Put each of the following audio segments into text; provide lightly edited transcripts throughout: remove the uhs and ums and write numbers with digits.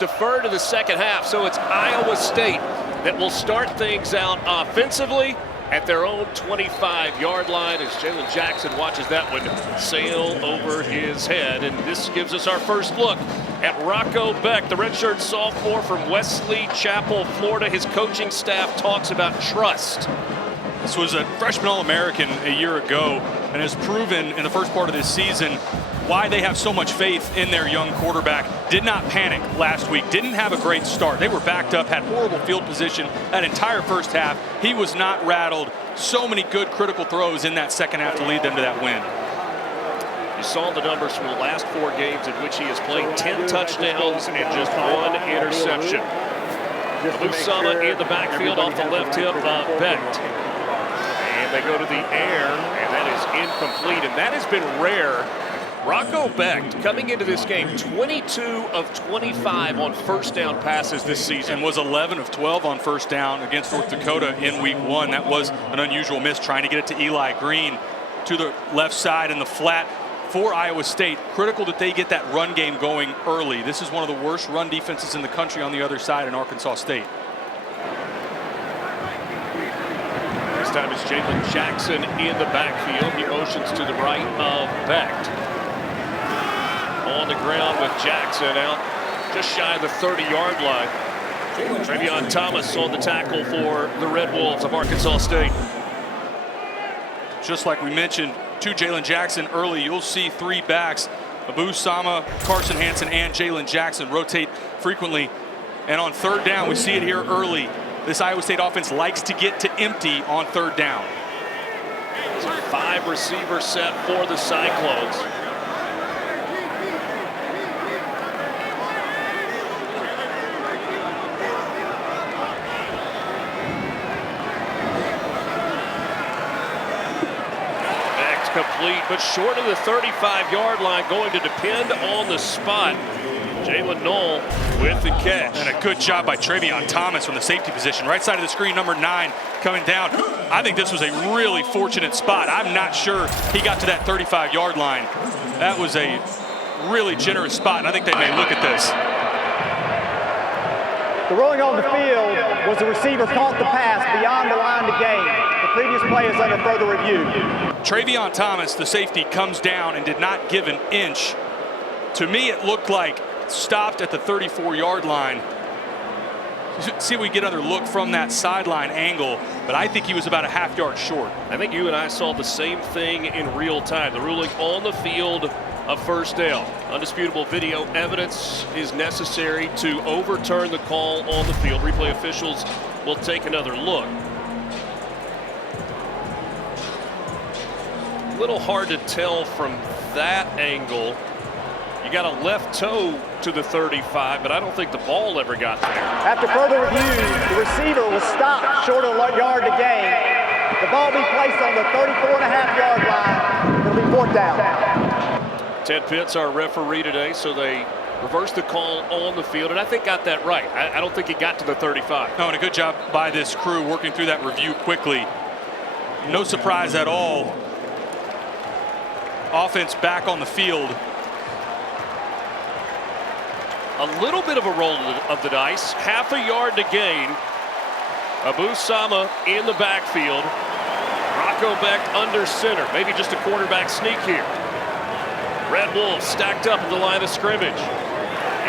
Defer to the second half, so it's Iowa State that will start things out offensively at their own 25-yard line as Jalen Jackson watches that one sail over his head. And this gives us our first look at Rocco Becht, the redshirt sophomore from Wesley Chapel, Florida. His coaching staff talks about trust. This was a freshman All-American a year ago and has proven in the first part of this season why they have so much faith in their young quarterback. Did not panic last week, didn't have a great start. They were backed up, had horrible field position that entire first half. He was not rattled. So many good critical throws in that second half to lead them to that win. You saw the numbers from the last 4 games in which he has played 10 touchdowns and just 1 interception. Lusama in the backfield off the left hip of Becht. And they go to the air, and that is incomplete, and that has been rare. Rocco Becht coming into this game 22 of 25 on first down passes this season. And was 11 of 12 on first down against North Dakota in week 1. That was an unusual miss, trying to get it to Eli Green to the left side in the flat for Iowa State. Critical that they get that run game going early. This is one of the worst run defenses in the country on the other side in Arkansas State. This time it's Jalen Jackson in the backfield. He motions to the right of Becht. On the ground with Jackson out just shy of the 30-yard line. Trevion Thomas on the tackle for the Red Wolves of Arkansas State. Just like we mentioned to Jalen Jackson early, you'll see 3 backs. Abu Sama, Carson Hansen, and Jalen Jackson rotate frequently. And on third down, we see it here early. This Iowa State offense likes to get to empty on third down. It's a 5-receiver set for the Cyclones. Complete, but short of the 35-yard line, going to depend on the spot. Jalen Knoll with the catch. And a good job by Trevion Thomas from the safety position. Right side of the screen, number 9 coming down. I think this was a really fortunate spot. I'm not sure he got to that 35-yard line. That was a really generous spot, and I think they may look at this. The rolling on the field was the receiver caught the pass beyond the line to gain. The previous play is under further review. Trevion Thomas, the safety, comes down and did not give an inch. To me, it looked like stopped at the 34-yard line. See if we get another look from that sideline angle, but I think he was about a half-yard short. I think you and I saw the same thing in real time. The ruling on the field of first down. Undisputable video evidence is necessary to overturn the call on the field. Replay officials will take another look. A little hard to tell from that angle. You got a left toe to the 35, but I don't think the ball ever got there. After further review, the receiver was stopped short of a yard to gain. The ball be placed on the 34.5-yard line. It'll be 4th down. Ted Pitts, our referee today, so they reversed the call on the field, and I think got that right. I don't think he got to the 35. No, and a good job by this crew working through that review quickly. No surprise at all. Offense back on the field. A little bit of a roll of the dice. Half a yard to gain. Abu Sama in the backfield. Rocco Becht under center. Maybe just a quarterback sneak here. Red Wolves stacked up at the line of scrimmage.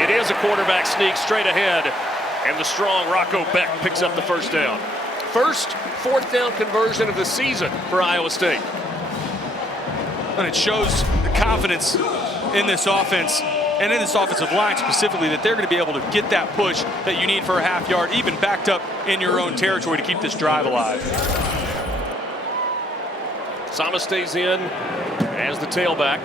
It is a quarterback sneak straight ahead. And the strong Rocco Becht picks up the first down. First 4th down conversion of the season for Iowa State. And it shows the confidence in this offense and in this offensive line specifically that they're going to be able to get that push that you need for a half yard, even backed up in your own territory to keep this drive alive. Sama stays in as the tailback.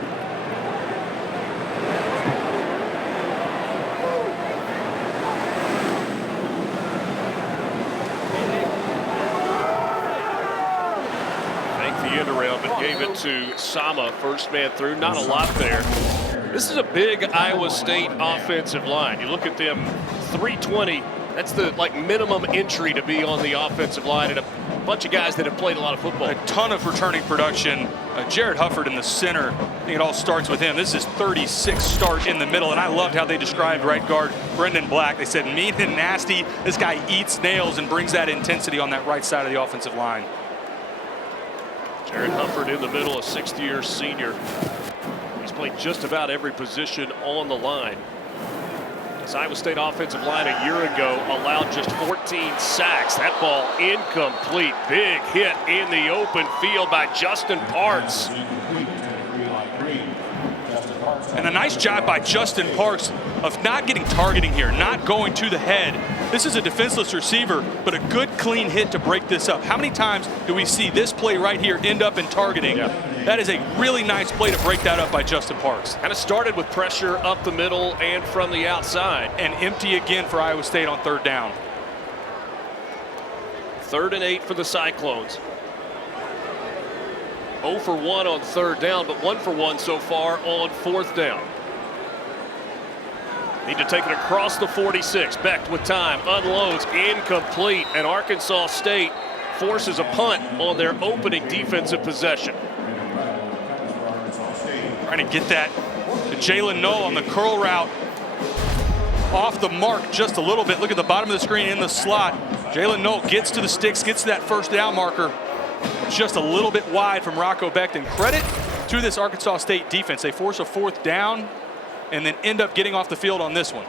End around, but gave it to Sama, first man through. Not a lot there. This is a big Iowa State offensive line. You look at them, 320. That's the minimum entry to be on the offensive line, and a bunch of guys that have played a lot of football. A ton of returning production. Jared Hufford in the center. I think it all starts with him. This is 36 start in the middle, and I loved how they described right guard Brendan Black. They said mean and nasty. This guy eats nails and brings that intensity on that right side of the offensive line. Jared Hufford in the middle, a sixth-year senior. He's played just about every position on the line. This Iowa State offensive line a year ago allowed just 14 sacks. That ball incomplete. Big hit in the open field by Justin Parks. And a nice job by Justin Parks of not getting targeting here, not going to the head. This is a defenseless receiver, but a good clean hit to break this up. How many times do we see this play right here end up in targeting? Yeah. That is a really nice play to break that up by Justin Parks. Kind of started with pressure up the middle and from the outside. And empty again for Iowa State on third down. 3rd and 8 for the Cyclones. 0 for 1 on third down, but 1 for 1 so far on fourth down. Need to take it across the 46. Becht with time, unloads, incomplete, and Arkansas State forces a punt on their opening defensive possession. Trying to get that to Jalen Knoll on the curl route. Off the mark just a little bit. Look at the bottom of the screen in the slot. Jalen Knoll gets to the sticks, gets to that first down marker. Just a little bit wide from Rocco Becht. And credit to this Arkansas State defense. They force a fourth down and then end up getting off the field on this one.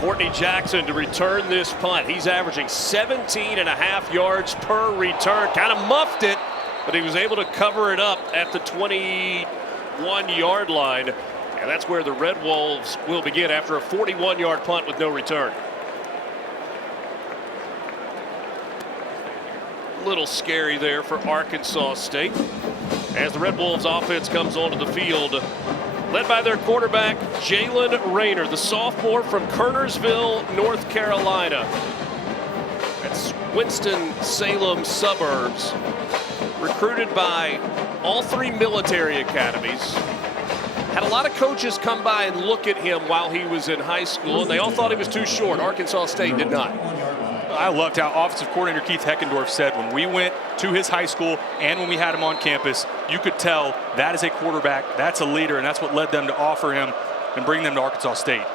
Courtney Jackson to return this punt. He's averaging 17.5 yards per return. Kind of muffed it, but he was able to cover it up at the 21-yard line. And that's where the Red Wolves will begin after a 41-yard punt with no return. Little scary there for Arkansas State as the Red Wolves offense comes onto the field, led by their quarterback Jalen Rayner, the sophomore from Kernersville, North Carolina. That's Winston-Salem suburbs, recruited by all 3 military academies. Had a lot of coaches come by and look at him while he was in high school, and they all thought he was too short. Arkansas State did not. I loved how offensive coordinator Keith Heckendorf said when we went to his high school and when we had him on campus, you could tell that is a quarterback, that's a leader, and that's what led them to offer him and bring them to Arkansas State.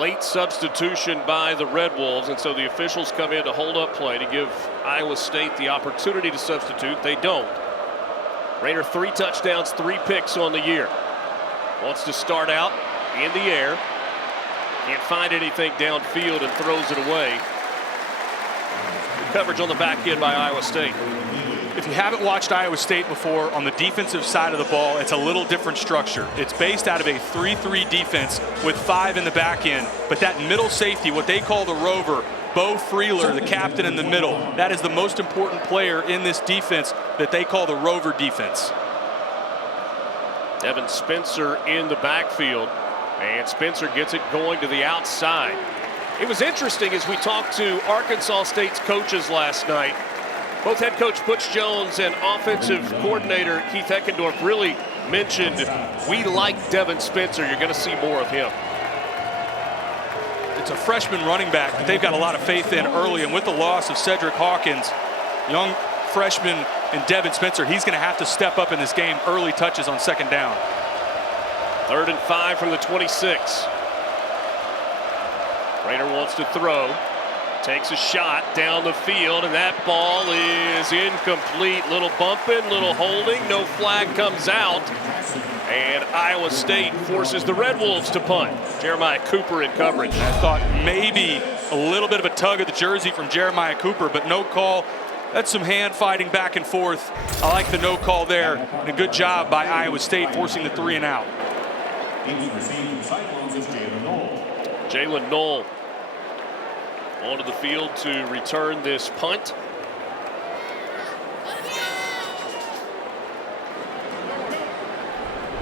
Late substitution by the Red Wolves, and so the officials come in to hold up play to give Iowa State the opportunity to substitute. They don't. Rayner 3 touchdowns, 3 picks on the year. Wants to start out in the air. Can't find anything downfield and throws it away. Good coverage on the back end by Iowa State. If you haven't watched Iowa State before, on the defensive side of the ball, it's a little different structure. It's based out of a 3-3 defense with 5 in the back end. But that middle safety, what they call the rover, Bo Freeler, the captain in the middle, that is the most important player in this defense that they call the rover defense. Devin Spencer in the backfield, and Spencer gets it going to the outside. It was interesting as we talked to Arkansas State's coaches last night. Both head coach Butch Jones and offensive coordinator Keith Heckendorf really mentioned, we like Devin Spencer. You're going to see more of him. It's a freshman running back that they've got a lot of faith in early, and with the loss of Cedric Hawkins, young freshman and Devin Spencer, he's going to have to step up in this game. Early touches on second down. 3rd and 5 from the 26. Rayner wants to throw. Takes a shot down the field, and that ball is incomplete. Little bumping, little holding. No flag comes out. And Iowa State forces the Red Wolves to punt. Jeremiah Cooper in coverage. I thought maybe a little bit of a tug of the jersey from Jeremiah Cooper, but no call. That's some hand fighting back and forth. I like the no call there. And a good job by Iowa State forcing the 3 and out. Jalen Knoll onto the field to return this punt.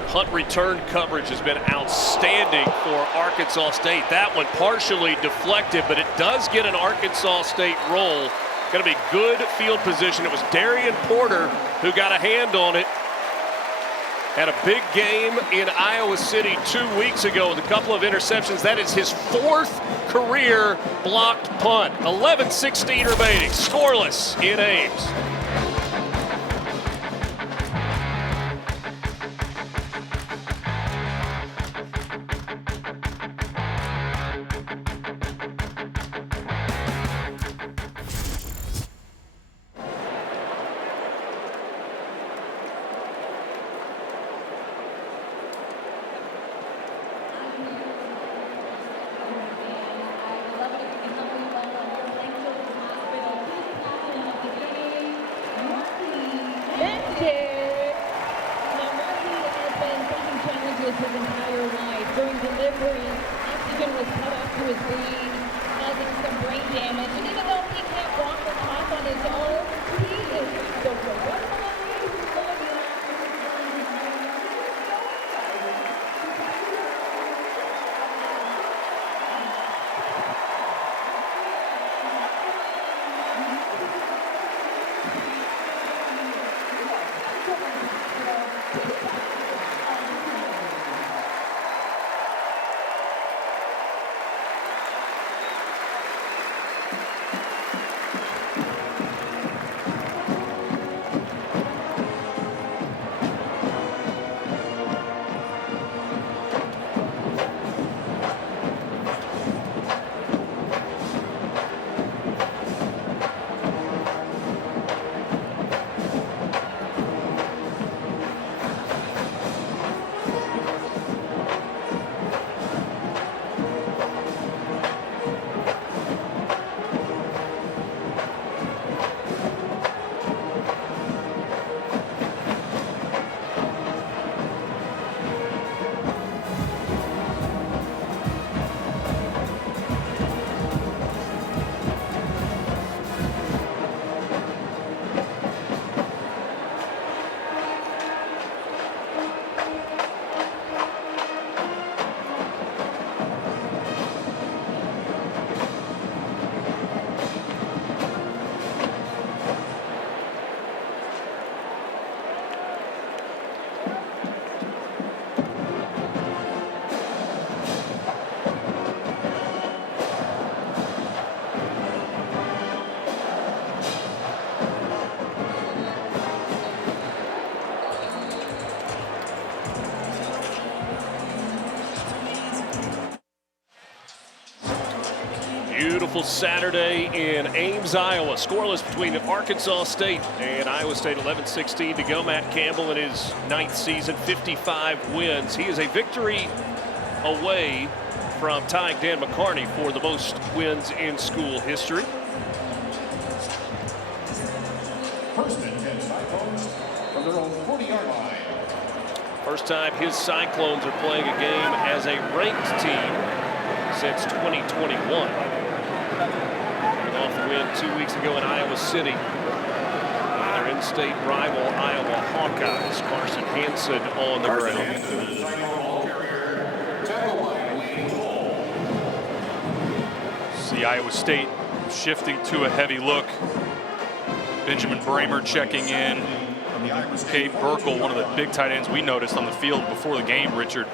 Punt return coverage has been outstanding for Arkansas State. That one partially deflected, but it does get an Arkansas State roll. Going to be good field position. It was Darian Porter who got a hand on it. Had a big game in Iowa City 2 weeks ago with a couple of interceptions. That is his 4th career blocked punt. 11:16 remaining, scoreless in Ames. His entire life. During delivery, oxygen was cut off to his brain, causing some brain damage. And even though he can't walk the talk on his own, he is so good. Beautiful Saturday in Ames, Iowa. Scoreless between Arkansas State and Iowa State. 11:16 to go. Matt Campbell in his 9th season, 55 wins. He is a victory away from tying Dan McCarney for the most wins in school history. Firstman and Cyclones from their own 40-yard line. First time his Cyclones are playing a game as a ranked team since 2021. Off the win 2 weeks ago in Iowa City. Their in-state rival Iowa Hawkeyes. Carson Hansen on the ground. See Iowa State shifting to a heavy look. Benjamin Bramer checking in. Cade Burkle, one of the big tight ends we noticed on the field before the game, Richard.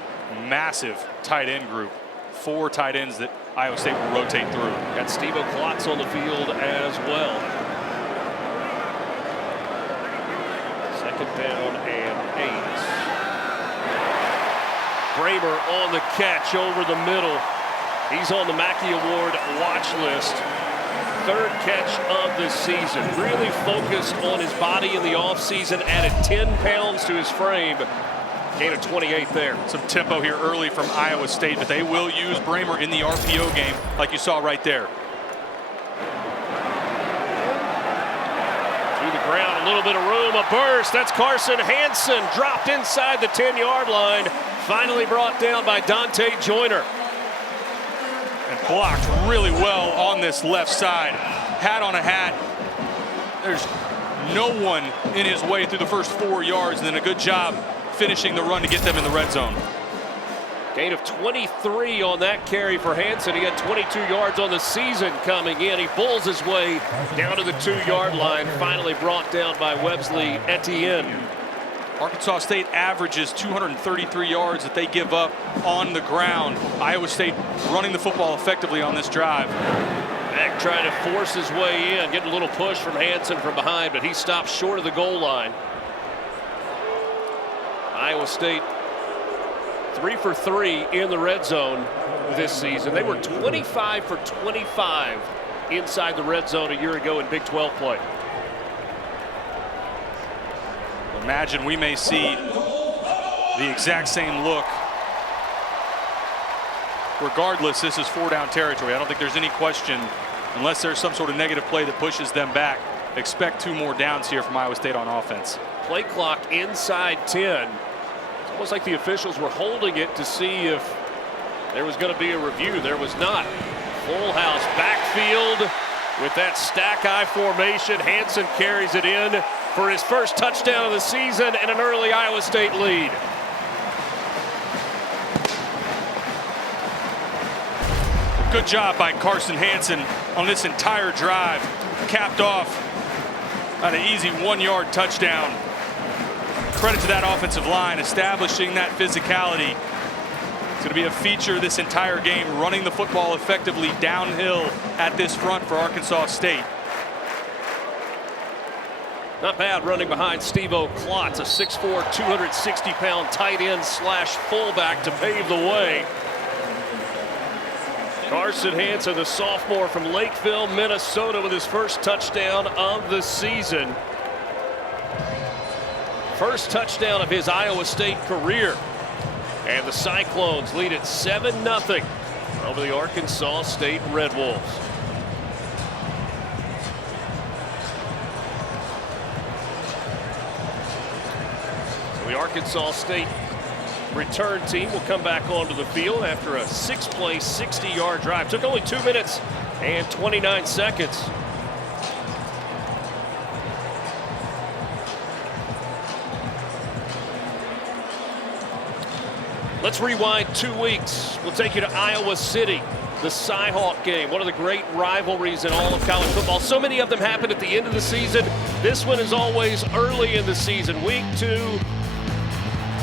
Massive tight end group. 4 tight ends that Iowa State will rotate through. Got Steve Klotz on the field as well. Second down and 8. Bramer on the catch over the middle. He's on the Mackey Award watch list. 3rd catch of the season. Really focused on his body in the offseason. Added 10 pounds to his frame. Gain of 28 there. Some tempo here early from Iowa State, but they will use Bramer in the RPO game like you saw right there. To the ground, a little bit of room, a burst. That's Carson Hansen, dropped inside the 10-yard line. Finally brought down by Dante Joyner. And blocked really well on this left side. Hat on a hat. There's no one in his way through the first 4 yards, and then a good job finishing the run to get them in the red zone. Gain of 23 on that carry for Hansen. He had 22 yards on the season coming in. He pulls his way down to the 2-yard line. Finally brought down by Websley Etienne. Arkansas State averages 233 yards that they give up on the ground. Iowa State running the football effectively on this drive. Beck trying to force his way in, getting a little push from Hansen from behind, but he stops short of the goal line. Iowa State 3 for 3 in the red zone this season. They were 25 for 25 inside the red zone a year ago in Big 12 play. Imagine we may see the exact same look. Regardless, this is 4-down territory. I don't think there's any question, unless there's some sort of negative play that pushes them back. Expect 2 more downs here from Iowa State on offense. Play clock inside 10. It's almost like the officials were holding it to see if there was going to be a review. There was not. Full house backfield with that stack eye formation. Hansen carries it in for his first touchdown of the season and an early Iowa State lead. Good job by Carson Hansen on this entire drive. Capped off on an easy 1-yard touchdown. Credit to that offensive line establishing that physicality. It's going to be a feature this entire game, running the football effectively downhill at this front for Arkansas State. Not bad running behind Steve-O Klotz, a 6'4", 260-pound tight end slash fullback to pave the way. Carson Hansen, the sophomore from Lakeville, Minnesota, with his first touchdown of the season. First touchdown of his Iowa State career. And the Cyclones lead it 7-0 over the Arkansas State Red Wolves. So the Arkansas State return team will come back onto the field after a 6-play, 60-yard drive. Took only 2 minutes and 29 seconds. Let's rewind 2 weeks. We'll take you to Iowa City, the Cyhawk game, one of the great rivalries in all of college football. So many of them happen at the end of the season. This one is always early in the season. Week 2,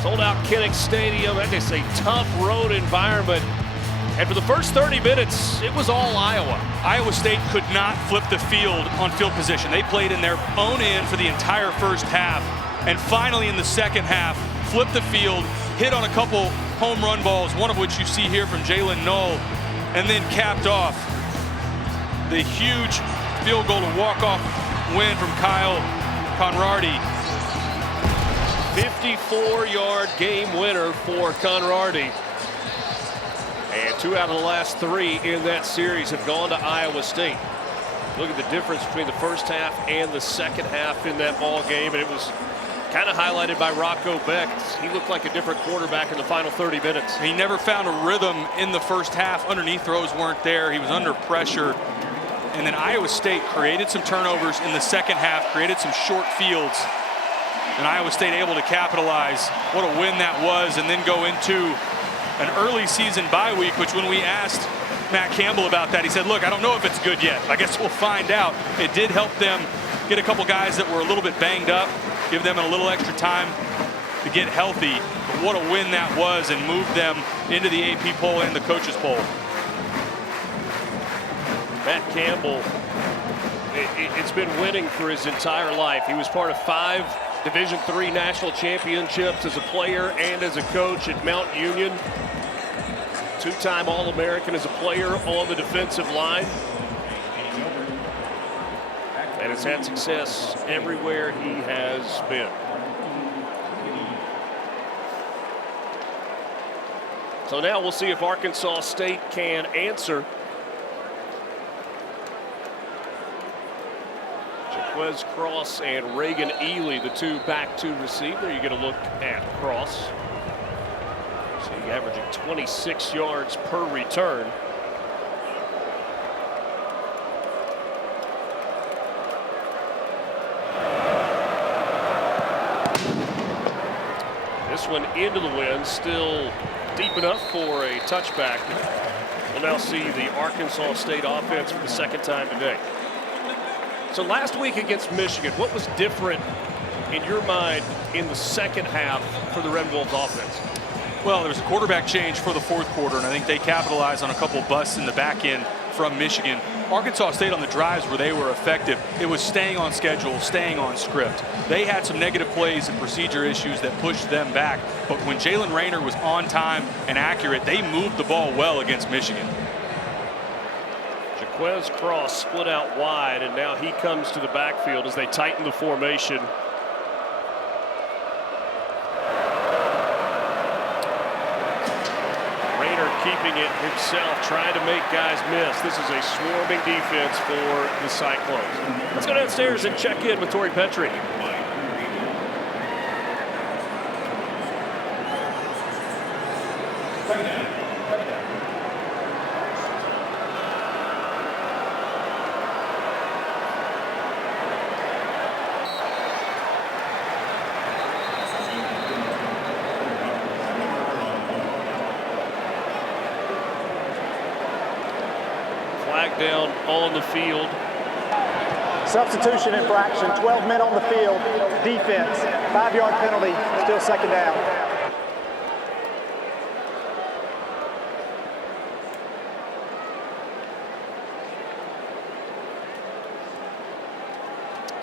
sold out Kinnick Stadium. That is a tough road environment. And for the first 30 minutes, it was all Iowa. Iowa State could not flip the field on field position. They played in their own end for the entire first half. And finally in the second half, flipped the field, hit on a couple home run balls, one of which you see here from Jalen Knoll, and then capped off the huge field goal to walk-off win from Kyle Conradi. 54-yard game winner for Conradi. And 2 out of the last 3 in that series have gone to Iowa State. Look at the difference between the first half and the second half in that ball game, and it was kind of highlighted by Rocco Beck. He looked like a different quarterback in the final 30 minutes. He never found a rhythm in the first half. Underneath throws weren't there. He was under pressure. And then Iowa State created some turnovers in the second half, created some short fields. And Iowa State able to capitalize. What a win that was, and then go into an early season bye week, which when we asked Matt Campbell about that, he said, look, I don't know if it's good yet. I guess we'll find out. It did help them get a couple guys that were a little bit banged up, give them a little extra time to get healthy. But what a win that was, and moved them into the AP poll and the coaches poll. Matt Campbell, it's been winning for his entire life. He was part of 5 Division III national championships as a player and as a coach at Mount Union. 2-time All-American as a player on the defensive line. And has had success everywhere he has been. So now we'll see if Arkansas State can answer. Jaquez Cross and Reagan Ely, the 2 back to receive. There you get a look at Cross. So he's averaging 26 yards per return. This one into the wind, still deep enough for a touchback. We'll now see the Arkansas State offense for the second time today. So last week against Michigan, what was different in your mind in the second half for the Red Wolves offense? Well, there was a quarterback change for the fourth quarter, and I think they capitalized on a couple busts in the back end from Michigan. Arkansas State on the drives where they were effective, it was staying on schedule, staying on script. They had some negative plays and procedure issues that pushed them back, but when Jalen Rayner was on time and accurate, they moved the ball well against Michigan. Jaquez Cross split out wide, and now he comes to the backfield as they tighten the formation. Keeping it himself, trying to make guys miss. This is a swarming defense for the Cyclones. Let's go downstairs and check in with Tori Petrie. Down on the field. Substitution infraction, 12 men on the field, defense, 5-yard penalty, still second down.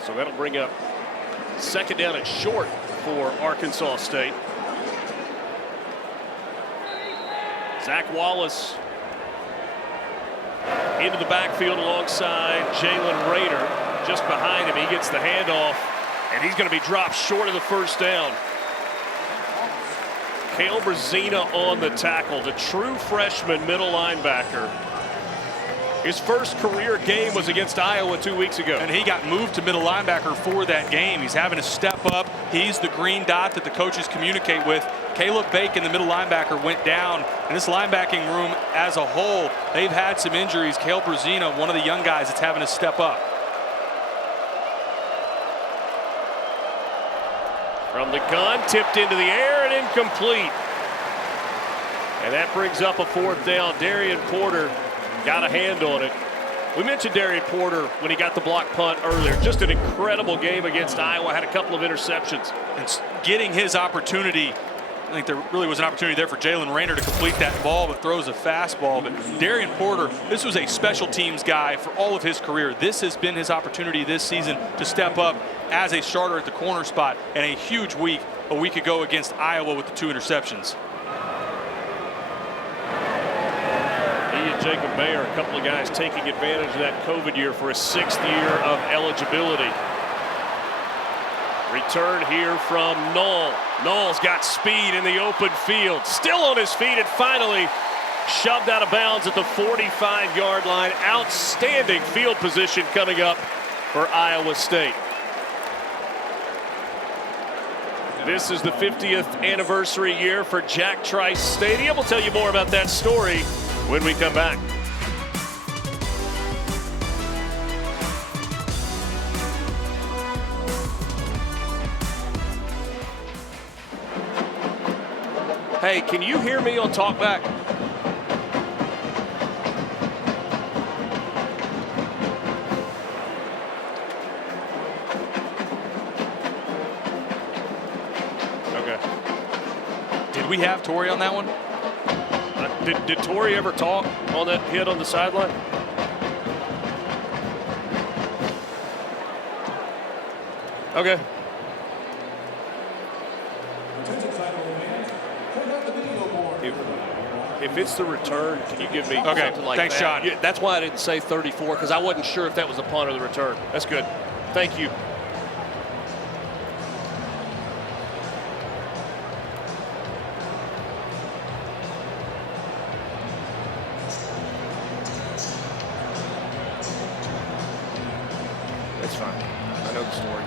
So that'll bring up second down and short for Arkansas State. Zach Wallace into the backfield alongside Jalen Rayner. Just behind him, he gets the handoff, and he's going to be dropped short of the first down. Cale Brazina on the tackle, the true freshman middle linebacker. His first career game was against Iowa 2 weeks ago. And he got moved to middle linebacker for that game. He's having to step up. He's the green dot that the coaches communicate with. Caleb Bacon, the middle linebacker, went down. And this linebacking room as a whole, they've had some injuries. Cale Brazina, one of the young guys that's having to step up. From the gun, tipped into the air and incomplete. And that brings up a fourth down. Darian Porter got a hand on it. We mentioned Darian Porter when he got the block punt earlier. Just an incredible game against Iowa. Had a couple of interceptions. And getting his opportunity, I think there really was an opportunity there for Jalen Rayner to complete that ball, but throws a fastball. But Darian Porter, this was a special teams guy for all of his career. This has been his opportunity this season to step up as a starter at the corner spot, and a huge week a week ago against Iowa with the 2 interceptions. Jacob Mayer, a couple of guys taking advantage of that COVID year for a 6th year of eligibility. Return here from Knoll. Knoll's got speed in the open field. Still on his feet and finally shoved out of bounds at the 45-yard line. Outstanding field position coming up for Iowa State. This is the 50th anniversary year for Jack Trice Stadium. We'll tell you more about that story when we come back. Hey, can you hear me on TalkBack? Okay. Did we have Tori on that one? Did Tori ever talk on that hit on the sideline? Okay. If it's the return, can you give me something like thanks, that? Sean. Yeah, that's why I didn't say 34, because I wasn't sure if that was a punt or the return. That's good. Thank you. It's fine. I know the story.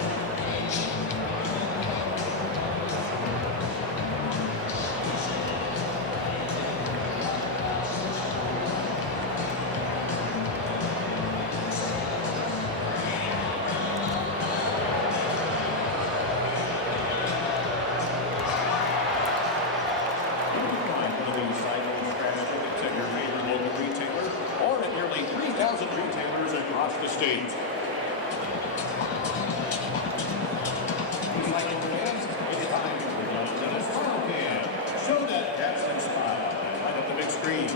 screen. With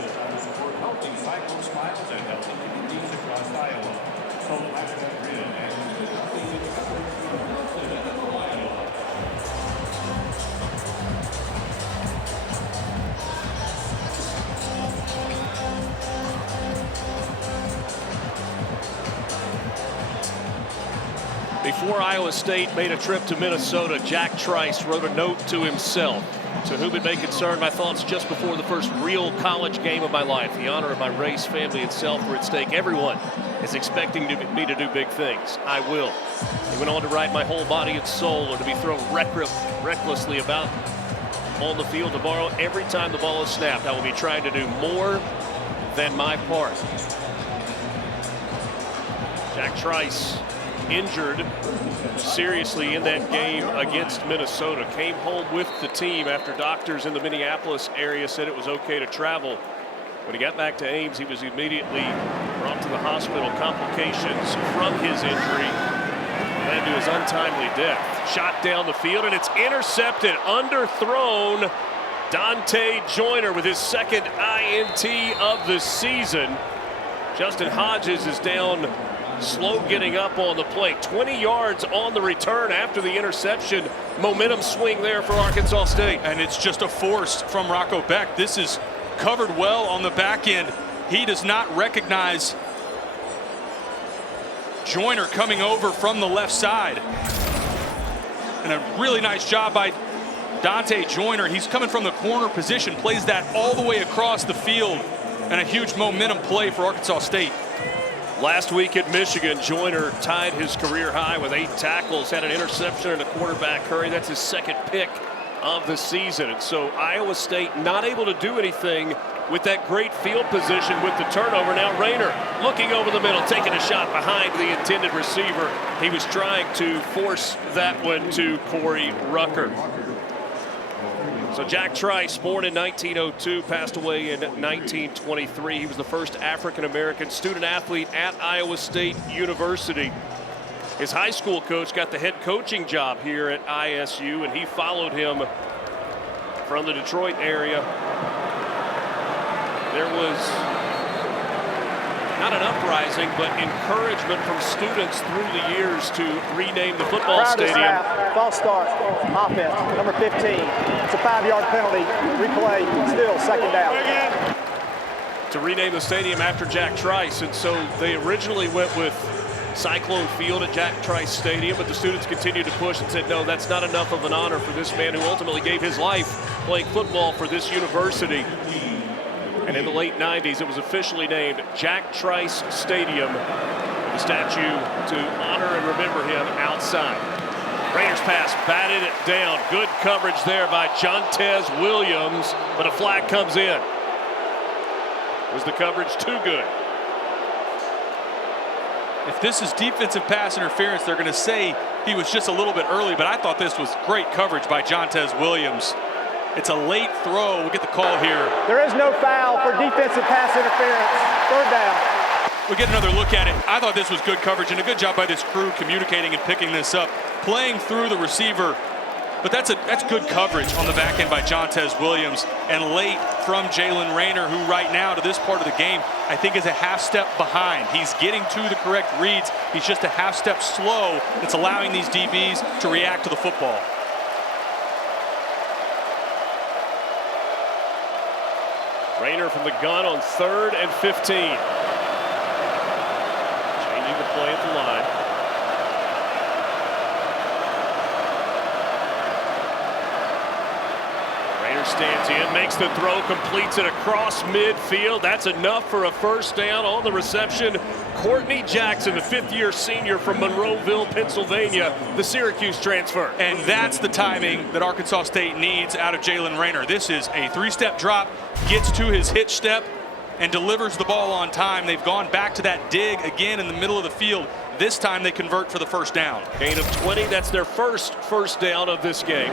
to support healthy cycle smiles and healthy communities across Iowa. So hashtag Grid and healthy coverage from Wilson and Iowa. Before Iowa State made a trip to Minnesota, Jack Trice wrote a note to himself. To whom it may concern, my thoughts just before the first real college game of my life. The honor of my race, family, and self were at stake. Everyone is expecting me to do big things. I will. He went on to write, my whole body and soul are to be thrown recklessly about on the field tomorrow. Every time the ball is snapped, I will be trying to do more than my part. Jack Trice, injured seriously in that game against Minnesota, came home with the team after doctors in the Minneapolis area said it was okay to travel. When he got back to Ames, he was immediately brought to the hospital. Complications from his injury led to his untimely death. Shot down the field, and it's intercepted, underthrown. Dante Joyner with his second INT of the season. Justin Hodges is down, slow getting up on the plate. 20 yards on the return after the interception. Momentum swing there for Arkansas State. And it's just a force from Rocco Beck. This is covered well on the back end. He does not recognize Joyner coming over from the left side. And a really nice job by Dante Joyner. He's coming from the corner position, plays that all the way across the field, and a huge momentum play for Arkansas State. Last week at Michigan, Joyner tied his career high with 8 tackles, had an interception and a quarterback hurry. That's his second pick of the season. And so Iowa State not able to do anything with that great field position with the turnover. Now Rayner looking over the middle, taking a shot behind the intended receiver. He was trying to force that one to Corey Rucker. So Jack Trice, born in 1902, passed away in 1923. He was the first African-American student athlete at Iowa State University. His high school coach got the head coaching job here at ISU, and he followed him from the Detroit area. There was not an uprising, but encouragement from students through the years to rename the football stadium. Snap, false start, offense, number 15. It's a 5-yard penalty. Replay, still second down. To rename the stadium after Jack Trice, and so they originally went with Cyclone Field at Jack Trice Stadium, but the students continued to push and said, no, that's not enough of an honor for this man who ultimately gave his life playing football for this university. And in the late 90s, it was officially named Jack Trice Stadium, with a statue to honor and remember him outside. Raiders pass, batted it down. Good coverage there by Jontez Williams, but a flag comes in. Was the coverage too good? If this is defensive pass interference, they're going to say he was just a little bit early, but I thought this was great coverage by Jontez Williams. It's a late throw. We'll get the call here. There is no foul for defensive pass interference. Third down. We'll get another look at it. I thought this was good coverage and a good job by this crew communicating and picking this up, playing through the receiver. But that's good coverage on the back end by Jontez Williams, and late from Jalen Rayner, who right now to this part of the game I think is a half step behind. He's getting to the correct reads. He's just a half step slow. It's allowing these DBs to react to the football. Rayner from the gun on 3rd and 15. Changing the play at the line. Rayner stands in, makes the throw, completes it across midfield. That's enough for a first down on the reception. Courtney Jackson, the 5th-year senior from Monroeville, Pennsylvania, the Syracuse transfer. And that's the timing that Arkansas State needs out of Jalen Rayner. This is a 3-step drop, gets to his hitch step, and delivers the ball on time. They've gone back to that dig again in the middle of the field. This time they convert for the first down. Gain of 20, that's their first down of this game.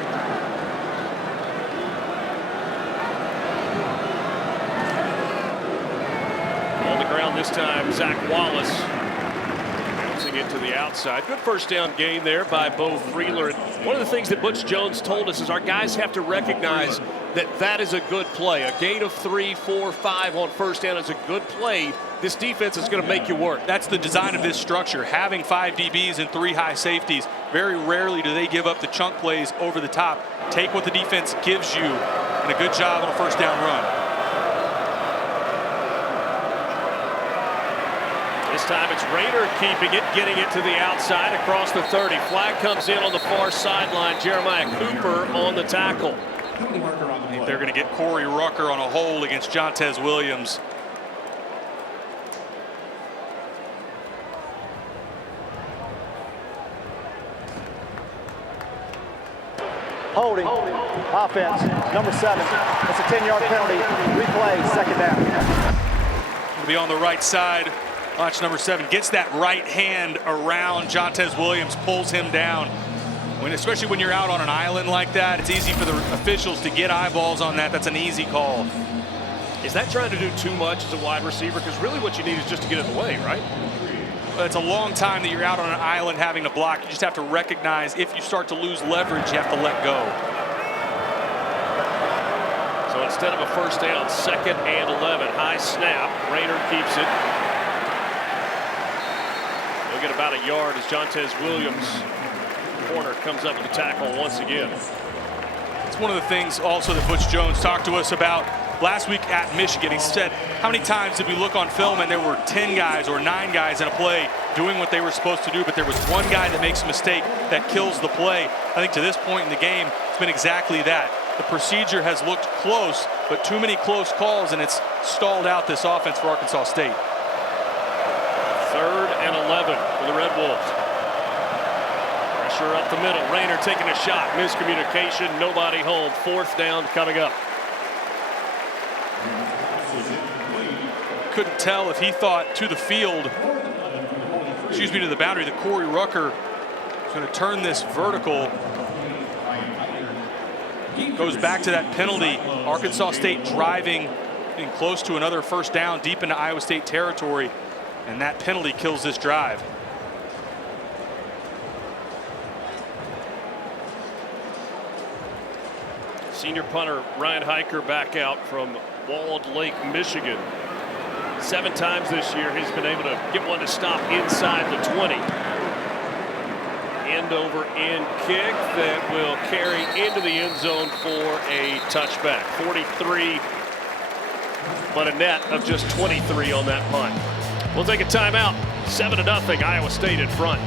This time, Zach Wallace bouncing it to the outside. Good first down gain there by Bo Freeler. One of the things that Butch Jones told us is our guys have to recognize that is a good play. A gain of 3, 4, 5 on first down is a good play. This defense is going to make you work. That's the design of this structure. Having 5 DBs and 3 high safeties, very rarely do they give up the chunk plays over the top. Take what the defense gives you, and a good job on a first down run. This time it's Rayner keeping it, getting it to the outside across the 30. Flag comes in on the far sideline. Jeremiah Cooper on the tackle. I think they're going to get Corey Rucker on a hold against Jontez Williams. Holding. Offense. Number 7. It's a 10-yard penalty. Replay. Second down. It'll be on the right side. Watch number 7 gets that right hand around Jontez Williams, pulls him down. Especially when you're out on an island like that, it's easy for the officials to get eyeballs on that. That's an easy call. Is that trying to do too much as a wide receiver? Because really what you need is just to get in the way, right? It's a long time that you're out on an island having to block. You just have to recognize if you start to lose leverage, you have to let go. So instead of a first down, 2nd and 11. High snap. Rayner keeps it. He'll get about a yard as Jontez Williams, corner, comes up with the tackle once again. It's one of the things also that Butch Jones talked to us about last week at Michigan. He said, how many times did we look on film and there were 10 guys or 9 guys in a play doing what they were supposed to do, but there was one guy that makes a mistake that kills the play. I think to this point in the game, it's been exactly that. The procedure has looked close, but too many close calls, and it's stalled out this offense for Arkansas State. 3rd and 11 for the Red Wolves. Pressure up the middle. Rayner taking a shot. Miscommunication. Nobody home. 4th down coming up. Couldn't tell if he thought to the field, excuse me, to the boundary, that Corey Rucker is going to turn this vertical. Goes back to that penalty. Arkansas State driving in close to another first down deep into Iowa State territory, and that penalty kills this drive. Senior punter Ryan Hiker back out from Walled Lake, Michigan. 7 times this year he's been able to get one to stop inside the 20. End over end kick that will carry into the end zone for a touchback. 43, but a net of just 23 on that punt. We'll take a timeout. 7-0, Iowa State in front.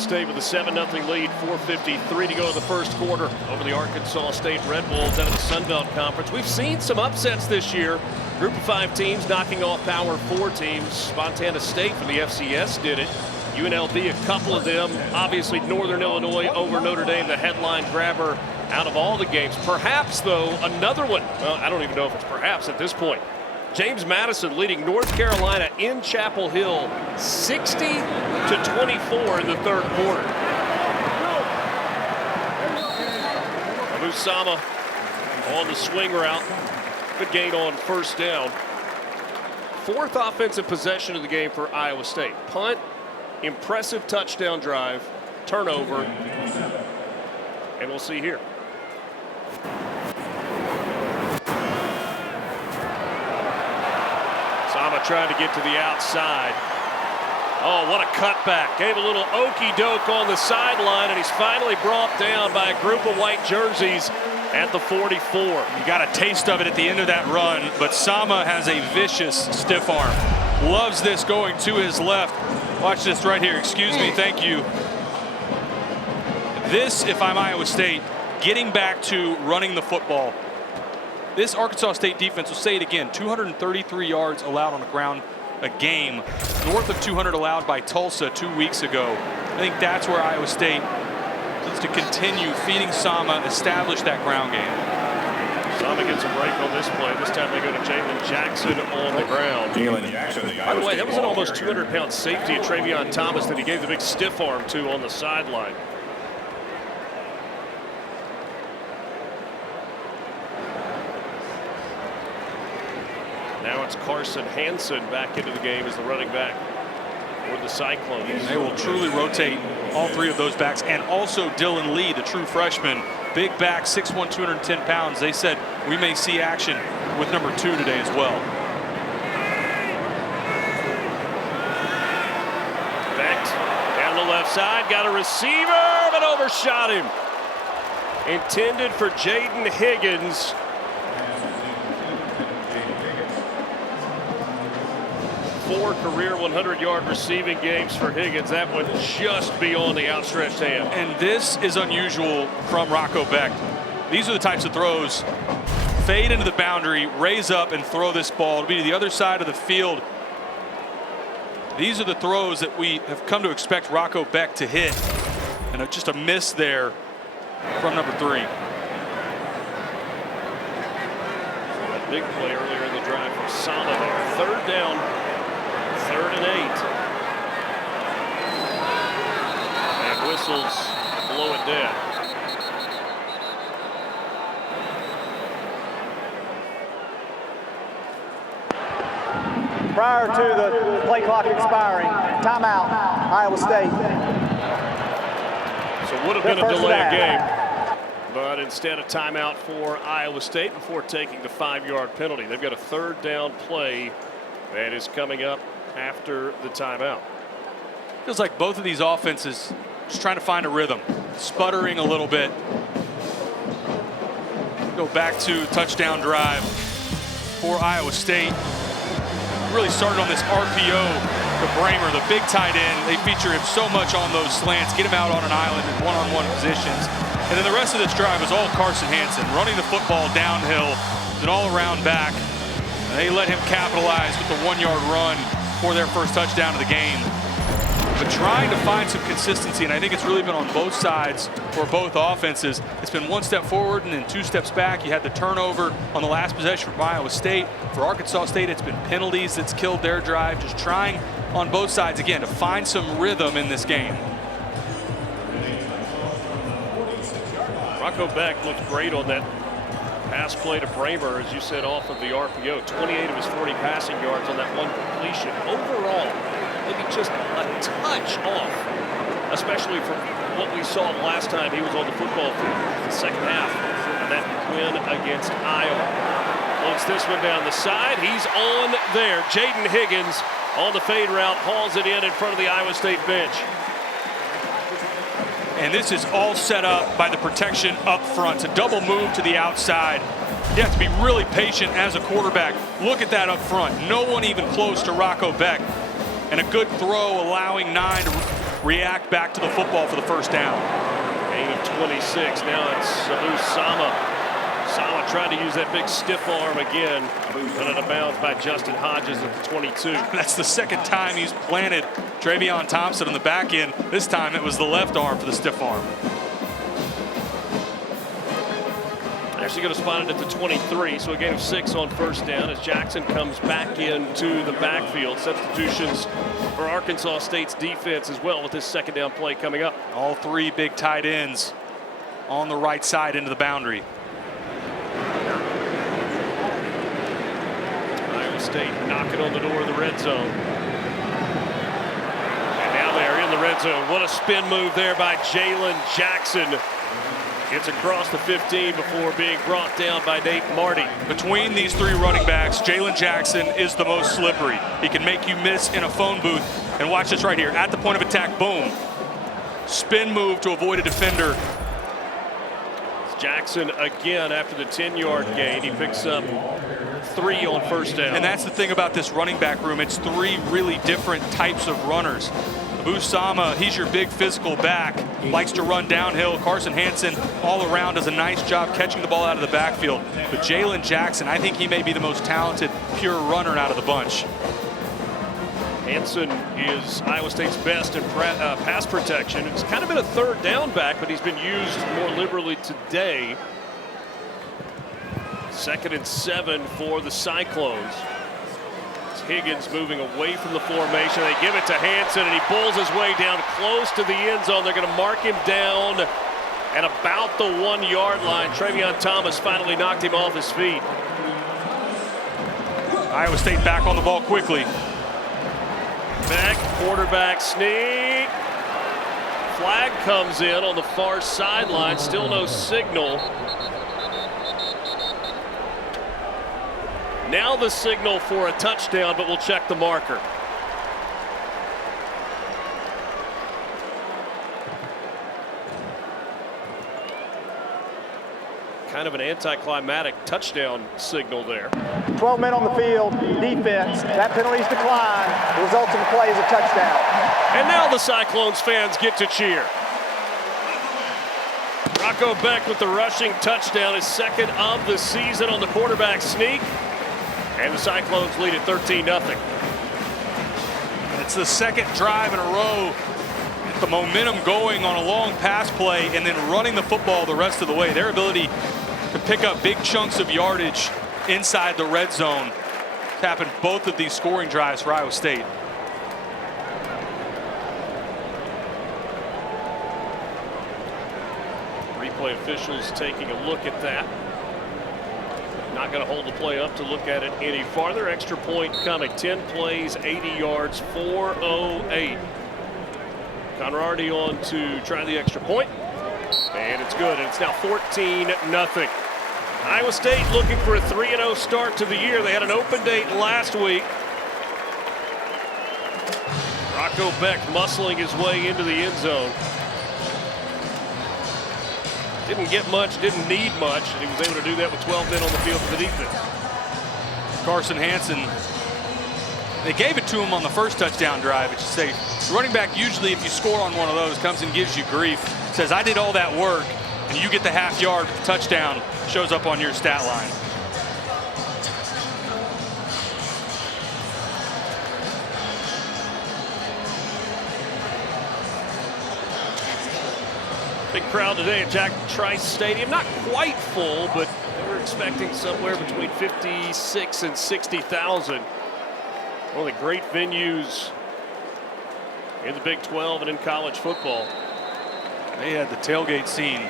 State with a 7-0 lead, 4:53 to go in the first quarter over the Arkansas State Red Wolves out of the Sun Belt Conference. We've seen some upsets this year. Group of 5 teams knocking off Power 4 teams. Montana State from the FCS did it. UNLV, a couple of them. Obviously, Northern Illinois over Notre Dame, the headline grabber out of all the games. Perhaps, though, another one. Well, I don't even know if it's perhaps at this point. James Madison leading North Carolina in Chapel Hill 60-24 in the third quarter. Abusama on the swing route. Good gain on first down. 4th offensive possession of the game for Iowa State. Punt, impressive touchdown drive, turnover, and we'll see here. Sama trying to get to the outside. Oh, what a cutback. Gave a little okey-doke on the sideline, and he's finally brought down by a group of white jerseys at the 44. You got a taste of it at the end of that run, but Sama has a vicious stiff arm. Loves this going to his left. Watch this right here. Excuse me. Thank you. This, if I'm Iowa State, getting back to running the football. This Arkansas State defense, will say it again, 233 yards allowed on the ground a game, north of 200 allowed by Tulsa 2 weeks ago. I think that's where Iowa State needs to continue feeding Sama, establish that ground game. Sama gets a break on this play. This time they go to Jalen Jackson on the ground. By the way, that was an almost 200-pound safety at Travion Thomas that he gave the big stiff arm to on the sideline. Now it's Carson Hansen back into the game as the running back for the Cyclones. They will truly rotate all 3 of those backs, and also Dylan Lee, the true freshman, big back, 6'1", 210 pounds. They said we may see action with number 2 today as well. Becht down the left side, got a receiver, but overshot him. Intended for Jaden Higgins. 4 career 100-yard receiving games for Higgins. That one just beyond the outstretched hand. And this is unusual from Rocco Becht. These are the types of throws. Fade into the boundary, raise up and throw this ball. It'll be to the other side of the field. These are the throws that we have come to expect Rocco Becht to hit. And just a miss there from number 3. That big play earlier in the drive from Sama there. 3rd down. 3rd and 8. And whistles blow it dead. Prior to the play clock expiring, timeout, Iowa State. So would have been a delay of game. But instead a timeout for Iowa State before taking the 5-yard penalty. They've got a 3rd down play that is coming up after the timeout. Feels like both of these offenses just trying to find a rhythm, sputtering a little bit. Go back to touchdown drive for Iowa State. Really started on this RPO to Bramer, the big tight end. They feature him so much on those slants, get him out on an island in one-on-one positions. And then the rest of this drive is all Carson Hansen, running the football downhill, an all-around back. And they let him capitalize with the 1-yard run for their first touchdown of the game. But trying to find some consistency, and I think it's really been on both sides for both offenses. It's been 1 step forward and then 2 steps back. You had the turnover on the last possession from Iowa State. For Arkansas State, it's been penalties that's killed their drive. Just trying on both sides, again, to find some rhythm in this game. Rocco Becht looked great on that pass play to Bramer, as you said, off of the RPO. 28 of his 40 passing yards on that one completion. Overall, maybe just a touch off, especially from what we saw the last time he was on the football field, the second half of that win against Iowa. Floats this one down the side. He's on there. Jaden Higgins on the fade route, hauls it in front of the Iowa State bench. And this is all set up by the protection up front. It's a double move to the outside. You have to be really patient as a quarterback. Look at that up front. No one even close to Rocco Becht. And a good throw, allowing 9 to react back to the football for the first down. Gain of 26. Now it's Sama. Sama tried to use that big stiff arm again, but out of bounds by Justin Hodges at the 22. That's the second time he's planted Travion Thompson on the back end. This time it was the left arm for the stiff arm. Actually going to spot it at the 23, so a gain of 6 on first down as Jackson comes back into the backfield. Substitutions for Arkansas State's defense as well with this second down play coming up. All three big tight ends on the right side into the boundary. Iowa State knocking on the door of the red zone. And now they're in the red zone. What a spin move there by Jalen Jackson. Gets across the 15 before being brought down by Nate Marty. Between these three running backs, Jalen Jackson is the most slippery. He can make you miss in a phone booth. And watch this right here. At the point of attack, boom. Spin move to avoid a defender. Jackson again after the 10-yard gain. He picks up 3 on first down. And that's the thing about this running back room. It's three really different types of runners. Sama, he's your big physical back, likes to run downhill. Carson Hansen all around does a nice job catching the ball out of the backfield. But Jalen Jackson, I think he may be the most talented pure runner out of the bunch. Hansen is Iowa State's best in pass protection. It's kind of been a third down back, but he's been used more liberally today. 2nd and 7 for the Cyclones. Higgins moving away from the formation. They give it to Hansen, and he pulls his way down close to the end zone. They're going to mark him down at about the 1-yard line. Travion Thomas finally knocked him off his feet. Iowa State back on the ball quickly. Back, quarterback sneak. Flag comes in on the far sideline. Still no signal. Now the signal for a touchdown, but we'll check the marker. Kind of an anticlimactic touchdown signal there. 12 men on the field, defense. That penalty's declined. The result of the play is a touchdown. And now the Cyclones fans get to cheer. Rocco Beck with the rushing touchdown, his second of the season on the quarterback sneak. And the Cyclones lead at 13-0. It's the second drive in a row. The momentum going on a long pass play and then running the football the rest of the way. Their ability to pick up big chunks of yardage inside the red zone. It's happened both of these scoring drives for Iowa State. Replay officials taking a look at that. Not going to hold the play up to look at it any farther. Extra point coming. 10 plays, 80 yards, 4:08. Conradi on to try the extra point. And it's good. And it's now 14-0. Iowa State looking for a 3-0 start to the year. They had an open date last week. Rocco Beck muscling his way into the end zone. Didn't get much, didn't need much, and he was able to do that with 12 men on the field for the defense. Carson Hansen, they gave it to him on the first touchdown drive. It's just say, running back usually if you score on one of those comes and gives you grief. Says, I did all that work, and you get the half yard, but the touchdown shows up on your stat line. Big crowd today at Trice Stadium. Not quite full, but they were expecting somewhere between 56 and 60,000. One of the great venues in the Big 12 and in college football. They had the tailgate scene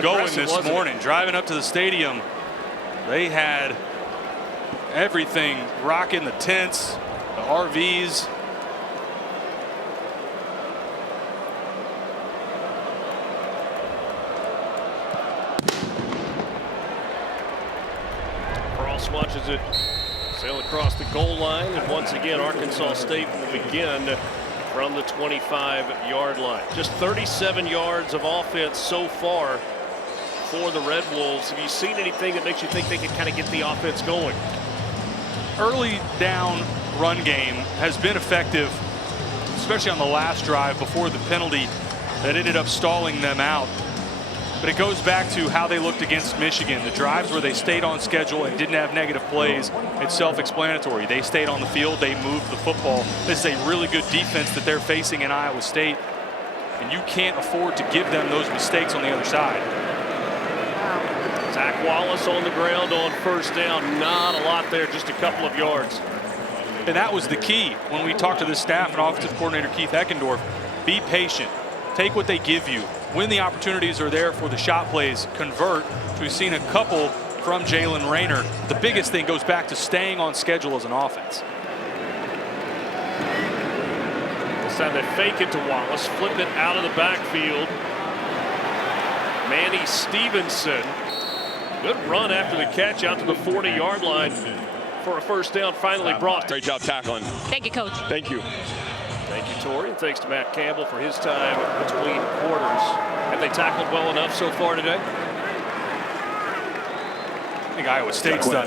going this morning. Driving up to the stadium, they had everything rocking, the tents, the RVs. Watches it sail across the goal line, and once again Arkansas State will begin from the 25-yard line. Just 37 yards of offense so far for the Red Wolves. Have you seen anything that makes you think they can kind of get the offense going? Early down run game has been effective. especially on the last drive before the penalty that ended up stalling them out. But it goes back to how they looked against Michigan. The drives where they stayed on schedule and didn't have negative plays, it's self-explanatory. They stayed on the field, they moved the football. This is a really good defense that they're facing in Iowa State, and you can't afford to give them those mistakes on the other side. Zach Wallace on the ground on first down. Not a lot there, just a couple of yards. And that was the key when we talked to the staff and offensive coordinator Keith Eckendorf. Be patient. Take what they give you. When the opportunities are there for the shot plays, convert. We've seen a couple from Jalen Rayner. The biggest thing goes back to staying on schedule as an offense. This time they fake it to Wallace, flip it out of the backfield. Manny Stevenson. Good run after the catch out to the 40-yard line for a first down, finally brought. Great job tackling. Thank you, Coach. Thank you. Thank you, Tori, and thanks to Matt Campbell for his time between quarters. Have they tackled well enough so far today? I think Iowa State's done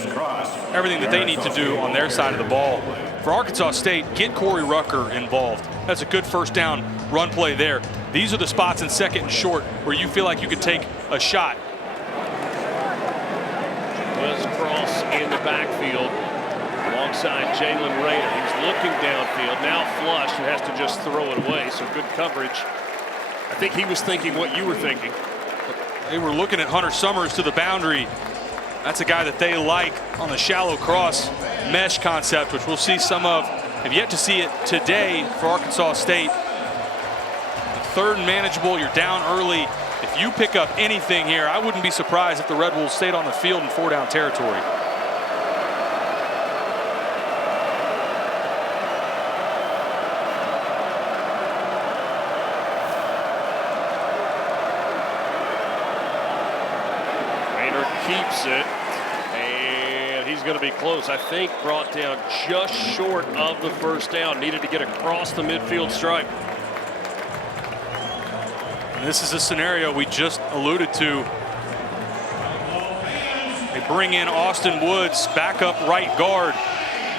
everything that they need to do on their side of the ball. For Arkansas State, get Corey Rucker involved. That's a good first down run play there. These are the spots in second and short where you feel like you could take a shot. Wes Cross in the backfield alongside Jalen Rayner. He's looking downfield, now flush, and has to just throw it away, so good coverage. I think he was thinking what you were thinking. They were looking at Hunter Summers to the boundary. That's a guy that they like on the shallow cross mesh concept, which we'll see some of. Have yet to see it today for Arkansas State. Third and manageable, you're down early. If you pick up anything here, I wouldn't be surprised if the Red Wolves stayed on the field in 4-down territory. Rayner keeps it, and he's going to be close. I think brought down just short of the first down. Needed to get across the midfield stripe. This is a scenario we just alluded to. They bring in Austin Woods, backup right guard.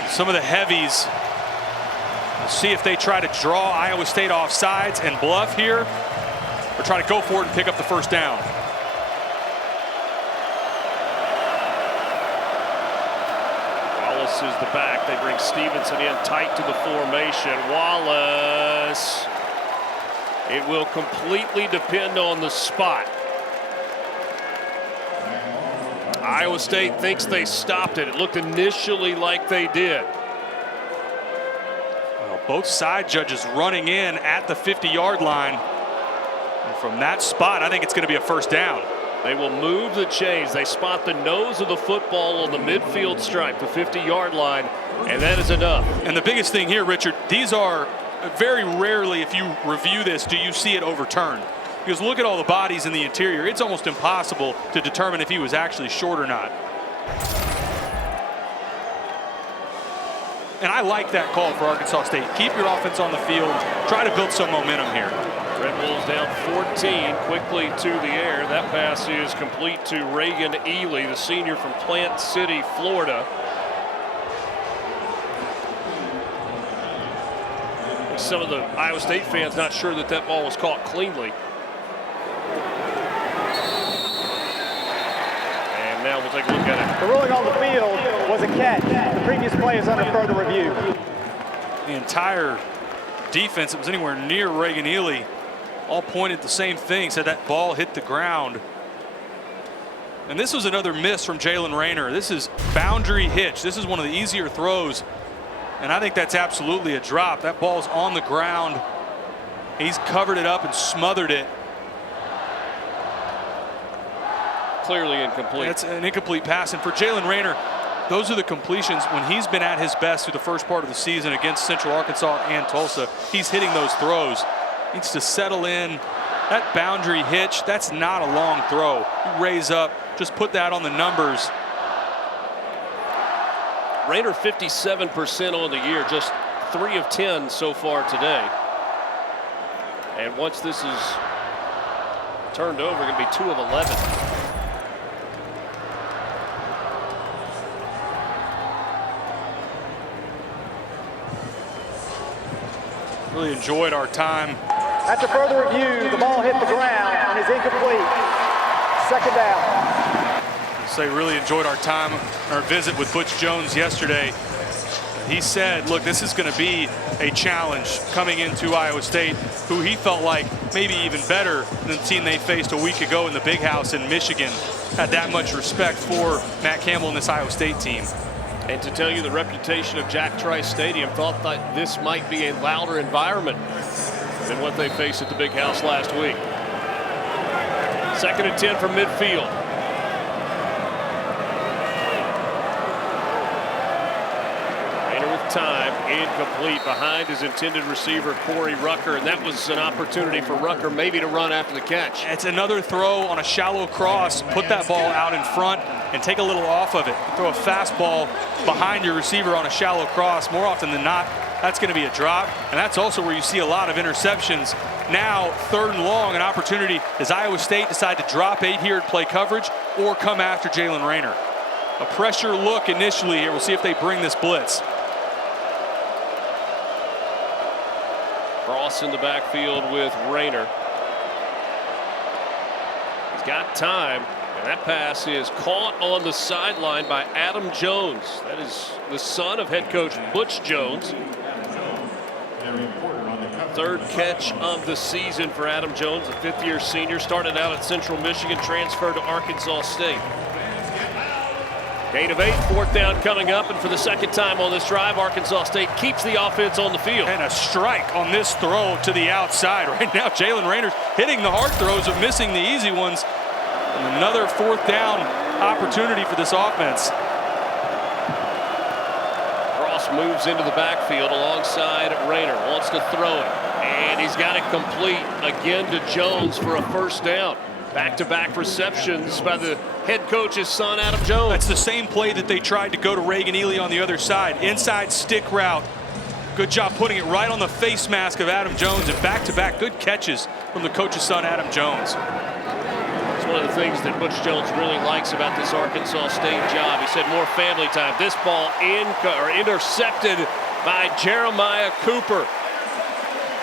Some of the heavies. We'll see if they try to draw Iowa State off sides and bluff here, or try to go for it and pick up the first down. Wallace is the back. They bring Stevenson in tight to the formation. Wallace. It will completely depend on the spot. Iowa State thinks they stopped it. It looked initially like they did. Well, both side judges running in at the 50-yard line. And from that spot, I think it's going to be a first down. They will move the chains. They spot the nose of the football on the midfield stripe, the 50-yard line, and that is enough. And the biggest thing here, Richard, these are very rarely, if you review this, do you see it overturned. Because look at all the bodies in the interior. It's almost impossible to determine if he was actually short or not. And I like that call for Arkansas State. Keep your offense on the field. Try to build some momentum here. Red Wolves down 14, quickly to the air. That pass is complete to Reagan Ely, the senior from Plant City, Florida. Some of the Iowa State fans not sure that that ball was caught cleanly. And now we'll take a look at it. The ruling on the field was a catch. The previous play is under further review. The entire defense that was anywhere near Reagan Ely all pointed the same thing, said that ball hit the ground. And this was another miss from Jalen Rayner. This is boundary hitch. This is one of the easier throws. And I think that's absolutely a drop. That ball's on the ground. He's covered it up and smothered it. Clearly incomplete. That's an incomplete pass. And for Jalen Rayner, those are the completions when he's been at his best through the first part of the season against Central Arkansas and Tulsa. He's hitting those throws. Needs to settle in. That boundary hitch, that's not a long throw. You raise up, just put that on the numbers. Rayner 57% on the year, just 3 of 10 so far today. And once this is turned over, going to be 2 of 11. Really enjoyed our time. After further review, the ball hit the ground and is incomplete. Second down. Say really enjoyed our time, our visit with Butch Jones yesterday. He said, look, this is going to be a challenge coming into Iowa State, who he felt like maybe even better than the team they faced a week ago in the Big House in Michigan. Had that much respect for Matt Campbell and this Iowa State team. And to tell you the reputation of Jack Trice Stadium, thought that this might be a louder environment than what they faced at the Big House last week. 2nd and 10 from midfield. Time incomplete behind his intended receiver Corey Rucker, and that was an opportunity for Rucker maybe to run after the catch. It's another throw on a shallow cross. Put that ball out in front and take a little off of it. Throw a fastball behind your receiver on a shallow cross. More often than not, that's going to be a drop, and that's also where you see a lot of interceptions. Now 3rd and long, an opportunity. Does Iowa State decide to drop 8 here and play coverage or come after Jalen Rayner? A pressure look initially here. We'll see if they bring this blitz. Cross in the backfield with Rayner. He's got time, and that pass is caught on the sideline by Adam Jones. That is the son of head coach Butch Jones. 3rd catch of the season for Adam Jones, a 5th-year senior. Started out at Central Michigan, transferred to Arkansas State. Gain of 8, 4th down coming up, and for the 2nd time on this drive, Arkansas State keeps the offense on the field. And a strike on this throw to the outside. Right now, Jalen Rayner's hitting the hard throws but missing the easy ones. And another 4th down opportunity for this offense. Cross moves into the backfield alongside Rayner, wants to throw it, and he's got it complete again to Jones for a 1st down. Back-to-back receptions by the head coach's son, Adam Jones. That's the same play that they tried to go to Reagan Ely on the other side. Inside stick route. Good job putting it right on the face mask of Adam Jones, and back-to-back good catches from the coach's son, Adam Jones. It's one of the things that Butch Jones really likes about this Arkansas State job. He said more family time. This ball intercepted by Jeremiah Cooper.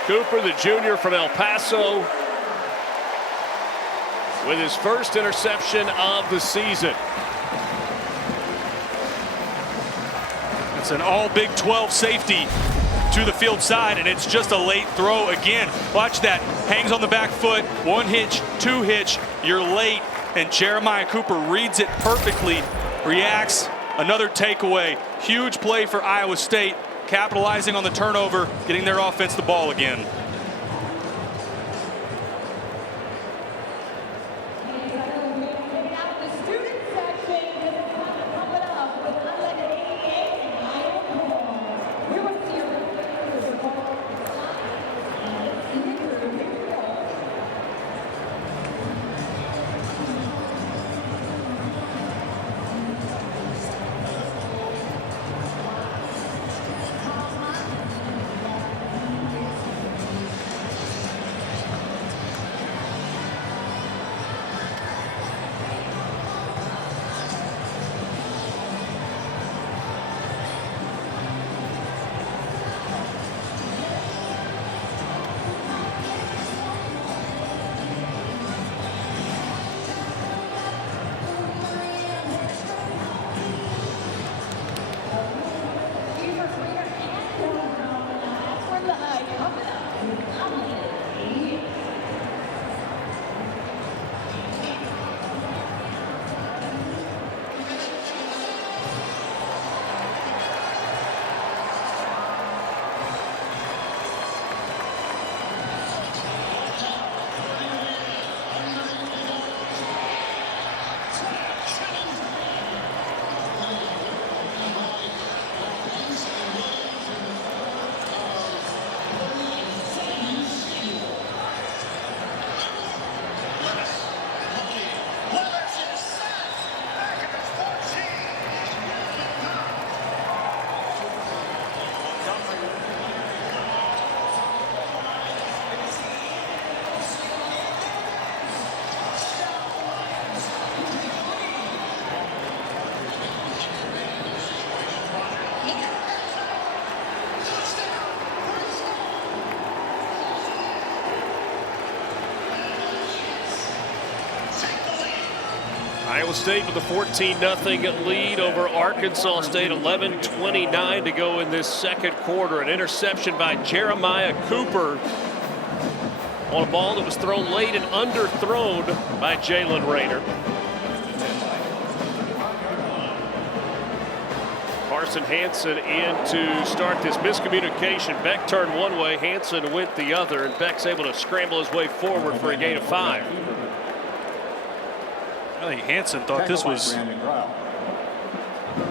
Cooper, the junior from El Paso, with his 1st interception of the season. It's an all Big 12 safety to the field side, and it's just a late throw again. Watch that. Hangs on the back foot. 1 hitch, 2 hitch. You're late, and Jeremiah Cooper reads it perfectly. Reacts. Another takeaway. Huge play for Iowa State, capitalizing on the turnover, getting their offense the ball again. Iowa State with a 14-0 lead over Arkansas State. 11:29 to go in this second quarter. An interception by Jeremiah Cooper on a ball that was thrown late and underthrown by Jalen Rayner. Carson Hansen in to start this miscommunication. Beck turned one way, Hansen went the other, and Beck's able to scramble his way forward for a gain of 5. I think Hansen thought this was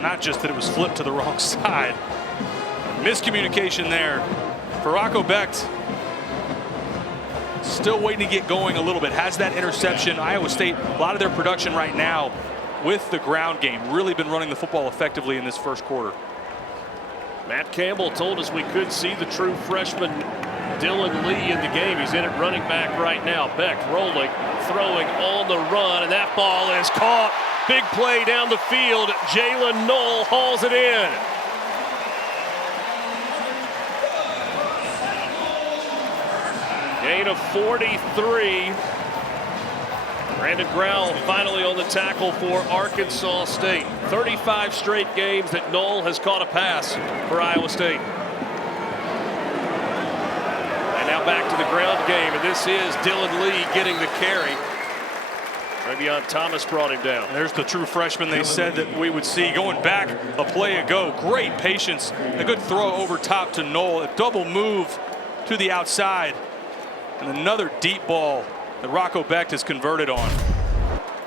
not just that it was flipped to the wrong side. Miscommunication there for Rocco Beck. Still waiting to get going a little bit. Has that interception. Iowa State, a lot of their production right now with the ground game. Really been running the football effectively in this first quarter. Matt Campbell told us we could see the true freshman Dylan Lee in the game. He's in at running back right now. Beck rolling, throwing on the run, and that ball is caught. Big play down the field. Jalen Knoll hauls it in. Gain of 43. Brandon Grau finally on the tackle for Arkansas State. 35 straight games that Knoll has caught a pass for Iowa State. And now back to the ground game, and this is Dylan Lee getting the carry. Travion Thomas brought him down. There's the true freshman they said that we would see. Going back a play ago, great patience. A good throw over top to Knoll. A double move to the outside. And another deep ball that Rocco Beck has converted on.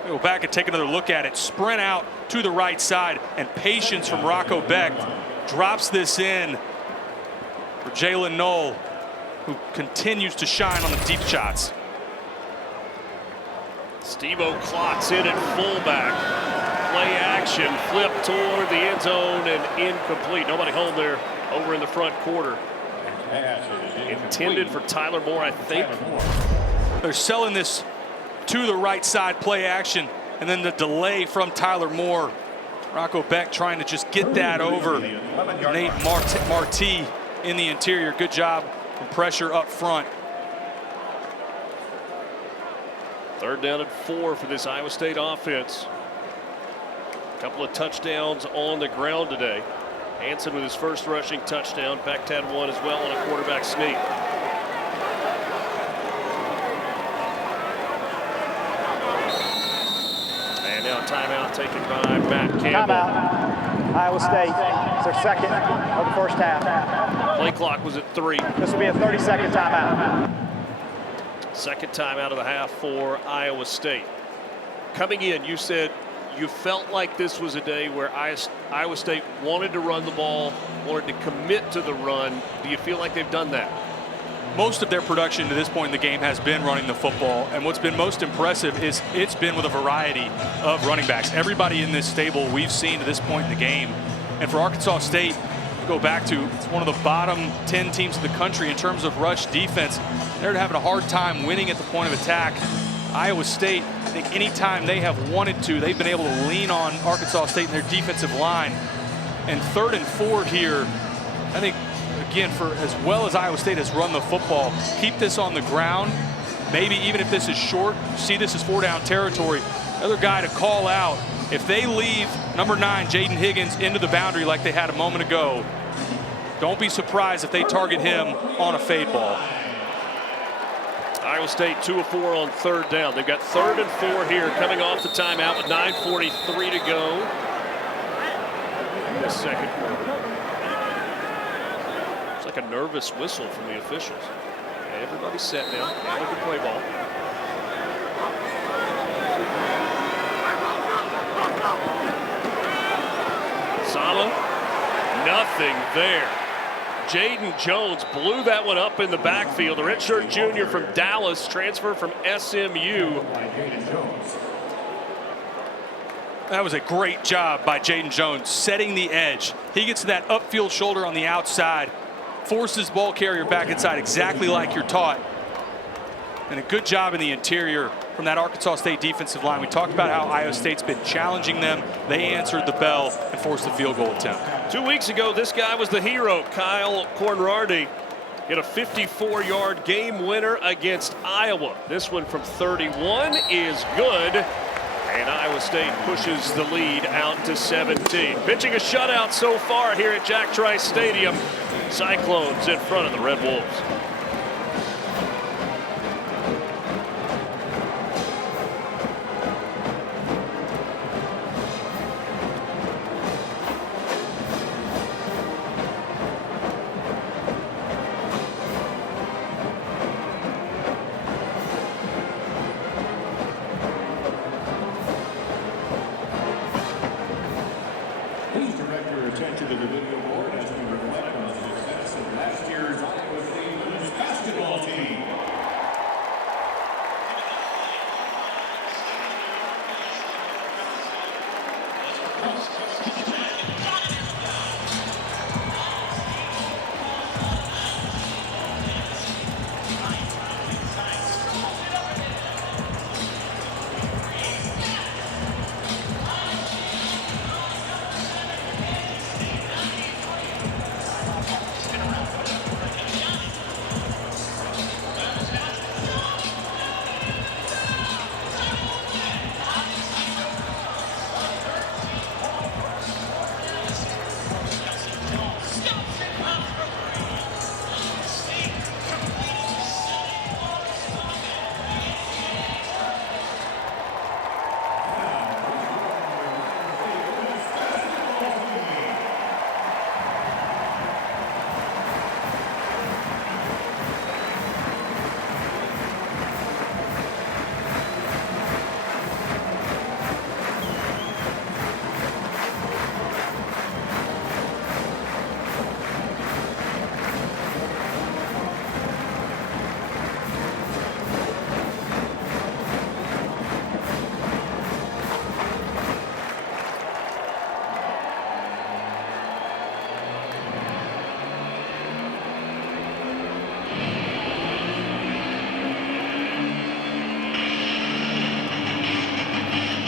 We'll go back and take another look at it. Sprint out to the right side, and patience from Rocco Beck drops this in for Jalen Knoll, who continues to shine on the deep shots. Steve-O clocks in at fullback. Play action, flip toward the end zone and incomplete. Nobody home there over in the front quarter. Intended for Tyler Moore, I think. They're selling this to the right side play action, and then the delay from Tyler Moore. Rocco Beck trying to just get that over Nate Marti in the interior. Good job from pressure up front. 3rd down and 4 for this Iowa State offense. A couple of touchdowns on the ground today. Hansen with his first rushing touchdown. Beck had one as well on a quarterback sneak. And now timeout taken by Matt Campbell. Timeout. Iowa State. It's their second of the first half. Play clock was at 3. This will be a 30-second timeout. Second timeout of the half for Iowa State. Coming in, you said you felt like this was a day where Iowa State wanted to run the ball, wanted to commit to the run. Do you feel like they've done that? Most of their production to this point in the game has been running the football, and what's been most impressive is it's been with a variety of running backs. Everybody in this stable we've seen to this point in the game. And for Arkansas State, go back to, it's one of the bottom 10 teams in the country in terms of rush defense. They're having a hard time winning at the point of attack. Iowa State, I think anytime they have wanted to, they've been able to lean on Arkansas State and their defensive line. And 3rd and 4 here, I think, again, for as well as Iowa State has run the football, keep this on the ground. Maybe even if this is short, see this as 4-down territory. Another guy to call out. If they leave number 9, Jaden Higgins, into the boundary like they had a moment ago, don't be surprised if they target him on a fade ball. Iowa State 2 of 4 on 3rd down. They've got 3rd and 4 here, coming off the timeout with 9:43 to go in the second quarter. It's like a nervous whistle from the officials. Everybody's set now. Look at play ball. Sama, nothing there. Jaden Jones blew that one up in the backfield. The redshirt junior from Dallas, transfer from SMU. That was a great job by Jaden Jones, setting the edge. He gets to that upfield shoulder on the outside, forces ball carrier back inside exactly like you're taught. And a good job in the interior from that Arkansas State defensive line. We talked about how Iowa State's been challenging them. They answered the bell and forced the field goal attempt. 2 weeks ago, this guy was the hero. Kyle Cornrardi hit a 54-yard game winner against Iowa. This one from 31 is good. And Iowa State pushes the lead out to 17. Pitching a shutout so far here at Jack Trice Stadium. Cyclones in front of the Red Wolves. Please direct your attention to the video board as we reflect on the success of last year's Iowa State women's basketball team.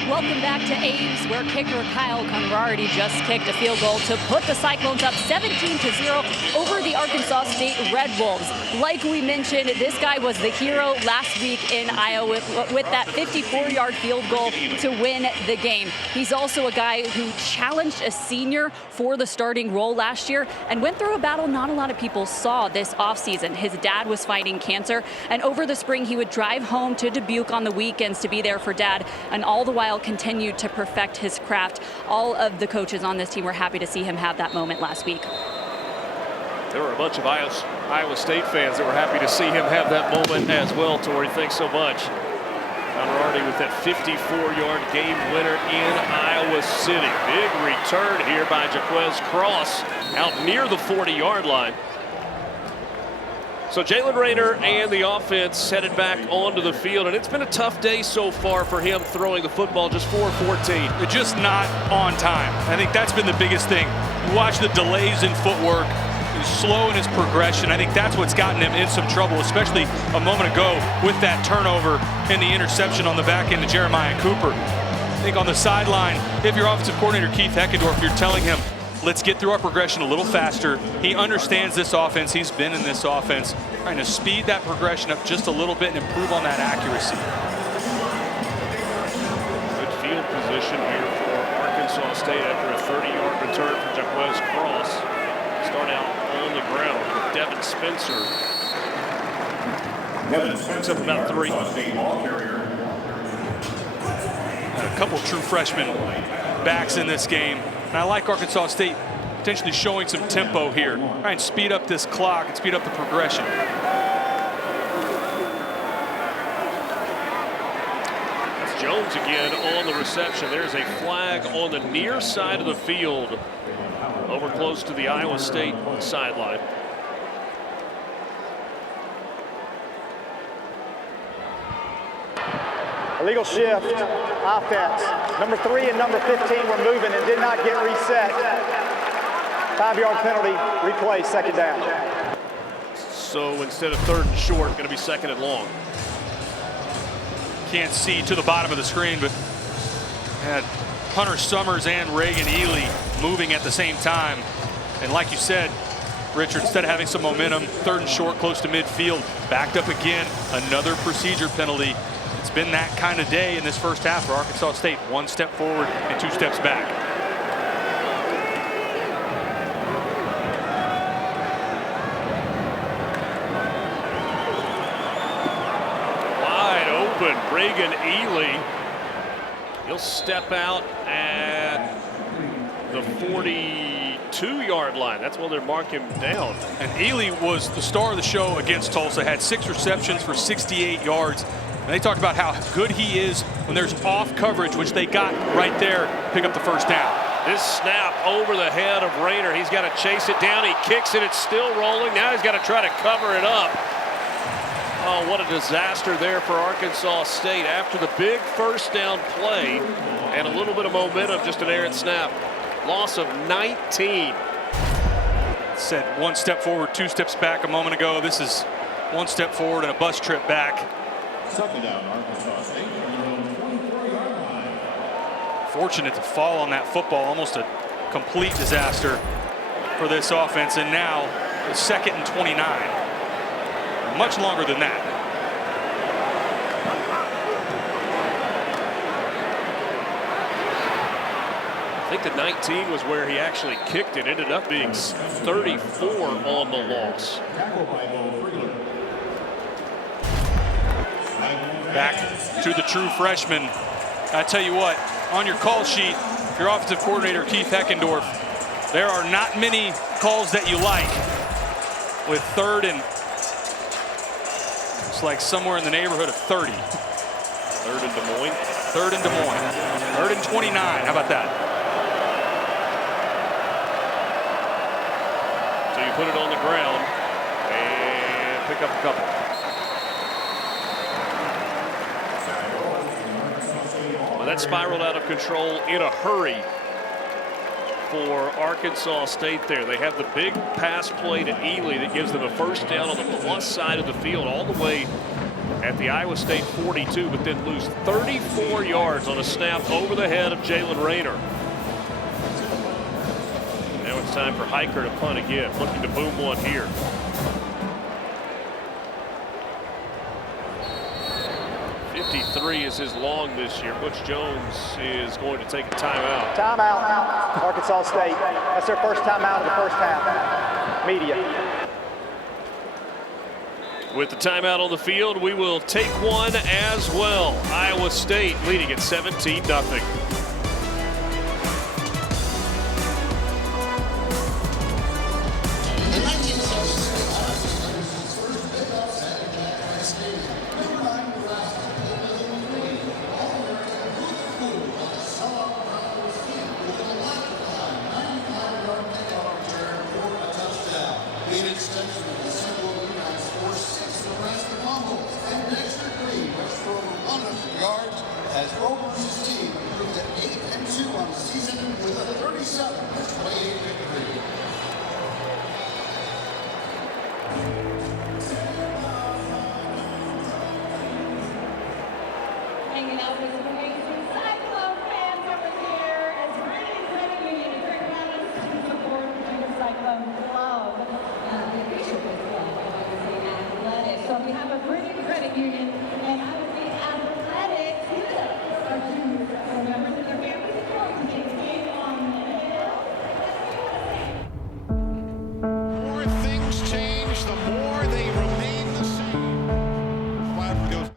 Welcome back to Ames, where kicker Kyle Conradi just kicked a field goal to put the Cyclones up 17-0 over the Arkansas State Red Wolves. Like we mentioned, this guy was the hero last week in Iowa with that 54-yard field goal to win the game. He's also a guy who challenged a senior for the starting role last year and went through a battle not a lot of people saw this offseason. His dad was fighting cancer, and over the spring he would drive home to Dubuque on the weekends to be there for dad, and all the while continued to perfect his craft. All of the coaches on this team were happy to see him have that moment last week. There were a bunch of Iowa State fans that were happy to see him have that moment as well, Tori. Thanks so much. Conradi with that 54-yard game winner in Iowa City. Big return here by Jaquez Cross out near the 40-yard line. So Jalen Rayner and the offense headed back onto the field, and it's been a tough day so far for him throwing the football, just 4-14. Just not on time. I think that's been the biggest thing. You watch the delays in footwork, he's slow in his progression. I think that's what's gotten him in some trouble, especially a moment ago with that turnover and the interception on the back end of Jeremiah Cooper. I think on the sideline, if your offensive coordinator Keith Heckendorf, you're telling him, let's get through our progression a little faster. He understands this offense. He's been in this offense. Trying to speed that progression up just a little bit and improve on that accuracy. Good field position here for Arkansas State after a 30-yard return from Jaquez Cross. Start out on the ground with Devin Spencer. Picks up about 3. A couple true freshman backs in this game. And I like Arkansas State potentially showing some tempo here. Try and speed up this clock and speed up the progression. That's Jones again on the reception. There's a flag on the near side of the field over close to the Iowa State sideline. Illegal shift, offense. Number 3 and number 15 were moving and did not get reset. 5-yard penalty, replay, second down. So instead of 3rd and short, going to be 2nd and long. Can't see to the bottom of the screen, but had Hunter Summers and Reagan Ely moving at the same time. And like you said, Richard, instead of having some momentum, 3rd and short close to midfield, backed up again, another procedure penalty. It's been that kind of day in this first half for Arkansas State. 1 step forward and 2 steps back. Wide open, Reagan Ely. He'll step out at the 42-yard line. That's when they're marking him down. And Ely was the star of the show against Tulsa. Had 6 receptions for 68 yards. And they talked about how good he is when there's off coverage, which they got right there, pick up the first down. This snap over the head of Rayner. He's got to chase it down. He kicks it. It's still rolling. Now he's got to try to cover it up. Oh, what a disaster there for Arkansas State after the big first down play and a little bit of momentum, just an errant snap. Loss of 19. Said 1 step forward, 2 steps back a moment ago. This is 1 step forward and a bus trip back. Second down, Arkansas State from their own 24-yard line. Fortunate to fall on that football. Almost a complete disaster for this offense. And now, 2nd and 29. Much longer than that. I think the 19 was where he actually kicked it. Ended up being 34 on the loss. Back to the true freshman. I tell you what, on your call sheet, if your offensive coordinator Keith Heckendorf, there are not many calls that you like. With 3rd and it's like somewhere in the neighborhood of 30. 3rd and Des Moines. 3rd and Des Moines. 3rd and 29. How about that? So you put it on the ground and pick up a couple. Well, that spiraled out of control in a hurry for Arkansas State there. They have the big pass play to Ely that gives them a first down on the plus side of the field all the way at the Iowa State 42, but then lose 34 yards on a snap over the head of Jalen Rayner. Now it's time for Hiker to punt again, looking to boom one here. Is his long this year. Butch Jones is going to take a timeout. Timeout, Arkansas State. That's their first timeout of the first half. Media. With the timeout on the field, we will take one as well. Iowa State leading at 17-0. Hanging out with some amazing Cyclone fans over here as Reading Credit Union is recognized to support the Cyclone Club. The official club, I would say athletics. So we have a Reading Credit Union and I would say athletics. Our juniors, members of their families are going to get a game on the hill. The more things change, the more they remain the same. Flapper goes.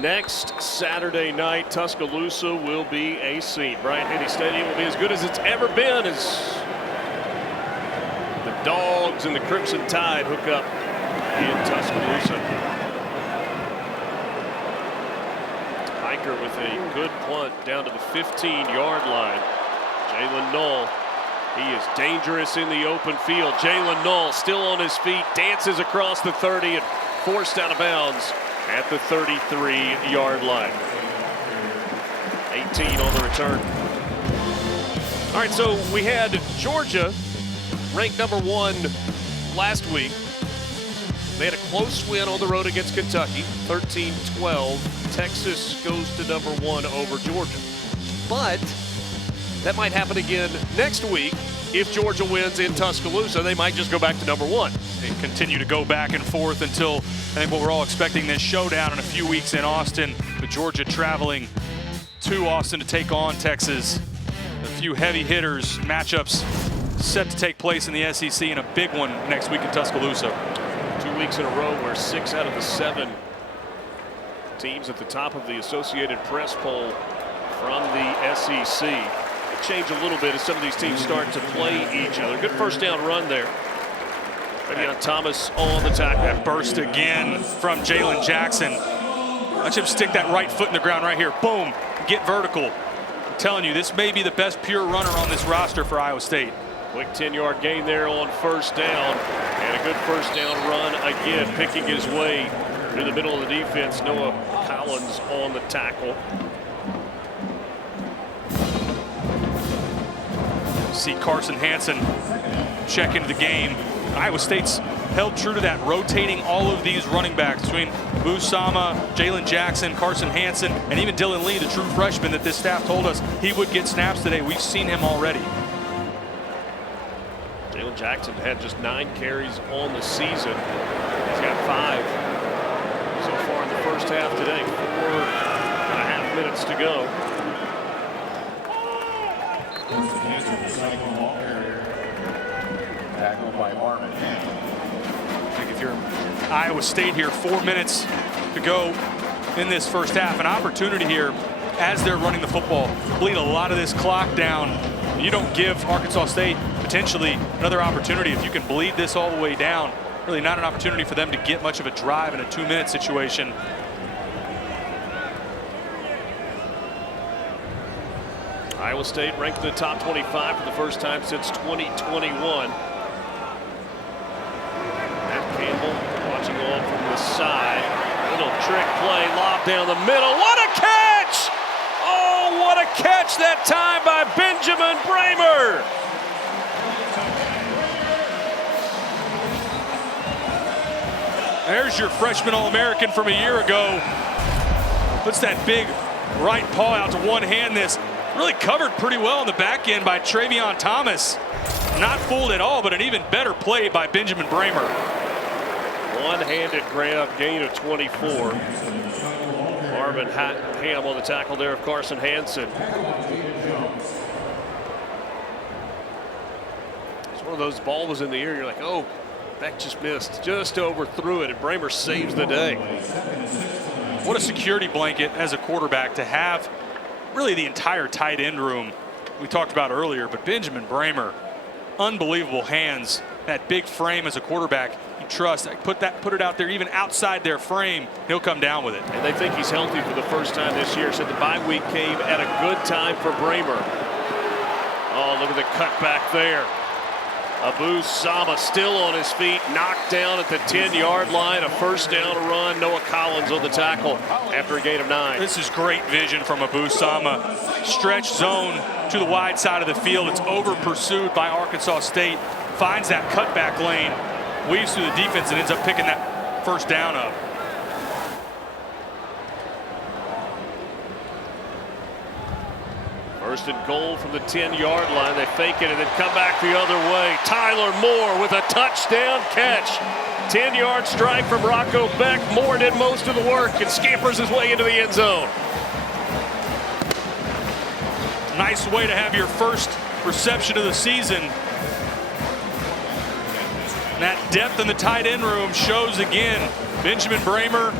next Saturday night, Tuscaloosa will be a scene. Bryant-Denny Stadium will be as good as it's ever been as the Dogs and the Crimson Tide hook up in Tuscaloosa. Hiker with a good punt down to the 15-yard line. Jalen Null, he is dangerous in the open field. Jalen Null still on his feet, dances across the 30 and forced out of bounds at the 33-yard line. 18 on the return. All right, so we had Georgia ranked #1 last week. They had a close win on the road against Kentucky, 13-12. Texas goes to #1 over Georgia. But that might happen again next week. If Georgia wins in Tuscaloosa, they might just go back to #1. They continue to go back and forth until I think what we're all expecting, this showdown in a few weeks in Austin, with Georgia traveling to Austin to take on Texas. A few heavy hitters, matchups set to take place in the SEC, and a big one next week in Tuscaloosa. 2 weeks in a row where 6 out of the 7 teams at the top of the Associated Press poll from the SEC. It changed a little bit as some of these teams start to play each other. Good first down run there. Travion Thomas on the tackle. That burst again from Jalen Jackson. Watch him stick that right foot in the ground right here. Boom, get vertical. I'm telling you, this may be the best pure runner on this roster for Iowa State. Quick 10-yard gain there on first down. And a good first down run again, picking his way to the middle of the defense. Noah Collins on the tackle. See Carson Hansen check into the game. Iowa State's held true to that, rotating all of these running backs between Busama, Jalen Jackson, Carson Hansen, and even Dylan Lee, the true freshman that this staff told us he would get snaps today. We've seen him already. Jalen Jackson had just 9 carries on the season. He's got 5 so far in the first half today. 4.5 minutes to go. Tackled by Marvin. I think if you're Iowa State here, 4 minutes to go in this first half. An opportunity here as they're running the football. Bleed a lot of this clock down. You don't give Arkansas State potentially another opportunity. If you can bleed this all the way down, really not an opportunity for them to get much of a drive in a 2-minute situation. Iowa State ranked in the top 25 for the first time since 2021. Matt Campbell watching on from the side. Little trick play, lob down the middle. What a catch! Oh, what a catch that time by Benjamin Bramer! There's your freshman All-American from a year ago. Puts that big right paw out to one hand. This really covered pretty well on the back end by Travion Thomas. Not fooled at all, but an even better play by Benjamin Bramer. One-handed grab, gain of 24. Marvin Ham on the tackle there of Carson Hansen. It's one of those, ball was in the air, you're like, oh, Beck just missed, just overthrew it, and Bramer saves the day. What a security blanket as a quarterback to have really the entire tight end room we talked about earlier, but Benjamin Bramer, unbelievable hands, that big frame as a quarterback. You trust, put it out there even outside their frame, he'll come down with it. And they think he's healthy for the first time this year. Said the bye week came at a good time for Bramer. Oh, look at the cutback there. Abu Sama still on his feet, knocked down at the 10-yard line. A first down run. Noah Collins on the tackle after a gain of 9. This is great vision from Abu Sama. Stretch zone to the wide side of the field. It's over pursued by Arkansas State. Finds that cutback lane, weaves through the defense, and ends up picking that first down up. First and goal from the 10-yard line. They fake it and then come back the other way. Tyler Moore with a touchdown catch. 10-yard strike from Rocco Beck. Moore did most of the work and scampers his way into the end zone. Nice way to have your first reception of the season. And that depth in the tight end room shows again. Benjamin Bramer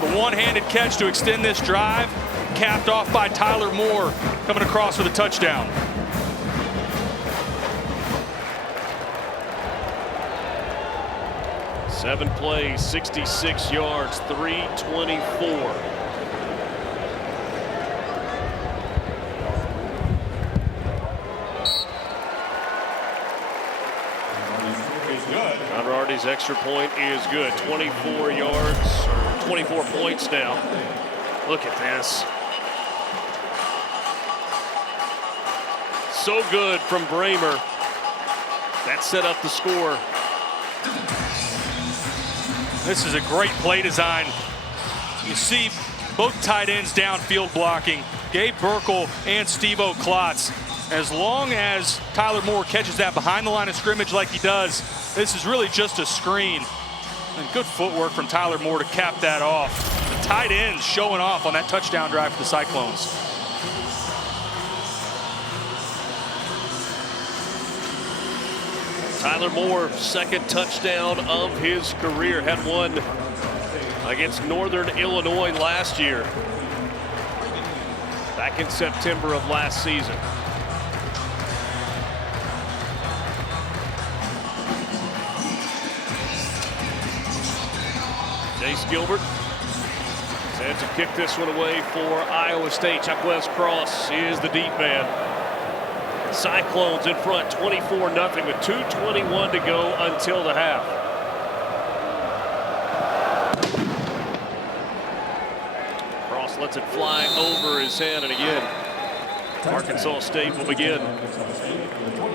The one-handed catch to extend this drive, capped off by Tyler Moore, coming across for the touchdown. Seven plays, 66 yards, 324. Conradi's extra point is good. 24 yards, 24 points now. Look at this. So good from Bramer. That set up the score. This is a great play design. You see both tight ends downfield blocking, Gabe Burkle and Steve-O Klotz. As long as Tyler Moore catches that behind the line of scrimmage like he does, this is really just a screen. And good footwork from Tyler Moore to cap that off. The tight ends showing off on that touchdown drive for the Cyclones. Tyler Moore, second touchdown of his career. Had one against Northern Illinois last year, back in September of last season. Jace Gilbert set to kick this one away for Iowa State. Jaquez Cross is the deep man. Cyclones in front, 24-0 with 2:21 to go until the half. Cross lets it fly over his head, and again, Arkansas State will begin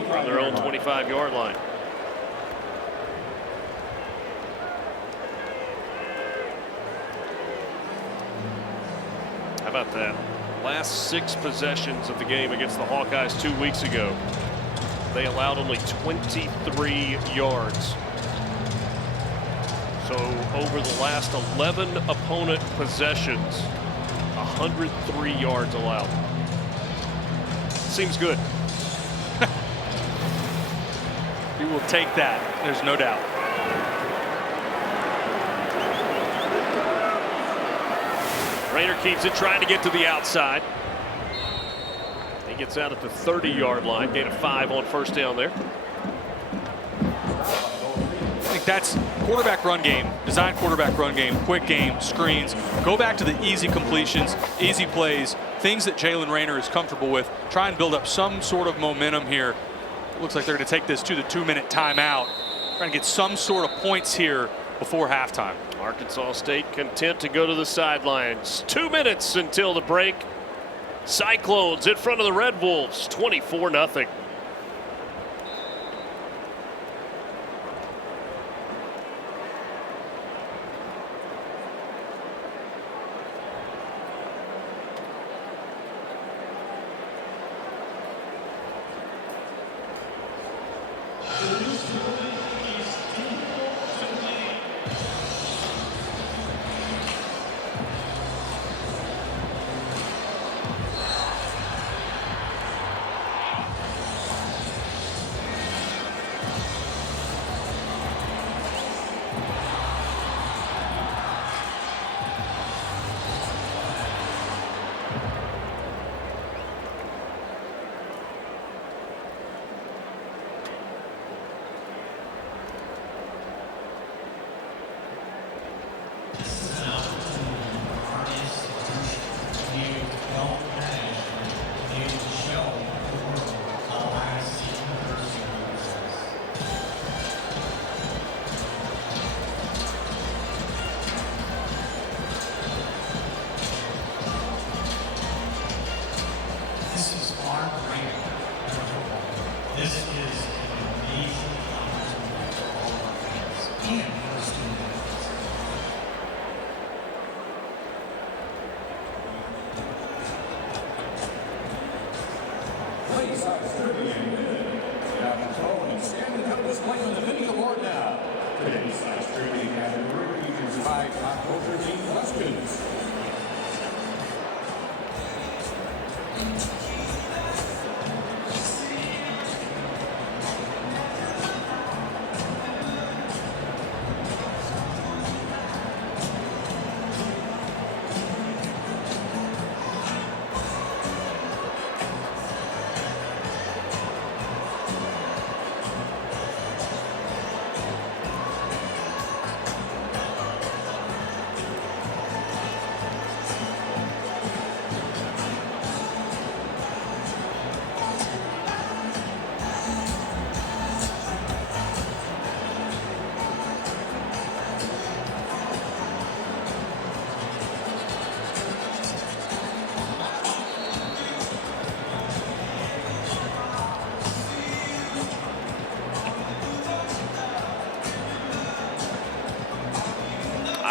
from their own 25-yard line. How about that? Last 6 possessions of the game against the Hawkeyes 2 weeks ago, they allowed only 23 yards. So over the last 11 opponent possessions, 103 yards allowed. Seems good. You will take that, there's no doubt. Rayner keeps it, trying to get to the outside. He gets out at the 30-yard line, gain of 5 on first down there. I think that's quarterback run game, design quarterback run game, quick game, screens. Go back to the easy completions, easy plays, things that Jalen Rayner is comfortable with. Try and build up some sort of momentum here. It looks like they're going to take this to the 2-minute timeout. Trying to get some sort of points here before halftime. Arkansas State content to go to the sidelines. 2 minutes until the break. Cyclones in front of the Red Wolves, 24-0.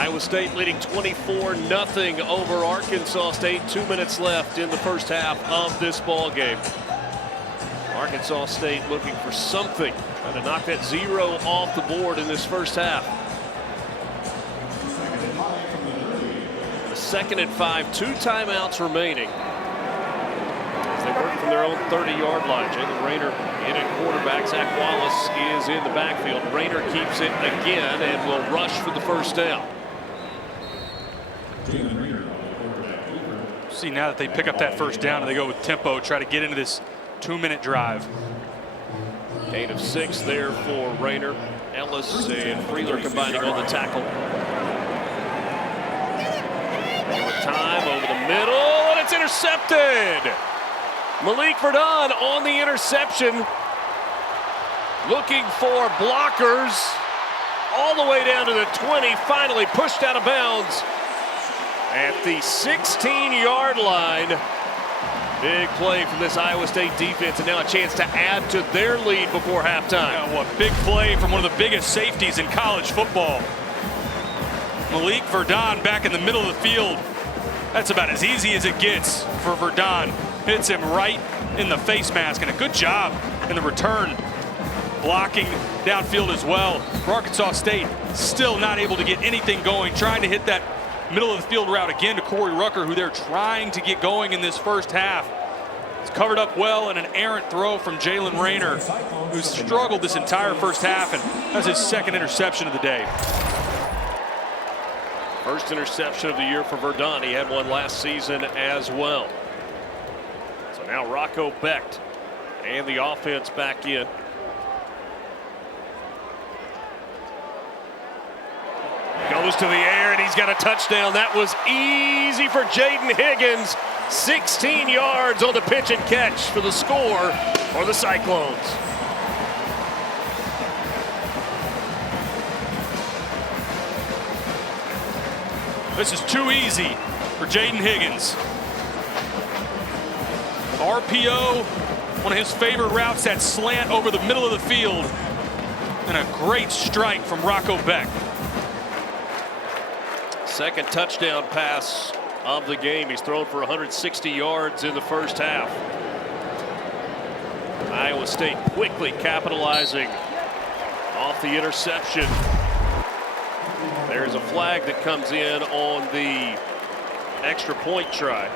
Iowa State leading 24-0 over Arkansas State. 2 minutes left in the first half of this ball game. Arkansas State looking for something, trying to knock that 0 off the board in this first half. The 2nd and 5, 2 timeouts remaining as they work from their own 30-yard line. Jalen Rayner in at quarterback. Zach Wallace is in the backfield. Rayner keeps it again and will rush for the first down. See, now that they pick up that first down and they go with tempo, try to get into this 2-minute drive. Gain of 6 there for Rayner. Ellis and Freeler combining on the tackle. Time over the middle, and it's intercepted. Malik Verdon on the interception, looking for blockers all the way down to the 20, finally pushed out of bounds at the 16-yard line. Big play from this Iowa State defense, and now a chance to add to their lead before halftime. Yeah, what big play from one of the biggest safeties in college football. Malik Verdon back in the middle of the field. That's about as easy as it gets for Verdon. Hits him right in the face mask, and a good job in the return, blocking downfield as well. For Arkansas State, still not able to get anything going, trying to hit that middle of the field route again to Corey Rucker, who they're trying to get going in this first half. It's covered up well, and an errant throw from Jalen Rayner, who's struggled this entire first half, and that's his 2nd interception of the day. First interception of the year for Verdon. He had one last season as well. So now Rocco Becht and the offense back in. Goes to the air, and he's got a touchdown. That was easy for Jaden Higgins. 16 yards on the pitch and catch for the score for the Cyclones. This is too easy for Jaden Higgins. RPO, one of his favorite routes, that slant over the middle of the field. And a great strike from Rocco Becht. Second touchdown pass of the game. He's thrown for 160 yards in the first half. Iowa State quickly capitalizing off the interception. There's a flag that comes in on the extra point try.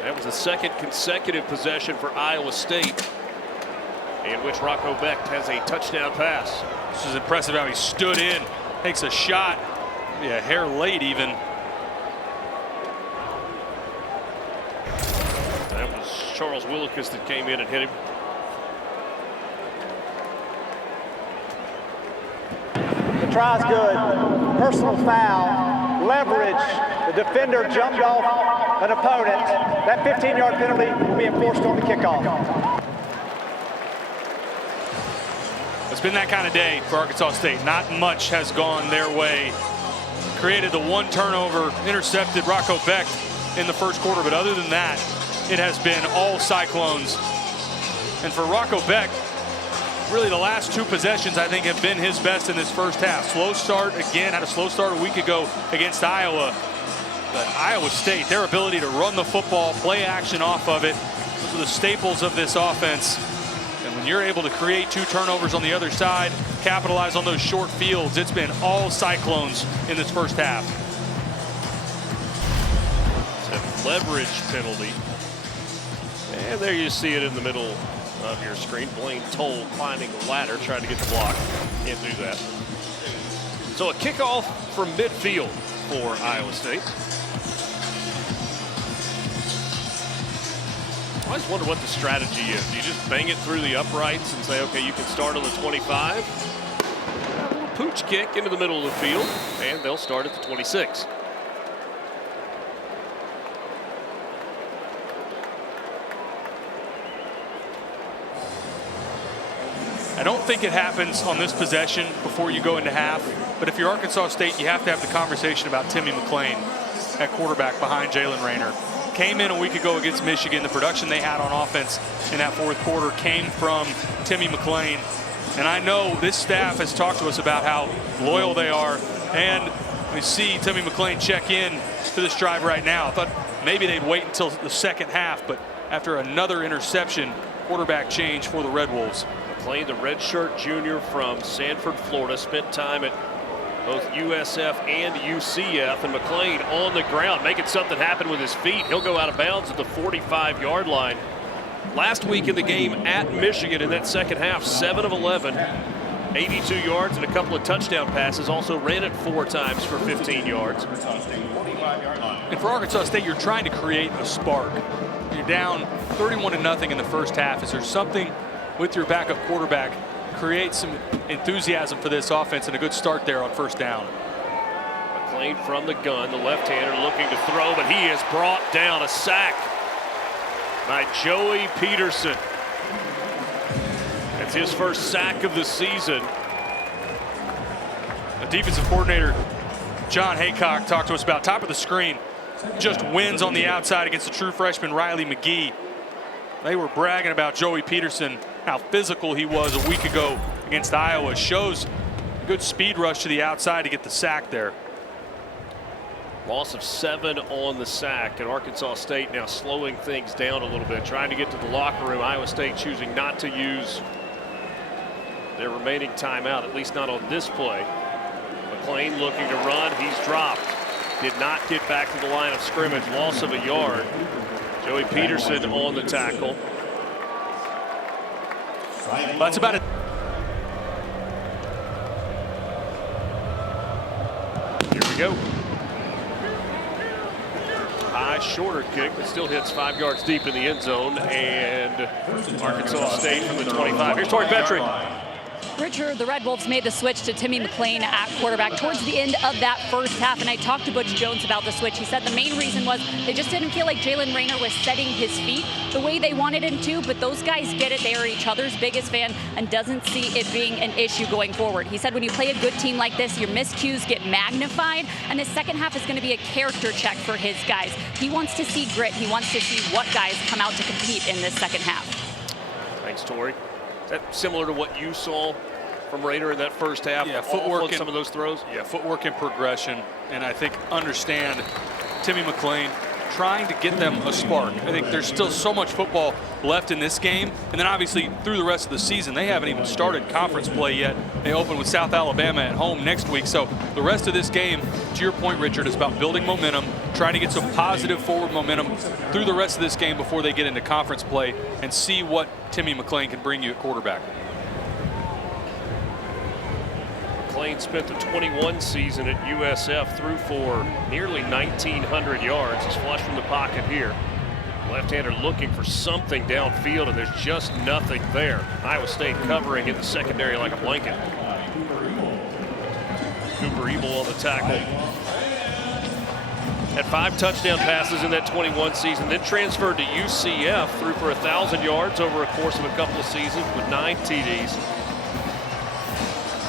That was the 2nd consecutive possession for Iowa State in which Rocco Becht has a touchdown pass. This is impressive how he stood in, takes a shot, maybe a hair late even. That was Charles Willikus that came in and hit him. The try's good. Personal foul, leverage. The defender jumped off an opponent. That 15-yard penalty will be enforced on the kickoff. It's been that kind of day for Arkansas State. Not much has gone their way. Created the 1 turnover, intercepted Rocco Becht in the first quarter, but other than that, it has been all Cyclones. And for Rocco Becht, really the last 2 possessions I think have been his best in this first half. Slow start again, had a slow start a week ago against Iowa. But Iowa State, their ability to run the football, play action off of it, those are the staples of this offense. And when you're able to create 2 turnovers on the other side, capitalize on those short fields, it's been all Cyclones in this first half. It's a leverage penalty. And there you see it in the middle of your screen. Blaine Toll climbing the ladder, trying to get the block. Can't do that. So a kickoff from midfield for Iowa State. I always wonder what the strategy is. Do you just bang it through the uprights and say, okay, you can start on the 25? A little pooch kick into the middle of the field, and they'll start at the 26. I don't think it happens on this possession before you go into half, but if you're Arkansas State, you have to have the conversation about Timmy McClain at quarterback behind Jalen Rayner. Came in a week ago against Michigan. The production they had on offense in that 4th quarter came from Timmy McClain. And I know this staff has talked to us about how loyal they are and We see Timmy McClain check in to this drive right now. I thought maybe they'd wait until the second half, but after another interception, quarterback change for the Red Wolves. McClain, the redshirt junior from Sanford, Florida, spent time at both USF and UCF, and McClain on the ground making something happen with his feet. He'll go out of bounds at the 45-yard line. Last week in the game at Michigan in that second half, 7 of 11, 82 yards and a couple of touchdown passes. Also ran it 4 times for 15 yards. And for Arkansas State, you're trying to create a spark. You're down 31-0 in the first half. Is there something with your backup quarterback create some enthusiasm for this offense and a good start there on first down? McClain from the gun, the left-hander looking to throw, but he is brought down. A sack by Joey Peterson. That's his first sack of the season. The defensive coordinator, John Haycock, talked to us about top of the screen. Just wins on the outside against the true freshman Riley McGee. They were bragging about Joey Peterson, how physical he was a week ago against Iowa. Shows a good speed rush to the outside to get the sack there. Loss of 7 on the sack, and Arkansas State now slowing things down a little bit, trying to get to the locker room. Iowa State choosing not to use their remaining timeout, at least not on this play. McClain looking to run. He's dropped. Did not get back to the line of scrimmage. Loss of a yard. Joey Peterson on the tackle. That's about it. Here we go. High, shorter kick that still hits 5 yards deep in the end zone, and Arkansas State from the 25. Here's Tori Petrie. Richard, the Red Wolves made the switch to Timmy McClain at quarterback towards the end of that first half, and I talked to Butch Jones about the switch. He said the main reason was they just didn't feel like Jalen Rayner was setting his feet the way they wanted him to, but those guys get it. They are each other's biggest fan and doesn't see it being an issue going forward. He said when you play a good team like this, your miscues get magnified, and the second half is going to be a character check for his guys. He wants to see grit. He wants to see what guys come out to compete in this second half. Thanks, Tori. Is that similar to what you saw from Rayner in that first half? Yeah, footwork on some of those throws. Yeah, footwork and progression, and I think understand Timmy McClain trying to get them a spark. I think there's still so much football left in this game, and then obviously through the rest of the season, they haven't even started conference play yet. They open with South Alabama at home next week, so the rest of this game, to your point, Richard, is about building momentum, trying to get some positive forward momentum through the rest of this game before they get into conference play and see what Timmy McClain can bring you at quarterback. McClain spent the 21 season at USF, threw for nearly 1,900 yards. He's flush from the pocket here. Left-hander looking for something downfield, and there's just nothing there. Iowa State covering in the secondary like a blanket. Cooper Ebel on the tackle. Had 5 touchdown passes in that 21 season, then transferred to UCF, threw for 1,000 yards over a course of a couple of seasons with 9 TDs.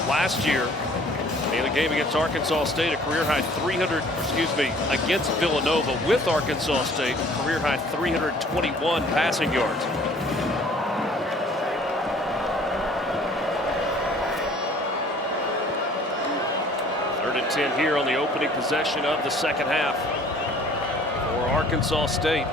Last year, in the game against Arkansas State, a career-high against Villanova with Arkansas State, career-high 321 passing yards. Third and 10 here on the opening possession of the second half for Arkansas State.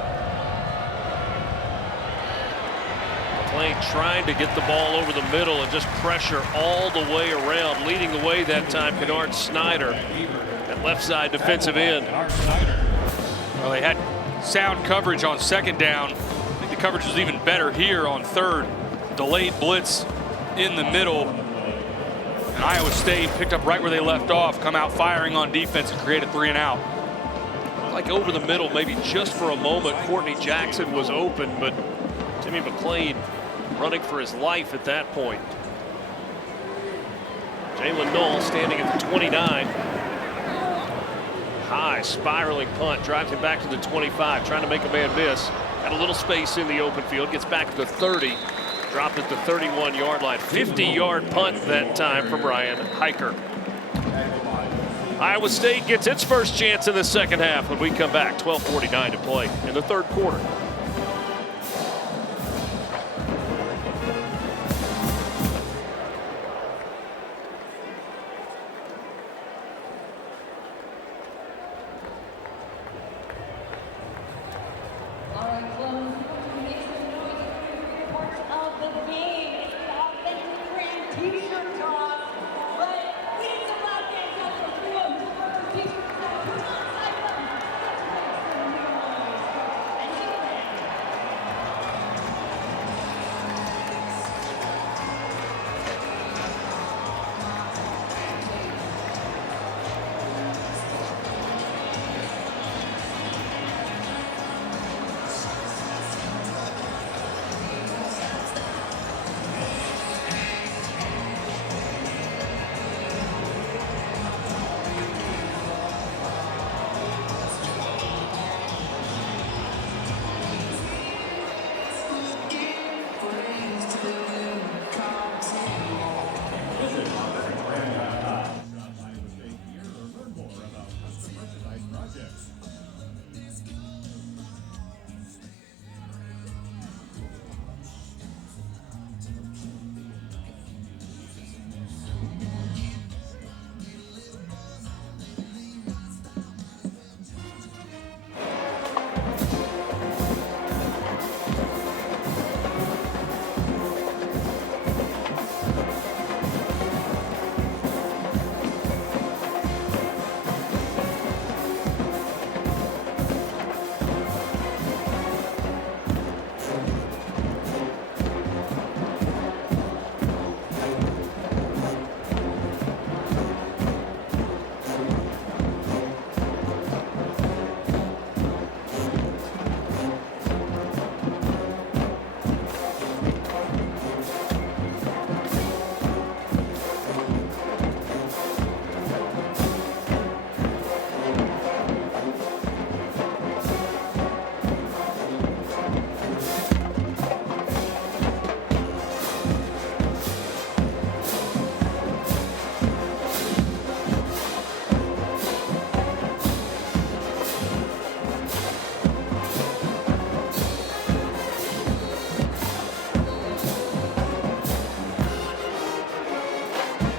McClain trying to get the ball over the middle and just pressure all the way around. Leading the way that time, Kennard Snyder at left side defensive end. Well, they had sound coverage on second down. I think the coverage was even better here on third. Delayed blitz in the middle. And Iowa State picked up right where they left off, come out firing on defense and create a 3-and-out. Like over the middle, maybe just for a moment, Courtney Jackson was open, but Timmy McClain running for his life at that point. Jalen Knoll standing at the 29. High spiraling punt drives him back to the 25, trying to make a man miss. Had a little space in the open field, gets back to the 30, dropped at the 31-yard line. 50-yard punt that time from Ryan Hiker. Iowa State gets its first chance in the second half when we come back. 12:49 to play in the third quarter. T-shirt toss, but we need some loud fans out there. 3-0 for T-shirt toss. Come on, Cyclone. And take it back.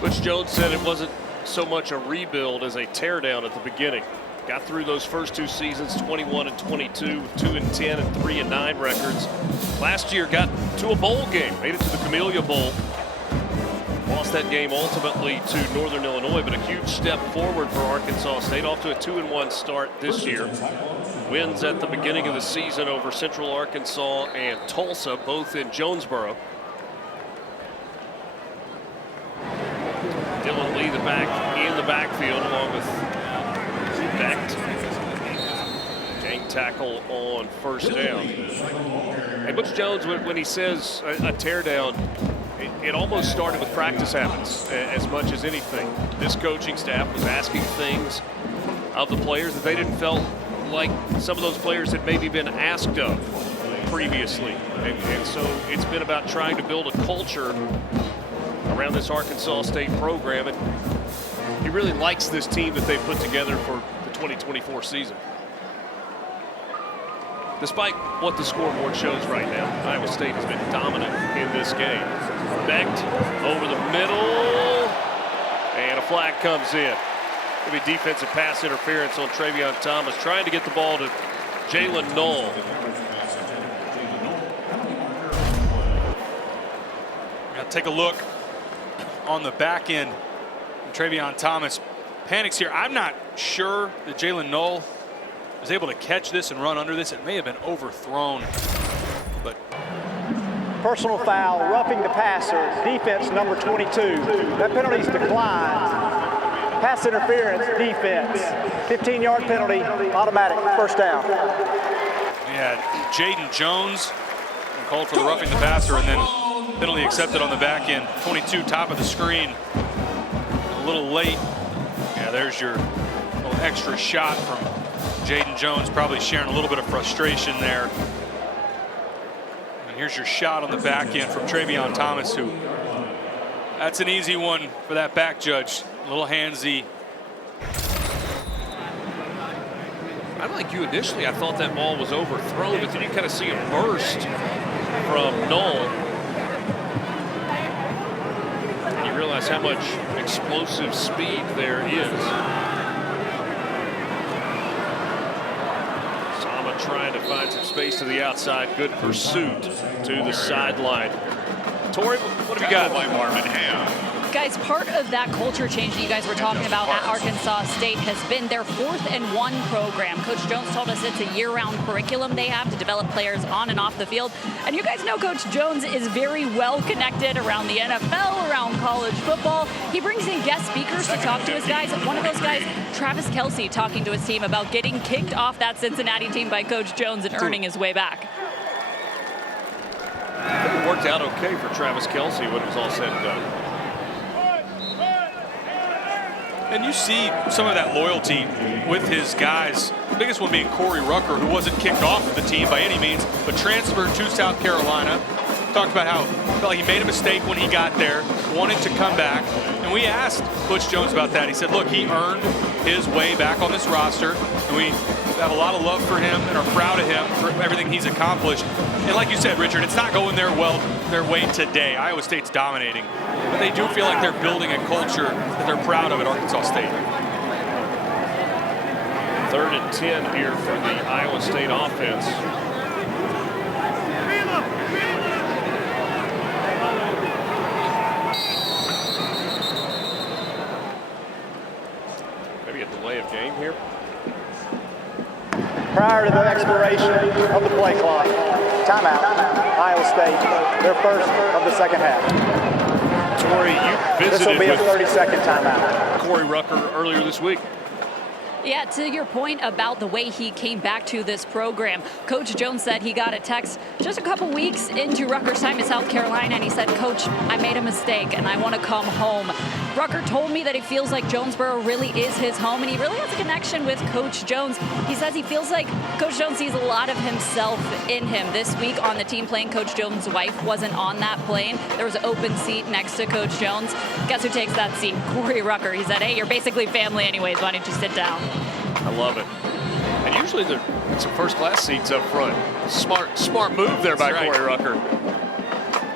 Coach Jones said it wasn't so much a rebuild as a teardown at the beginning. Got through those first two seasons, 21-22, with 2-10 and 3-9 records. Last year got to a bowl game, made it to the Camellia Bowl. Lost that game ultimately to Northern Illinois, but a huge step forward for Arkansas State. Off to a 2-1 start this year. Wins at the beginning of the season over Central Arkansas and Tulsa, both in Jonesboro. Dylan Lee in the backfield along with Becht. Gang tackle on first down. And Butch Jones, when he says a teardown, it almost started with practice habits as much as anything. This coaching staff was asking things of the players that they didn't felt like some of those players had maybe been asked of previously. And so it's been about trying to build a culture around this Arkansas State program, and he really likes this team that they've put together for the 2024 season. Despite what the scoreboard shows right now, Iowa State has been dominant in this game. Becht over the middle, and a flag comes in. It'll be defensive pass interference on Travion Thomas, trying to get the ball to Jalen Knoll. Now take a look on the back end. Travion Thomas panics here. I'm not sure that Jalen Knoll was able to catch this and run under this. It may have been overthrown, but Personal foul, roughing the passer, defense number 22. That penalty's declined. Pass interference, defense. 15-yard penalty, automatic, first down. yeah, Jaden Jones called for the roughing the passer, and then penalty accepted on the back end. 22, top of the screen. A little late. Yeah, there's your little extra shot from Jaden Jones, probably sharing a little bit of frustration there. And here's your shot on the back end from Travion Thomas, who, that's an easy one for that back judge. A little handsy. Unlike you initially, I thought that ball was overthrown, but then you kind of see a burst from Knoll. And you realize how much explosive speed there is. Sama trying to find some space to the outside. Good pursuit to the sideline. Tori, what have you got? By Marvin Ham. Guys, part of that culture change that you guys were talking about at Arkansas State has been their 4th and 1 program. Coach Jones told us it's a year-round curriculum they have to develop players on and off the field. And you guys know Coach Jones is very well connected around the NFL, around college football. He brings in guest speakers to talk to his guys. One of those guys, Travis Kelce, talking to his team about getting kicked off that Cincinnati team by Coach Jones and earning his way back. I think it worked out okay for Travis Kelce when it was all said and done. And you see some of that loyalty with his guys. The biggest one being Corey Rucker, who wasn't kicked off of the team by any means, but transferred to South Carolina. Talked about how he felt like he made a mistake when he got there, wanted to come back. And we asked Butch Jones about that. He said, look, he earned his way back on this roster, and we have a lot of love for him and are proud of him for everything he's accomplished. And like you said, Richard, it's not going their way today. Iowa State's dominating, but they do feel like they're building a culture that they're proud of at Arkansas State. 3rd and 10 here for the Iowa State offense. Maybe a delay of game here. Prior to the expiration of the play clock, timeout, Iowa State, their first of the second half. Tori, you This will visited be a with 30-second timeout. Corey Rucker earlier this week. Yeah, to your point about the way he came back to this program, Coach Jones said he got a text just a couple weeks into Rucker's time in South Carolina, and he said, Coach, I made a mistake, and I want to come home. Rucker told me that he feels like Jonesboro really is his home, and he really has a connection with Coach Jones. He says he feels like Coach Jones sees a lot of himself in him. This week on the team plane, Coach Jones' wife wasn't on that plane. There was an open seat next to Coach Jones. Guess who takes that seat? Corey Rucker. He said, hey, you're basically family anyways. Why don't you sit down? I love it. And usually it's some first-class seats up front. Smart move there by right. Corey Rucker.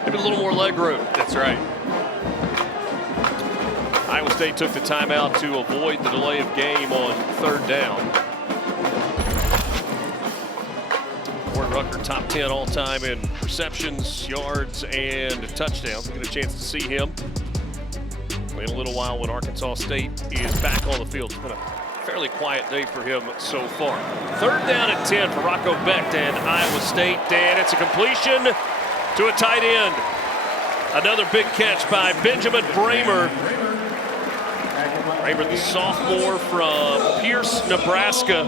Maybe a little more leg room. That's right. Iowa State took the timeout to avoid the delay of game on 3rd down. Corey Rucker, top 10 all-time in receptions, yards, and touchdowns. We'll get a chance to see him in a little while when Arkansas State is back on the field. It's been a fairly quiet day for him so far. 3rd down and 10 for Rocco Becht and Iowa State. And it's a completion to a tight end. Another big catch by Benjamin Bramer. Bramer, the sophomore from Pierce, Nebraska.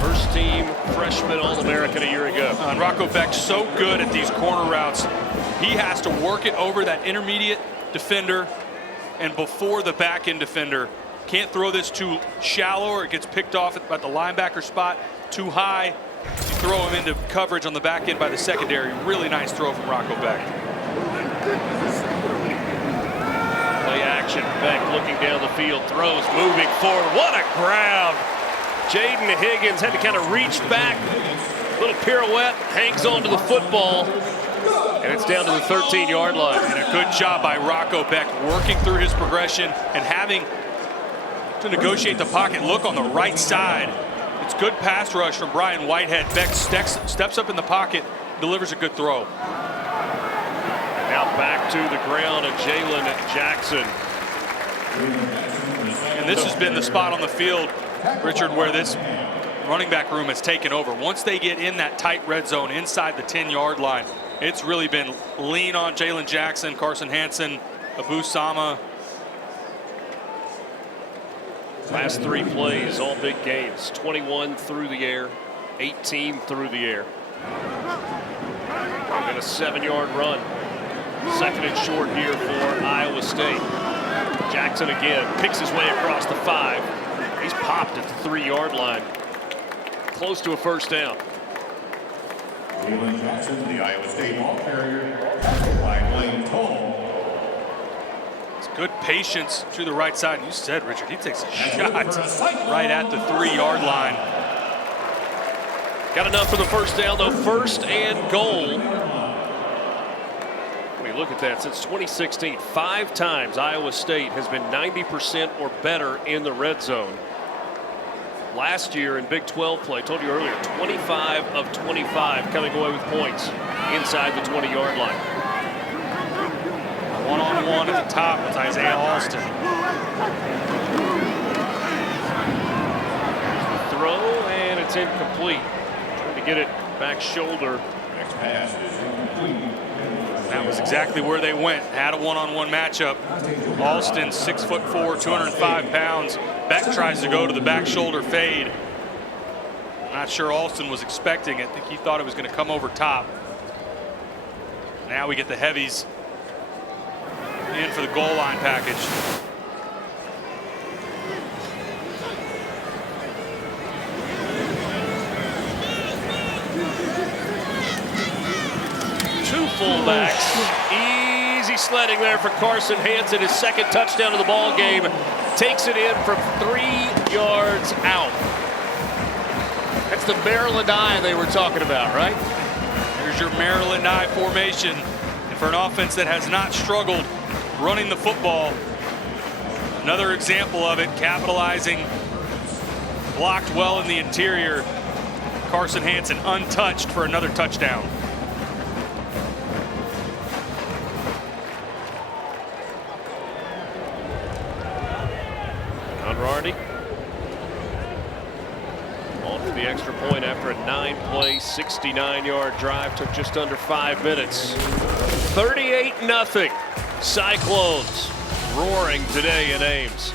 First team freshman All-American a year ago. And Rocco Becht so good at these corner routes. He has to work it over that intermediate defender and before the back end defender. Can't throw this too shallow or it gets picked off at the linebacker spot too high. You throw him into coverage on the back end by the secondary. Really nice throw from Rocco Becht. Play action. Becht looking down the field, throws, moving forward. What a grab! Jaden Higgins had to kind of reach back. Little pirouette, hangs onto the football, and it's down to the 13-yard line. And a good job by Rocco Becht working through his progression and having to negotiate the pocket, look on the right side. It's good pass rush from Brian Whitehead. Becht steps up in the pocket, delivers a good throw. Now back to the ground and Jalen Jackson. And this has been the spot on the field, Richard, where this running back room has taken over. Once they get in that tight red zone inside the 10-yard line, it's really been lean on Jalen Jackson, Carson Hansen, Abu Sama. Last 3 plays, all big gains. 21 through the air, 18 through the air. And then a 7-yard run. 2nd and short here for Iowa State. Jackson again picks his way across the 5. He's popped at the 3-yard line. Close to a first down. Jalen Jackson, the Iowa State ball carrier, tackled by Lane Toll. Good patience to the right side. You said, Richard, he takes a shot right at the 3-yard line. Got enough for the first down, though. 1st and goal. When you look at that, since 2016, 5 times Iowa State has been 90% or better in the red zone. Last year in Big 12 play, told you earlier, 25 of 25 coming away with points. inside the 20-yard line. One-on-one at the top with Isaiah Alston. Throw, and it's incomplete. Trying to get it back shoulder. Next pass is incomplete. That was exactly where they went. Had a one-on-one matchup. Alston, 6'4", 205 pounds. Beck tries to go to the back shoulder fade. Not sure Alston was expecting it. I think he thought it was going to come over top. Now we get the heavies in for the goal line package. Two fullbacks. Easy sledding there for Carson Hansen. His second touchdown of the ball game. Takes it in from 3 yards out. That's the Maryland eye they were talking about, right? Here's your Maryland eye formation. And for an offense that has not struggled running the football, another example of it, capitalizing, blocked well in the interior. Carson Hansen untouched for another touchdown. Conradi on for the extra point after a 9-play, 69-yard drive. Took just under 5 minutes. 38-0. Cyclones roaring today in Ames.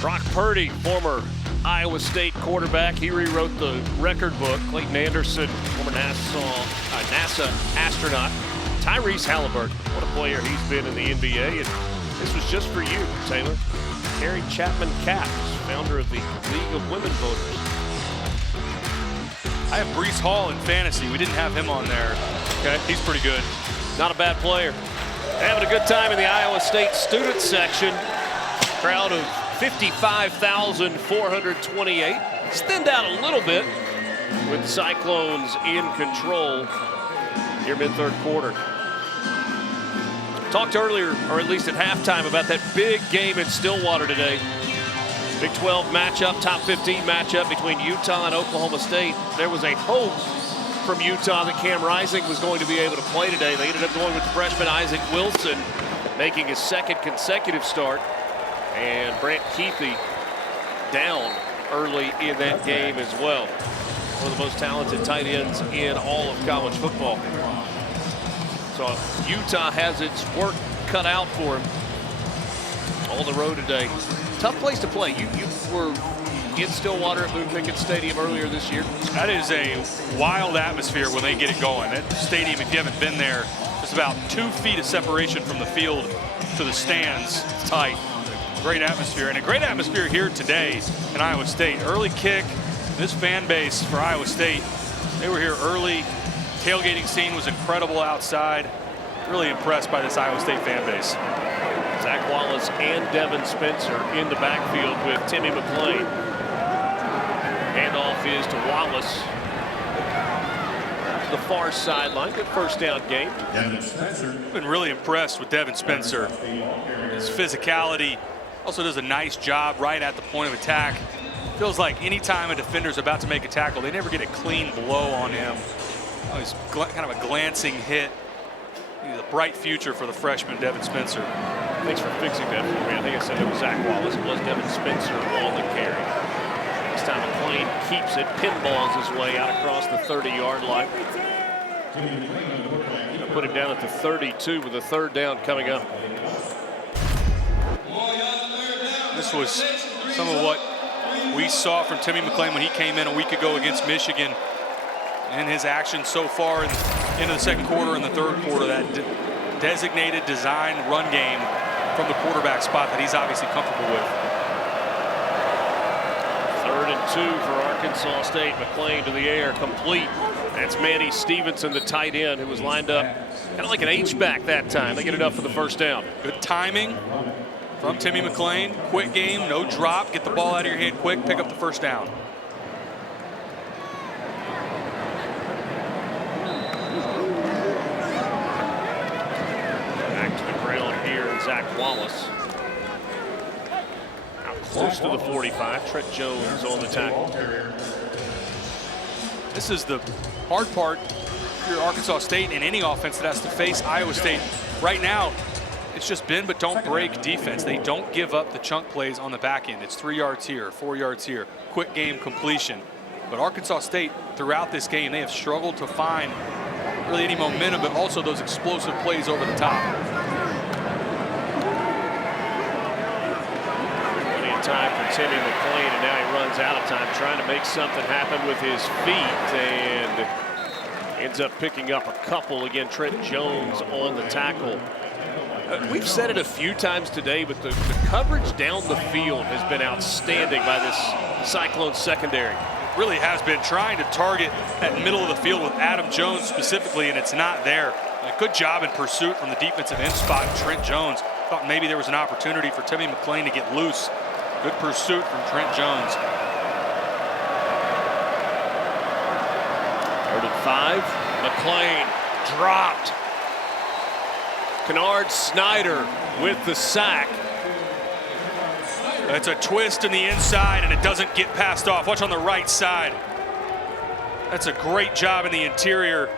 Brock Purdy, former Iowa State quarterback. He rewrote the record book. Clayton Anderson, former NASA astronaut. Tyrese Halliburton, what a player he's been in the NBA. And this was just for you, Taylor. Carrie Chapman Caps, founder of the League of Women Voters. I have Breece Hall in fantasy. We didn't have him on there. Okay. He's pretty good. Not a bad player. Having a good time in the Iowa State student section. Crowd of 55,428. It's thinned out a little bit with the Cyclones in control here mid-third quarter. Talked earlier, or at least at halftime, about that big game in Stillwater today. Big 12 matchup, top 15 matchup between Utah and Oklahoma State. There was a hope from Utah that Cam Rising was going to be able to play today. They ended up going with the freshman Isaac Wilson, making his second consecutive start. And Brant Keithy down early in that game as well. One of the most talented tight ends in all of college football. So Utah has its work cut out for him on the road today. Tough place to play. You were in Stillwater at Boone Pickens Stadium earlier this year. That is a wild atmosphere when they get it going. That stadium, if you haven't been there, just about 2 feet of separation from the field to the stands. It's tight. Great atmosphere, and a great atmosphere here today in Iowa State. Early kick, this fan base for Iowa State, they were here early. Tailgating scene was incredible outside. Really impressed by this Iowa State fan base. Zach Wallace and Devin Spencer in the backfield with Timmy McClain. Handoff is to Wallace. The far sideline. Good first down game. I've been really impressed with Devin Spencer. His physicality, also does a nice job right at the point of attack. Feels like anytime a defender's about to make a tackle, they never get a clean blow on him. Oh, he's kind of a glancing hit. He's a bright future for the freshman Devin Spencer. Thanks for fixing that for me. I think I said it was Zach Wallace. It was Devin Spencer on the carry. This time McClain keeps it, pinballs his way out across the 30-yard line. Put him down at the 32 with a third down coming up. This was some of what we saw from Timmy McClain when he came in a week ago against Michigan. And his actions so far into the second quarter and the third quarter, that designated design run game from the quarterback spot that he's obviously comfortable with. 3rd and 2 for Arkansas State. McClain to the air, complete. That's Manny Stevenson, the tight end, who was lined up kind of like an H-back that time. They get enough for the first down. Good timing from Timmy McClain. Quick game, no drop. Get the ball out of your hand quick, pick up the first down. Zach Wallace out close to the 45. Trent Jones on the tackle. This is the hard part for Arkansas State and any offense that has to face Iowa State. Right now, it's just bend but don't break defense. They don't give up the chunk plays on the back end. It's 3 yards here, 4 yards here, quick game completion. But Arkansas State, throughout this game, they have struggled to find really any momentum, but also those explosive plays over the top. Time for Timmy McClain, and now he runs out of time trying to make something happen with his feet and ends up picking up a couple. Again, Trent Jones on the tackle. We've said it a few times today, but the coverage down the field has been outstanding by this Cyclone secondary. Really has been trying to target at middle of the field with Adam Jones specifically, and it's not there. A good job in pursuit from the defensive end spot. Trent Jones thought maybe there was an opportunity for Timmy McClain to get loose. Good pursuit from Trent Jones. 3rd and 5. McClain dropped. Kennard Snyder with the sack. It's a twist in the inside, and it doesn't get passed off. Watch on the right side. That's a great job in the interior.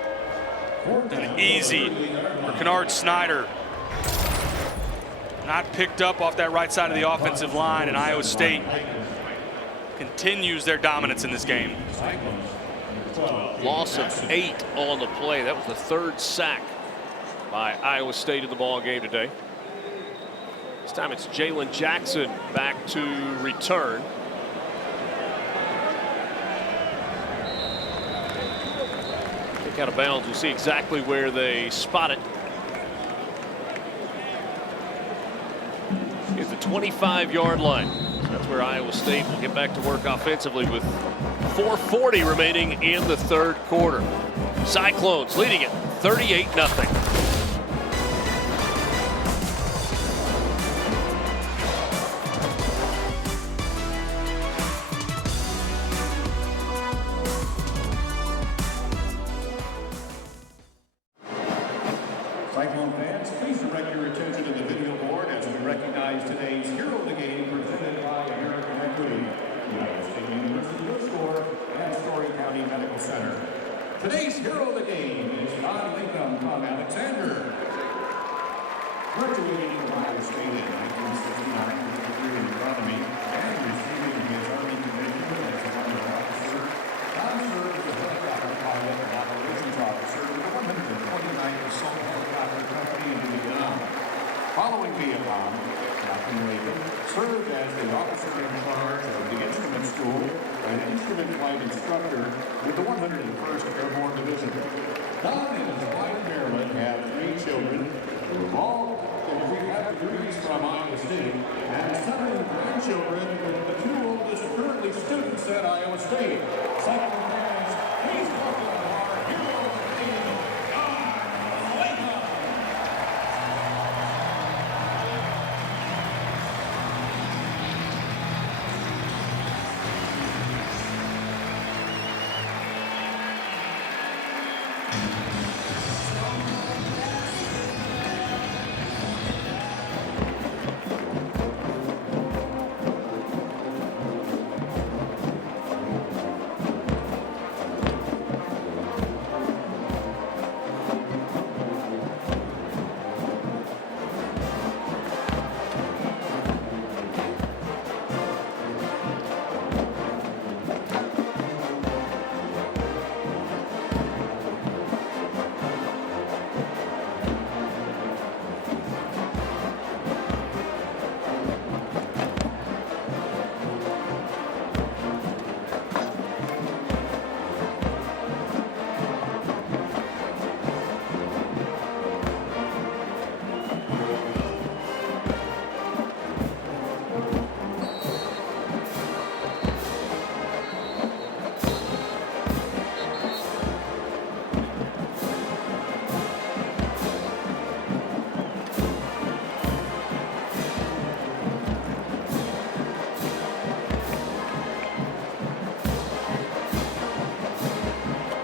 And easy for Kennard Snyder. Not picked up off that right side of the offensive line, and Iowa State continues their dominance in this game. Loss of 8 on the play. That was the 3rd sack by Iowa State in the ball game today. This time it's Jalen Jackson back to return. Kick out of bounds. We'll see exactly where they spot it. Is the 25-yard line. So that's where Iowa State will get back to work offensively with 4:40 remaining in the 3rd quarter. Cyclones leading it 38-0. Cyclone fans, please direct your attention to the video board as we recognize today's hero of the game presented by American Equity, Iowa State University Bookstore, and Story County Medical Center. Today's hero of the game is non-income Tom Alexander. Graduating from Iowa State in 1969 with a degree in agronomy and receiving his Army commission as a Army officer, Tom served as a helicopter pilot and operations officer with the 129th Assault Helicopter Company in Vietnam. Following Vietnam, Captain Reagan served as the flight instructor with the 101st Airborne Division. Don and his wife Marilyn have 3 children who have all rehab degrees from Iowa State and 7 grandchildren with the 2 oldest currently students at Iowa State. Cycling fans, please welcome our hero of the game, Don Latham.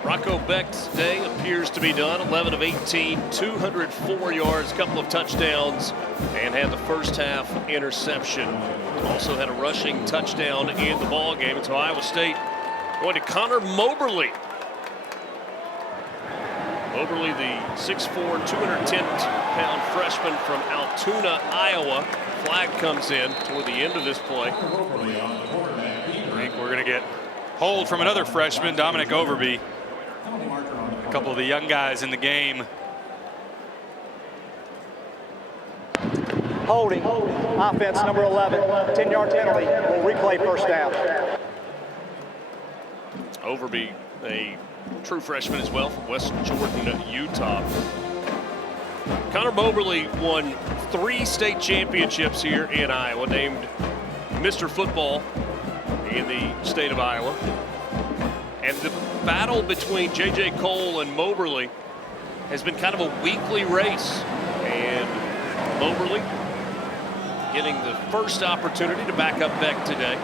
Rocco Becht's day appears to be done. 11 of 18, 204 yards, couple of touchdowns, and had the first half interception. Also had a rushing touchdown in the ball game. So Iowa State going to Connor Moberly. Moberly, the 6'4", 210-pound freshman from Altoona, Iowa. Flag comes in toward the end of this play. I think we're going to get hold from another freshman, Dominic Overby. A couple of the young guys in the game. Holding. Offense number 11. 10-yard penalty. Will replay first down. Overby, a true freshman as well from West Jordan, Utah. Connor Moberly won 3 state championships here in Iowa, named Mr. Football in the state of Iowa. And the battle between J.J. Cole and Moberly has been kind of a weekly race. And Moberly getting the first opportunity to back up Beck today.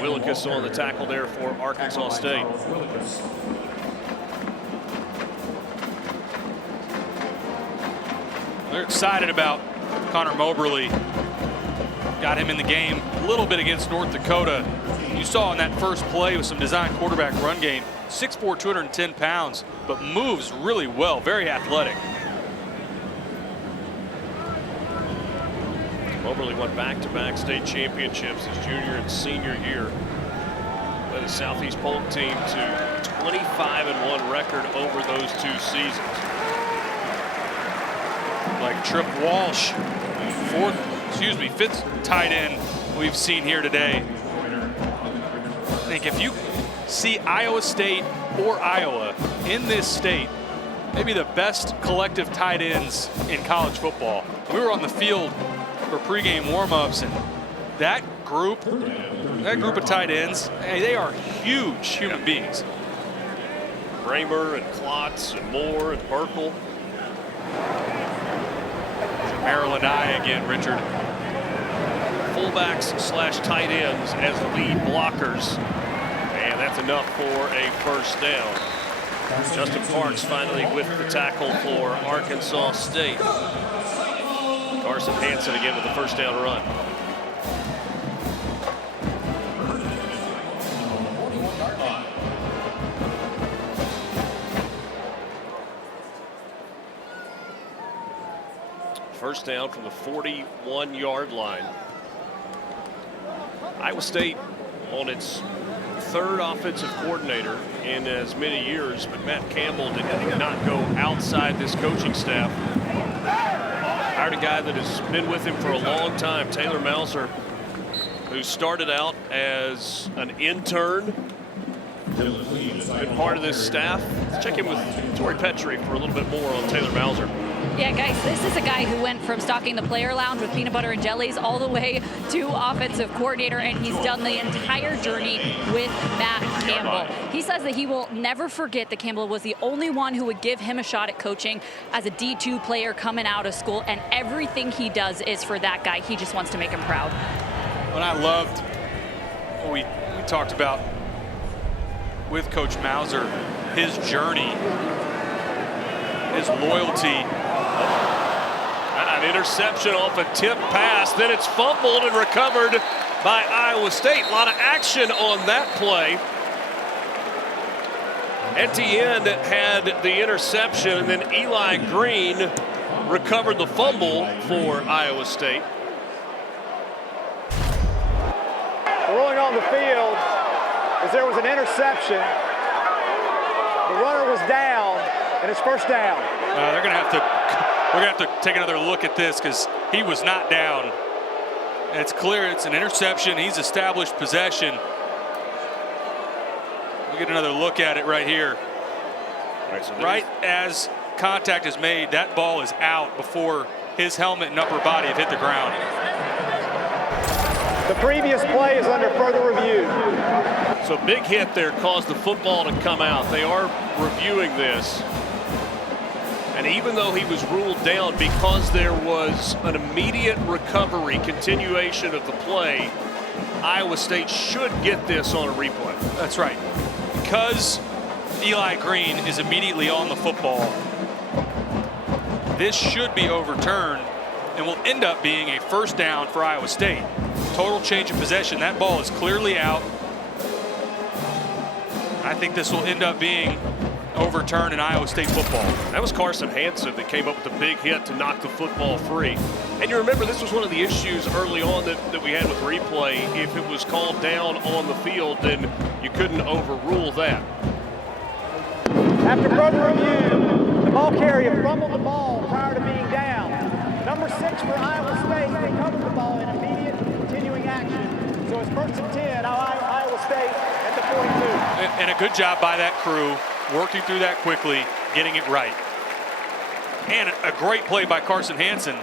Willicus on the tackle there for Arkansas State. They're excited about Connor Moberly. Got him in the game a little bit against North Dakota. You saw in that first play with some design quarterback run game, 6'4", 210 pounds, but moves really well, very athletic. Moberly won back-to-back state championships his junior and senior year. Led the Southeast Polk team to 25-1 record over those 2 seasons. Like Trip Walsh, fifth tight end we've seen here today. I think if you see Iowa State or Iowa in this state, maybe the best collective tight ends in college football. We were on the field for pregame warmups, and that group of tight ends, hey, they are huge human beings. Bramer and Klotz and Moore and Burkle. Maryland Eye again, Richard. Fullbacks / tight ends as lead blockers. And that's enough for a first down. Justin Parks finally with the tackle for Arkansas State. Carson Hansen again with the first down run. First down from the 41-yard line. Iowa State on its 3rd offensive coordinator in as many years, but Matt Campbell did not go outside this coaching staff. Hired a guy that has been with him for a long time, Taylor Mauser. who started out as an intern, been part of this staff. Let's check in with Tori Petrie for a little bit more on Taylor Mauser. Yeah, guys, this is a guy who went from stocking the player lounge with peanut butter and jellies all the way to offensive coordinator, and he's done the entire journey with Matt Campbell. He says that he will never forget that Campbell was the only one who would give him a shot at coaching as a D2 player coming out of school, and everything he does is for that guy. He just wants to make him proud. What I loved what we talked about with Coach Mauser, his journey, his loyalty. An interception off a tip pass, then it's fumbled and recovered by Iowa State. A lot of action on that play. Etienne had the interception, and then Eli Green recovered the fumble for Iowa State. The ruling on the field is there was an interception. The runner was down, and it's first down. We're gonna have to take another look at this because he was not down. It's clear it's an interception. He's established possession. We'll get another look at it right here. Right as contact is made, that ball is out before his helmet and upper body have hit the ground. The previous play is under further review. So big hit there caused the football to come out. They are reviewing this. And even though he was ruled down, because there was an immediate recovery, continuation of the play, Iowa State should get this on a replay. That's right. Because Eli Green is immediately on the football, this should be overturned and will end up being a first down for Iowa State. Total change of possession. That ball is clearly out. I think this will end up being overturned in Iowa State football. That was Carson Hansen that came up with the big hit to knock the football free. And you remember this was one of the issues early on that we had with replay. If it was called down on the field, then you couldn't overrule that. After further review, the ball carrier fumbled the ball prior to being down. Number 6 for Iowa State recovered the ball in immediate continuing action. So it's first and 10, Iowa State at the 42. And a good job by that crew, working through that quickly, getting it right. And a great play by Carson Hansen.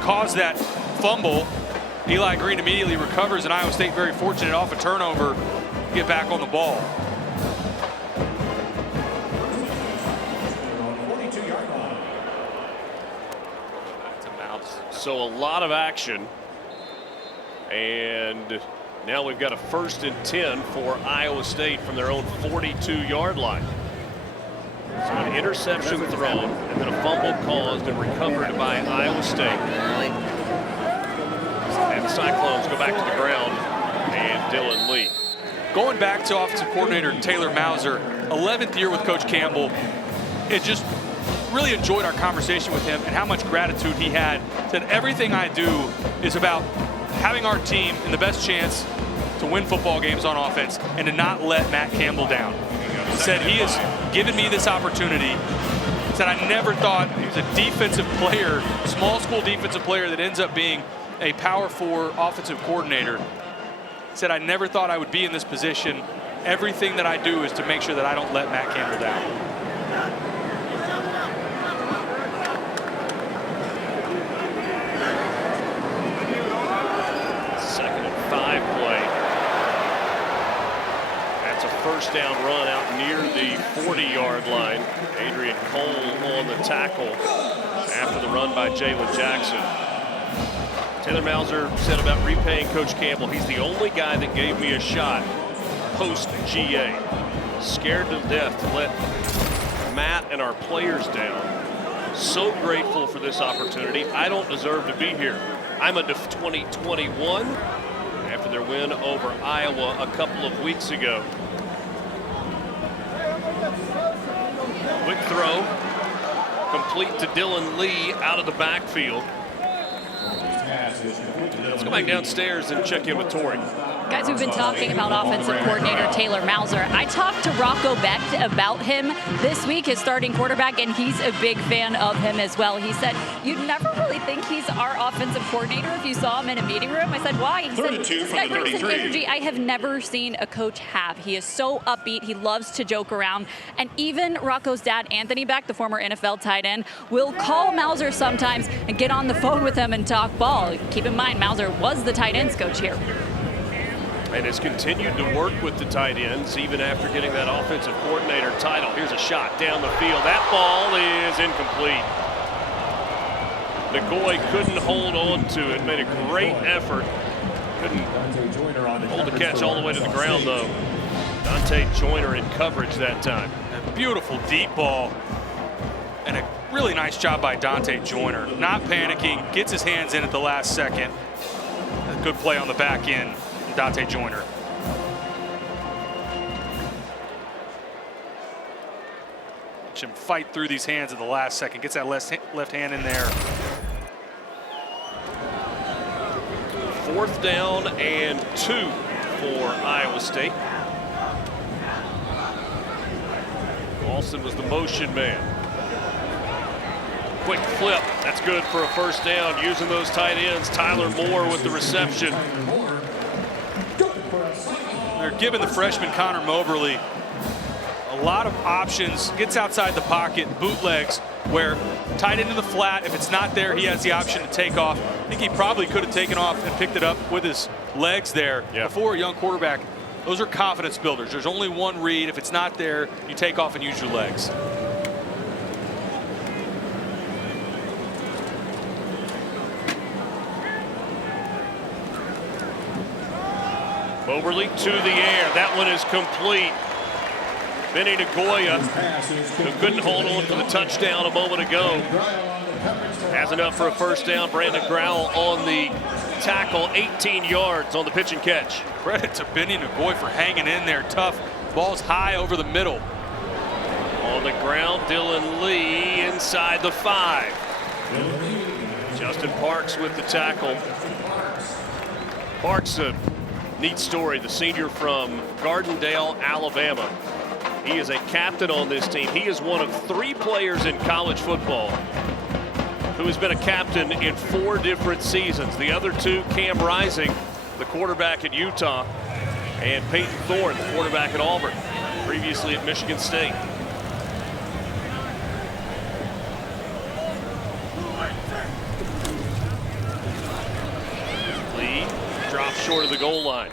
Caused that fumble. Eli Green immediately recovers, and Iowa State very fortunate off a turnover to get back on the ball. So a lot of action. And now we've got a first and 10 for Iowa State from their own 42-yard line. So an interception thrown and then a fumble caused and recovered by Iowa State. And the Cyclones go back to the ground and Dylan Lee. Going back to offensive coordinator Taylor Mauser, 11th year with Coach Campbell, it just really enjoyed our conversation with him and how much gratitude he had. Said everything I do is about having our team in the best chance to win football games on offense and to not let Matt Campbell down. He said he has given me this opportunity. He said I never thought he was a defensive player, small school defensive player that ends up being a Power 4 offensive coordinator. He said I never thought I would be in this position. Everything that I do is to make sure that I don't let Matt Campbell down. First down run out near the 40-yard line. Adrian Cole on the tackle after the run by Jalen Jackson. Taylor Mauser said about repaying Coach Campbell, he's the only guy that gave me a shot post-GA. Scared to death to let Matt and our players down. So grateful for this opportunity. I don't deserve to be here. I'm a 2021 after their win over Iowa a couple of weeks ago. Quick throw, complete to Dylan Lee out of the backfield. Let's go back downstairs and check in with Tori. Guys, we've been talking about offensive coordinator Taylor Mauser. I talked to Rocco Becht about him this week, his starting quarterback, and he's a big fan of him as well. He said, you'd never really think he's our offensive coordinator if you saw him in a meeting room. I said, why? He said, this guy brings an energy I have never seen a coach have. He is so upbeat. He loves to joke around. And even Rocco's dad, Anthony Becht, the former NFL tight end, will call Mauser sometimes and get on the phone with him and talk ball. Keep in mind, Mauser was the tight ends coach here. And has continued to work with the tight ends even after getting that offensive coordinator title. Here's a shot down the field. That ball is incomplete. Nagoy couldn't hold on to it. Made a great effort. Couldn't hold the catch all the way to the ground, though. Dante Joyner in coverage that time. A beautiful deep ball. And a really nice job by Dante Joyner. Not panicking. Gets his hands in at the last second. A good play on the back end. Dante Joyner. Watch him fight through these hands at the last second. Gets that left hand in there. 4th down and 2 for Iowa State. Alston was the motion man. Quick flip. That's good for a 1st down. Using those tight ends. Tyler Moore with the reception. They're giving the freshman Connor Moberly a lot of options. Gets outside the pocket, bootlegs, where tight into the flat. If it's not there, he has the option to take off. I think he probably could have taken off and picked it up with his legs there. Yeah. For a young quarterback, those are confidence builders. There's only one read. If it's not there, you take off and use your legs. Moberly to the air. That one is complete. Benny Nagoya, who couldn't hold on to the touchdown a moment ago, has enough for a 1st down. Brandon Growell on the tackle, 18 yards on the pitch and catch. Credit to Benny Nagoya for hanging in there tough. Ball's high over the middle. On the ground, Dylan Lee inside the 5. Justin Parks with the tackle. Parks, a neat story, the senior from Gardendale, Alabama. He is a captain on this team. He is one of 3 players in college football who has been a captain in 4 different seasons. The other 2, Cam Rising, the quarterback at Utah, and Peyton Thorne, the quarterback at Auburn, previously at Michigan State. Lee drops short of the goal line.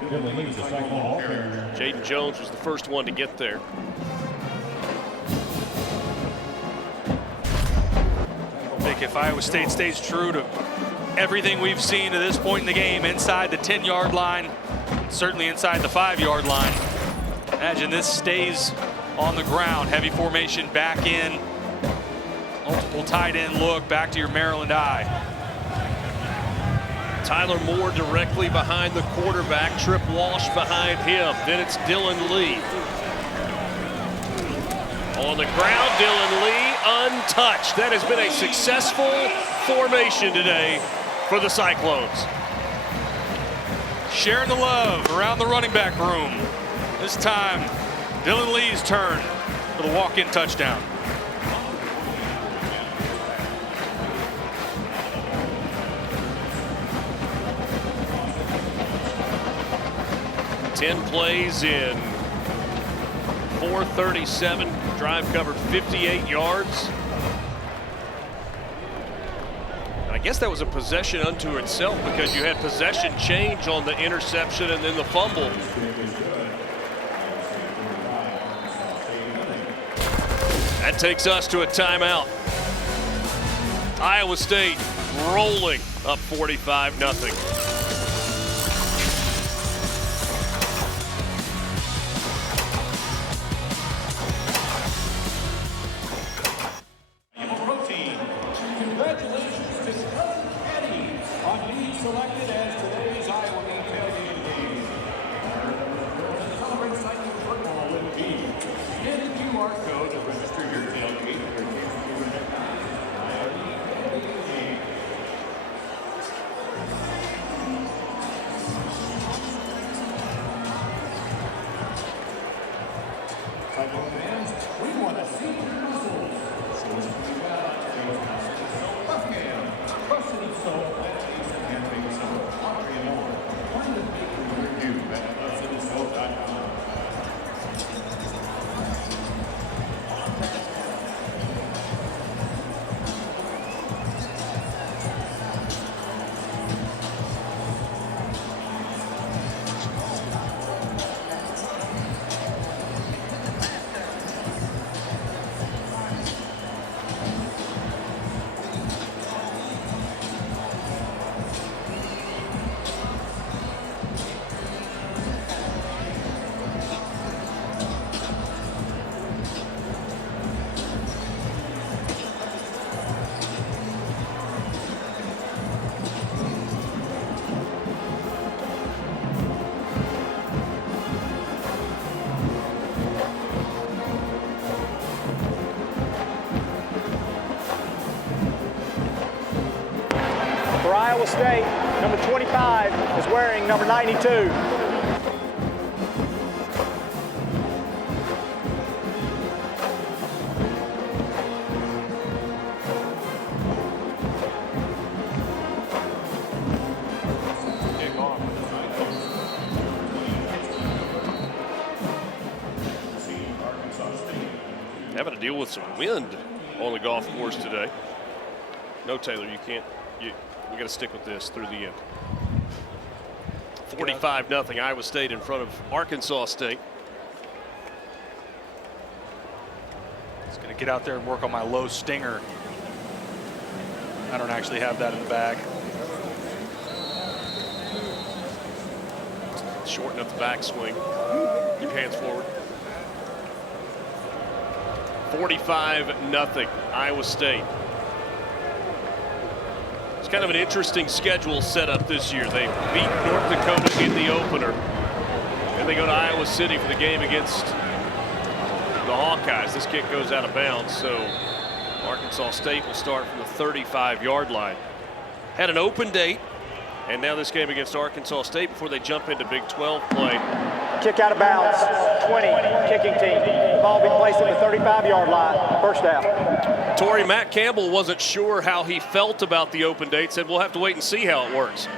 Jaden Jones was the first one to get there. I think if Iowa State stays true to everything we've seen to this point in the game, inside the 10-yard line, certainly inside the 5-yard line, imagine this stays on the ground. Heavy formation back in, multiple tight end look, back to your Maryland eye. Tyler Moore directly behind the quarterback. Trip Walsh behind him. Then it's Dylan Lee. On the ground, Dylan Lee untouched. That has been a successful formation today for the Cyclones. Sharing the love around the running back room. This time, Dylan Lee's turn for the walk-in touchdown. Ten plays in 4:37. Drive covered 58 yards. And I guess that was a possession unto itself because you had possession change on the interception and then the fumble. That takes us to a timeout. Iowa State rolling up 45-0. Iowa State, number 25, is wearing number 92. Having to deal with some wind on the golf course today. No, Taylor, you can't. We got to stick with this through the end. 45-0 Iowa State in front of Arkansas State. Just going to get out there and work on my low stinger. I don't actually have that in the bag. Shorten up the backswing. Keep hands forward. 45-0 Iowa State. It's kind of an interesting schedule set up this year. They beat North Dakota in the opener, and they go to Iowa City for the game against the Hawkeyes. This kick goes out of bounds, so Arkansas State will start from the 35-yard line. Had an open date, and now this game against Arkansas State before they jump into Big 12 play. Kick out of bounds, 20, kicking team. Ball be placed at the 35-yard line, first down. Torrey, Matt Campbell wasn't sure how he felt about the open date, said we'll have to wait and see how it works.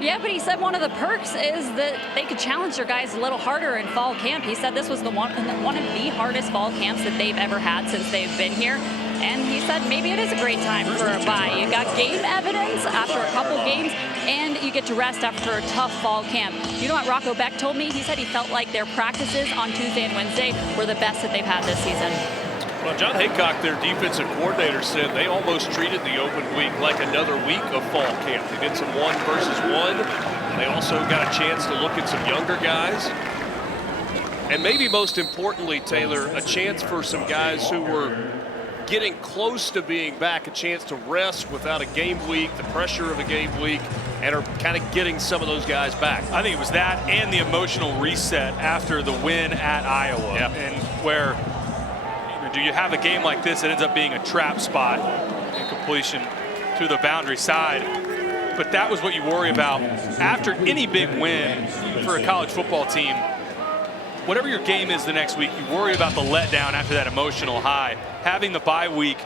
Yeah, but he said one of the perks is that they could challenge their guys a little harder in fall camp. He said this was one of the hardest fall camps that they've ever had since they've been here. And he said maybe it is a great time for a bye. You got game evidence after a couple games, and you get to rest after a tough fall camp. You know what Rocco Beck told me? He said he felt like their practices on Tuesday and Wednesday were the best that they've had this season. Well, John Haycock, their defensive coordinator, said they almost treated the open week like another week of fall camp. They did some 1 versus 1. They also got a chance to look at some younger guys. And maybe most importantly, Taylor, a chance for some guys who were getting close to being back, a chance to rest without a game week, the pressure of a game week, and are kind of getting some of those guys back. I think it was that and the emotional reset after the win at Iowa. Yep. And where do you have a game like this that ends up being a trap spot and completion to the boundary side? But that was what you worry about after any big win for a college football team. Whatever your game is the next week, you worry about the letdown after that emotional high. Having the bye week,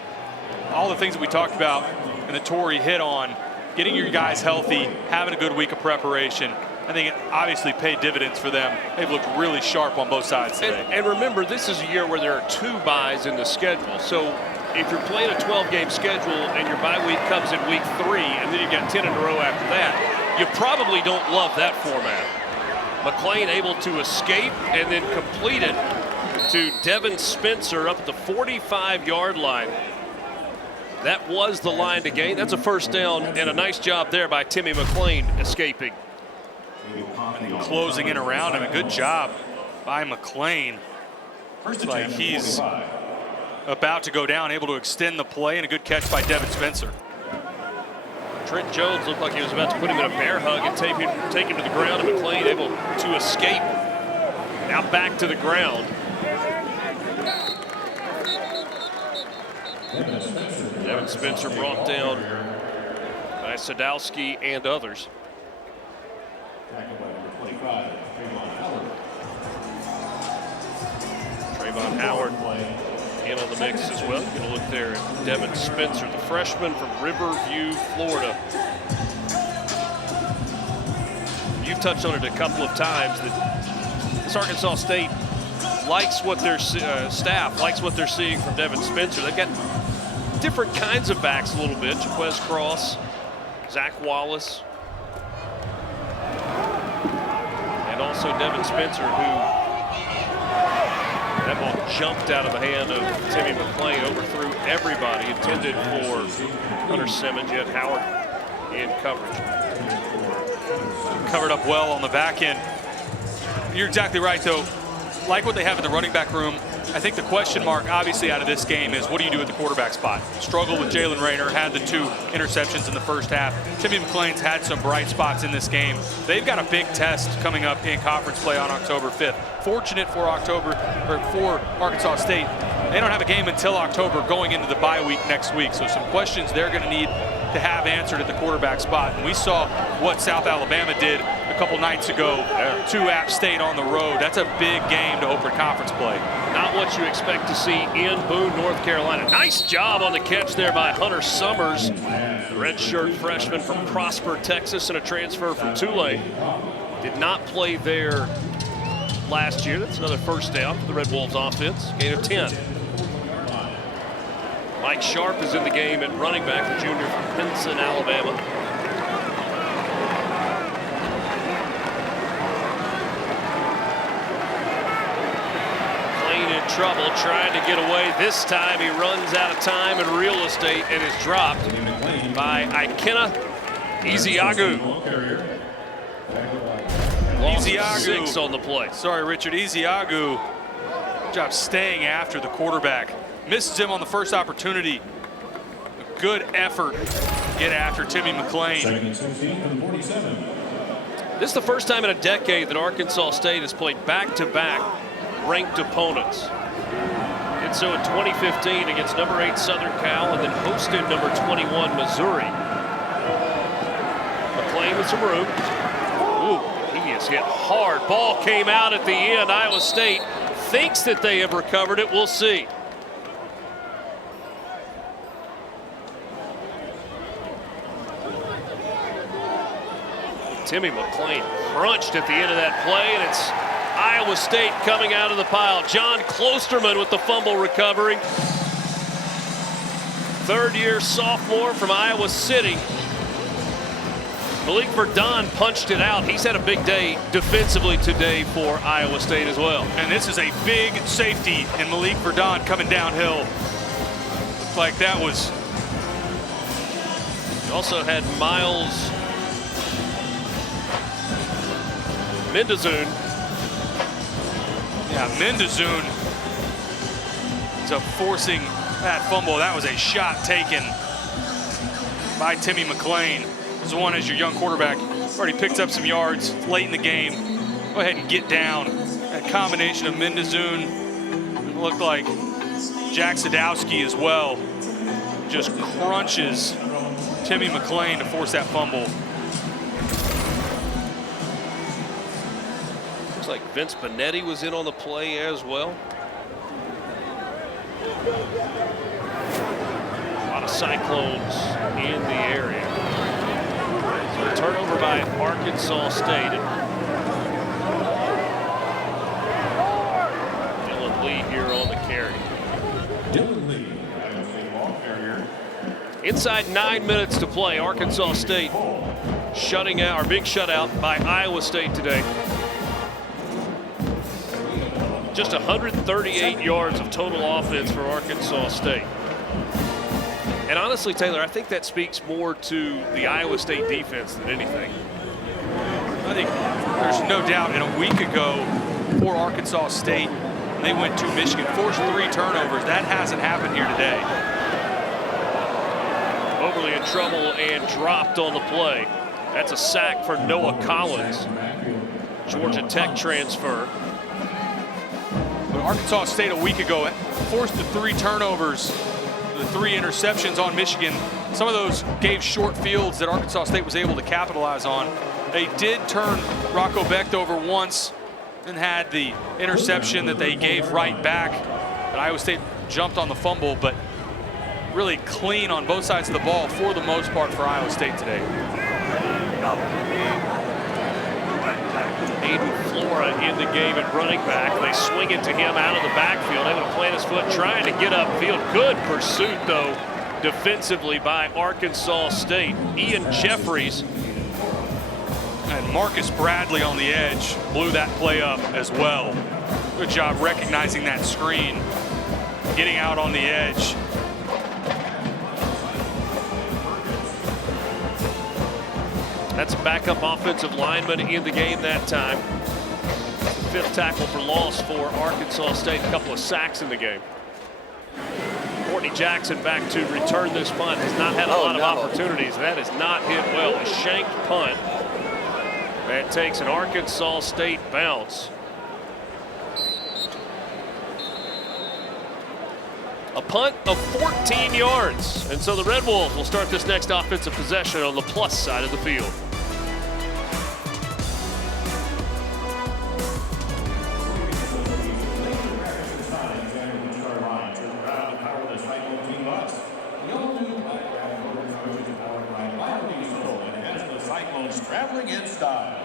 all the things that we talked about and that Torrey hit on, getting your guys healthy, having a good week of preparation, I think it obviously paid dividends for them. They've looked really sharp on both sides today. And remember, this is a year where there are 2 byes in the schedule. So if you're playing a 12-game schedule and your bye week comes in week 3 and then you got 10 in a row after that, you probably don't love that format. McClain able to escape and then complete it to Devin Spencer up at the 45-yard line. That was the line to gain. That's a first down, and a nice job there by Timmy McClain escaping. Closing in around him, a good job by McClain. Looks like he's about to go down, able to extend the play, and a good catch by Devin Spencer. Trent Jones looked like he was about to put him in a bear hug and take him to the ground, and McClain able to escape. Now back to the ground. Devin Spencer brought down by Sadowski and others. Trayvon Howard in on the mix as well. Going to look there at Devin Spencer, the freshman from Riverview, Florida. You've touched on it a couple of times that this Arkansas State likes what their staff likes what they're seeing from Devin Spencer. They've got different kinds of backs a little bit. Jaquez Cross, Zach Wallace, and also Devin Spencer, who that ball jumped out of the hand of Timmy McClain, overthrew everybody, intended for Hunter Simmons, yet Howard in coverage. Covered up well on the back end. You're exactly right, though. Like what they have in the running back room, I think the question mark, obviously, out of this game is what do you do at the quarterback spot? Struggled with Jalen Rayner, had the 2 interceptions in the first half. Timmy McClain's had some bright spots in this game. They've got a big test coming up in conference play on October 5th. Fortunate for Arkansas State, they don't have a game until October going into the bye week next week. So some questions they're going to need to have answered at the quarterback spot. And we saw what South Alabama did a couple nights ago to App State on the road. That's a big game to open conference play. Not what you expect to see in Boone, North Carolina. Nice job on the catch there by Hunter Summers. Redshirt freshman from Prosper, Texas, and a transfer from Tulane. Did not play there last year. That's another first down for the Red Wolves offense. Gain of 10. Mike Sharp is in the game at running back, the junior from Pinson, Alabama. McClain in trouble, trying to get away. This time he runs out of time and real estate and is dropped by Ikenna Ezeagu. Ezeagu 6 on the play. Sorry, Richard. Ezeagu, good job staying after the quarterback. Misses him on the first opportunity. A good effort to get after Timmy McClain. This is the first time in a decade that Arkansas State has played back-to-back ranked opponents. And so in 2015 against number 8 Southern Cal and then hosted number 21 Missouri. McClain with some room. Ooh, he is hit hard. Ball came out at the end. Iowa State thinks that they have recovered it. We'll see. Timmy McClain crunched at the end of that play, and it's Iowa State coming out of the pile. John Klosterman with the fumble recovery. Third-year sophomore from Iowa City. Malik Verdon punched it out. He's had a big day defensively today for Iowa State as well. And this is a big safety in Malik Verdon coming downhill. Looked like that was. You also had Miles Mendezoon. Yeah, Mendezoon ends up forcing that fumble. That was a shot taken by Timmy McClain. This one, as your young quarterback, already picked up some yards late in the game. Go ahead and get down. That combination of Mendezoon, looked like Jack Sadowski as well, just crunches Timmy McClain to force that fumble. Looks like Vince Benetti was in on the play as well. A lot of Cyclones in the area. So a turnover by Arkansas State. Dylan Lee here on the carry. Dylan Lee, Iowa State ball carrier. Inside 9 minutes to play, Arkansas State shutting out or being shut out by Iowa State today. Just 138 yards of total offense for Arkansas State. And honestly, Taylor, I think that speaks more to the Iowa State defense than anything. I think there's no doubt. And a week ago, poor Arkansas State, they went to Michigan, forced 3 turnovers. That hasn't happened here today. Moberly in trouble and dropped on the play. That's a sack for Noah Collins, Georgia Tech transfer. Arkansas State a week ago forced the 3 turnovers, the 3 interceptions on Michigan. Some of those gave short fields that Arkansas State was able to capitalize on. They did turn Rocco Becht over once and had the interception that they gave right back. But Iowa State jumped on the fumble, but really clean on both sides of the ball for the most part for Iowa State today. Aiden Flora in the game at running back. They swing it to him out of the backfield, able to plant his foot, trying to get upfield. Good pursuit, though, defensively by Arkansas State. Ian Jeffries. And Marcus Bradley on the edge blew that play up as well. Good job recognizing that screen, getting out on the edge. That's a backup offensive lineman in the game that time. 5th tackle for loss for Arkansas State. A couple of sacks in the game. Courtney Jackson back to return this punt. Has not had a lot of opportunities. That is not hit well. A shanked punt. That takes an Arkansas State bounce. A punt of 14 yards. And so the Red Wolves will start this next offensive possession on the plus side of the field. Traveling in style.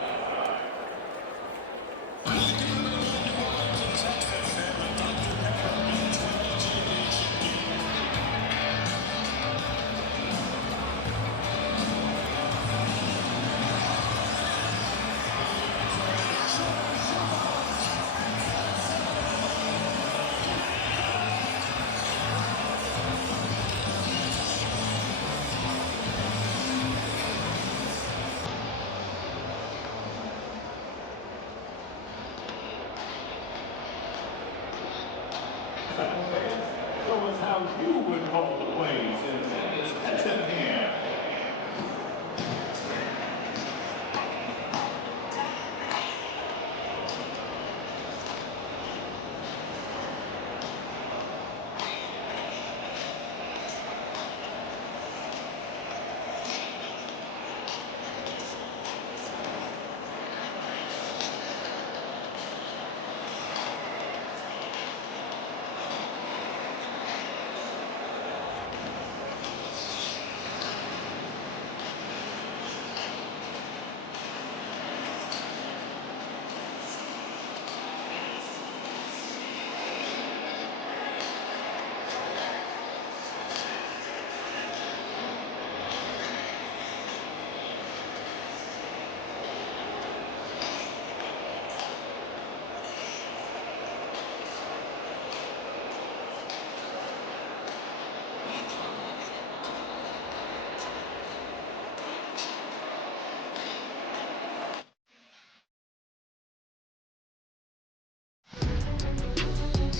Show us how you would call the plays in Vegas, Pennsylvania.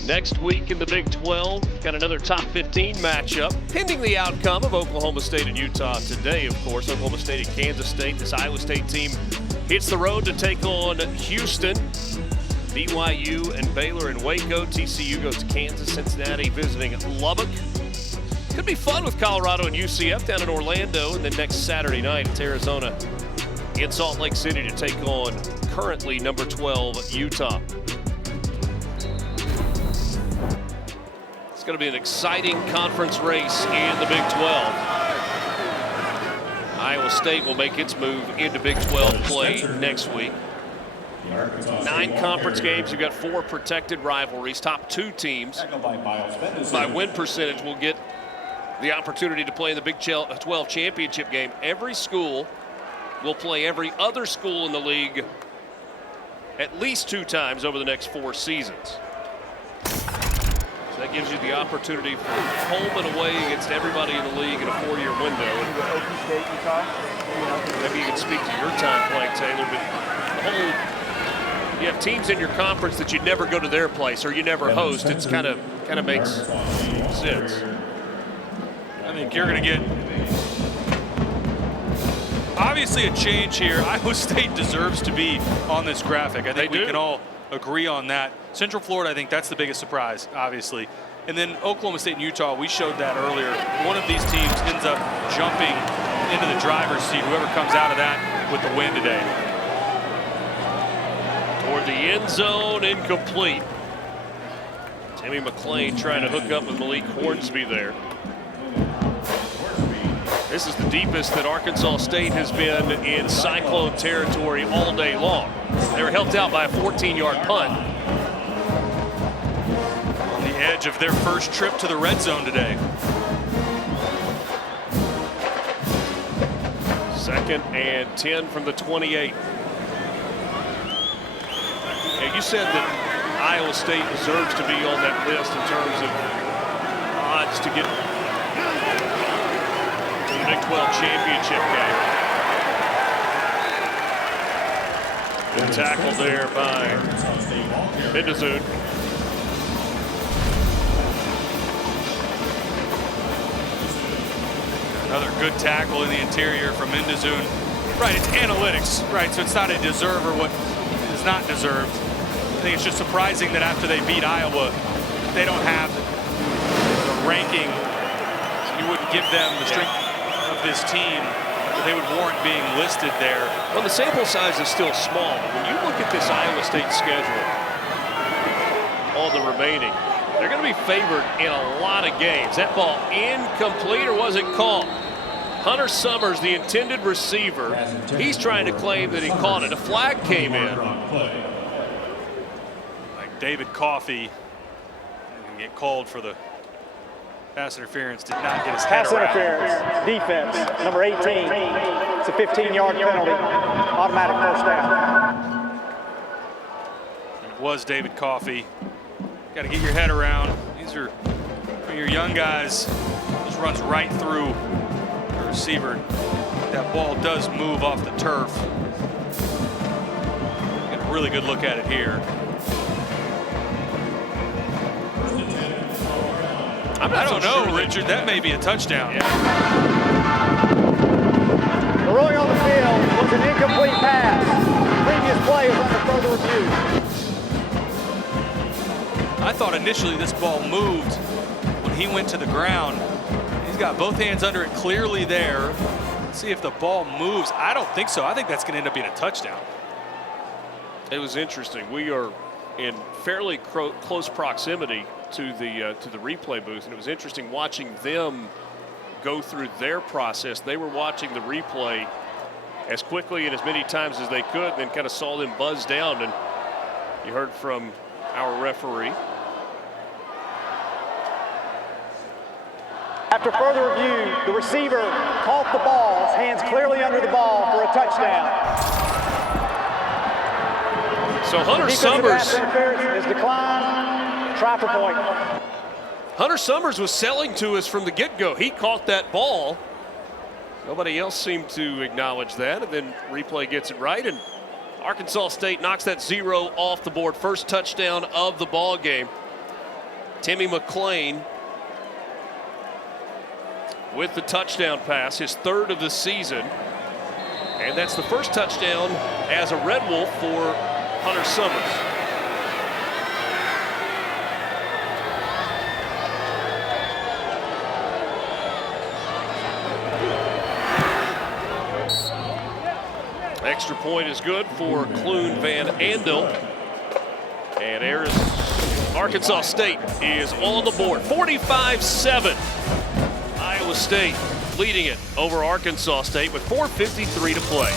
Next week in the Big 12, got another top 15 matchup, pending the outcome of Oklahoma State and Utah today, of course. Oklahoma State and Kansas State. This Iowa State team hits the road to take on Houston. BYU and Baylor and Waco. TCU goes to Kansas. Cincinnati visiting Lubbock. Could be fun with Colorado and UCF down in Orlando. And then next Saturday night, it's Arizona in Salt Lake City to take on currently number 12 Utah. It's going to be an exciting conference race in the Big 12. Iowa State will make its move into Big 12 play next week. 9 conference games. You've got 4 protected rivalries. Top 2 teams by win percentage will get the opportunity to play in the Big 12 championship game. Every school will play every other school in the league at least 2 times over the next 4 seasons. That gives you the opportunity for home and away against everybody in the league in a 4-year window. Maybe you can speak to your time playing, Taylor, but the whole, you have teams in your conference that you never go to their place or you never host. It's kind of makes sense. I think you're going to get obviously a change here. Iowa State deserves to be on this graphic. I think we can all agree on that. Central Florida, I think that's the biggest surprise, obviously. And then Oklahoma State and Utah, we showed that earlier. One of these teams ends up jumping into the driver's seat, whoever comes out of that with the win today. Toward the end zone, incomplete. Timmy McClain trying to hook up with Malik Hornsby there. This is the deepest that Arkansas State has been in Cyclone territory all day long. They were helped out by a 14-yard punt. On the edge of their first trip to the red zone today. 2nd and 10 from the 28. Yeah, you said that Iowa State deserves to be on that list in terms of odds to get to the Big 12 championship game. Good tackle there by Mendezoon. Another good tackle in the interior from Mendezoon. Right, it's analytics, right? So it's not a deserve or what is not deserved. I think it's just surprising that after they beat Iowa, they don't have the ranking, you wouldn't give them the strength of this team, but they would warrant being listed there. Well, the sample size is still small, but when you look at this Iowa State schedule, all the remaining, they're going to be favored in a lot of games. That ball incomplete, or was it caught? Hunter Summers, the intended receiver, he's trying to claim that he caught it. A flag came in. Like David Coffey can get called for the pass interference, did not get his head Pass around. interference, defense, number 18. It's a 15-yard penalty, automatic first down. And it was David Coffey. Got to get your head around. These are your young guys. Just runs right through the receiver. That ball does move off the turf. Get a really good look at it here. I don't know, Richard. That may be a touchdown. The ruling on the field was an incomplete pass. Previous play was under further review. I thought initially this ball moved when he went to the ground. He's got both hands under it clearly there. Let's see if the ball moves. I don't think so. I think that's going to end up being a touchdown. It was interesting. We are in fairly close proximity to the replay booth, and it was interesting watching them go through their process. They were watching the replay as quickly and as many times as they could, then kind of saw them buzz down, and you heard from our referee. After further review, the receiver caught the ball, his hands clearly under the ball for a touchdown. So Hunter Defensive Summers pass interference is declined. Try for point. Hunter Summers was selling to us from the get-go. He caught that ball. Nobody else seemed to acknowledge that, and then replay gets it right, and Arkansas State knocks that 0 off the board. First touchdown of the ball game. Timmy McClain with the touchdown pass, his 3rd of the season, and that's the first touchdown as a Red Wolf for Hunter Summers. Extra point is good for Clune Van Andel. And Arkansas State is on the board. 45-7. Iowa State leading it over Arkansas State with 4:53 to play.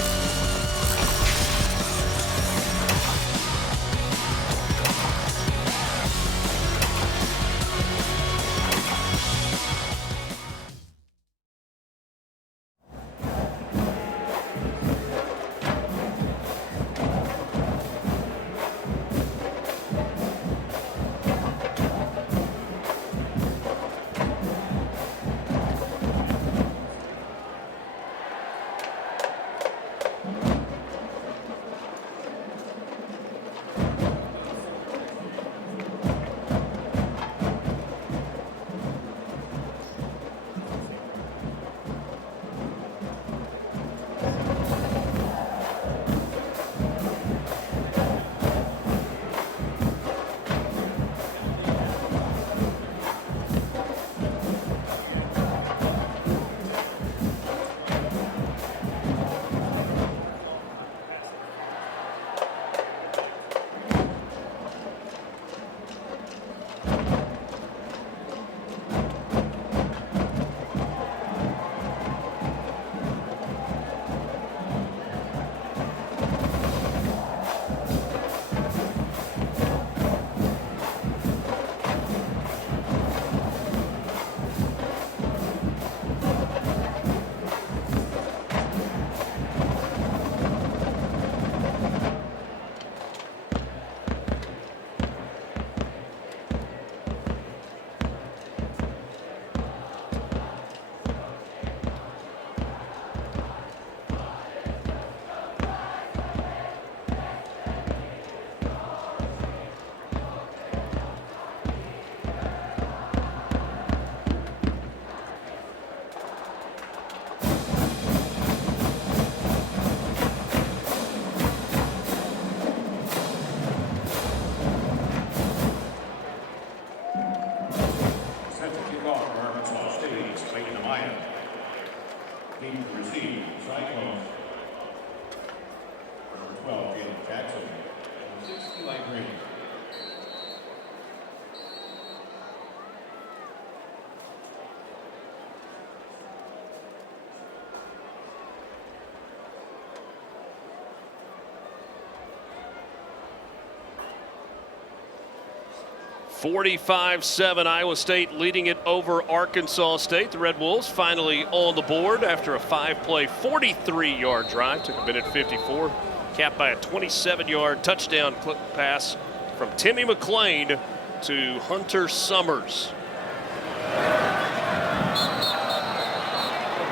45-7, Iowa State leading it over Arkansas State. The Red Wolves finally on the board after a 5-play, 43-yard drive. Took a minute 54, capped by a 27-yard touchdown pass from Timmy McClain to Hunter Summers.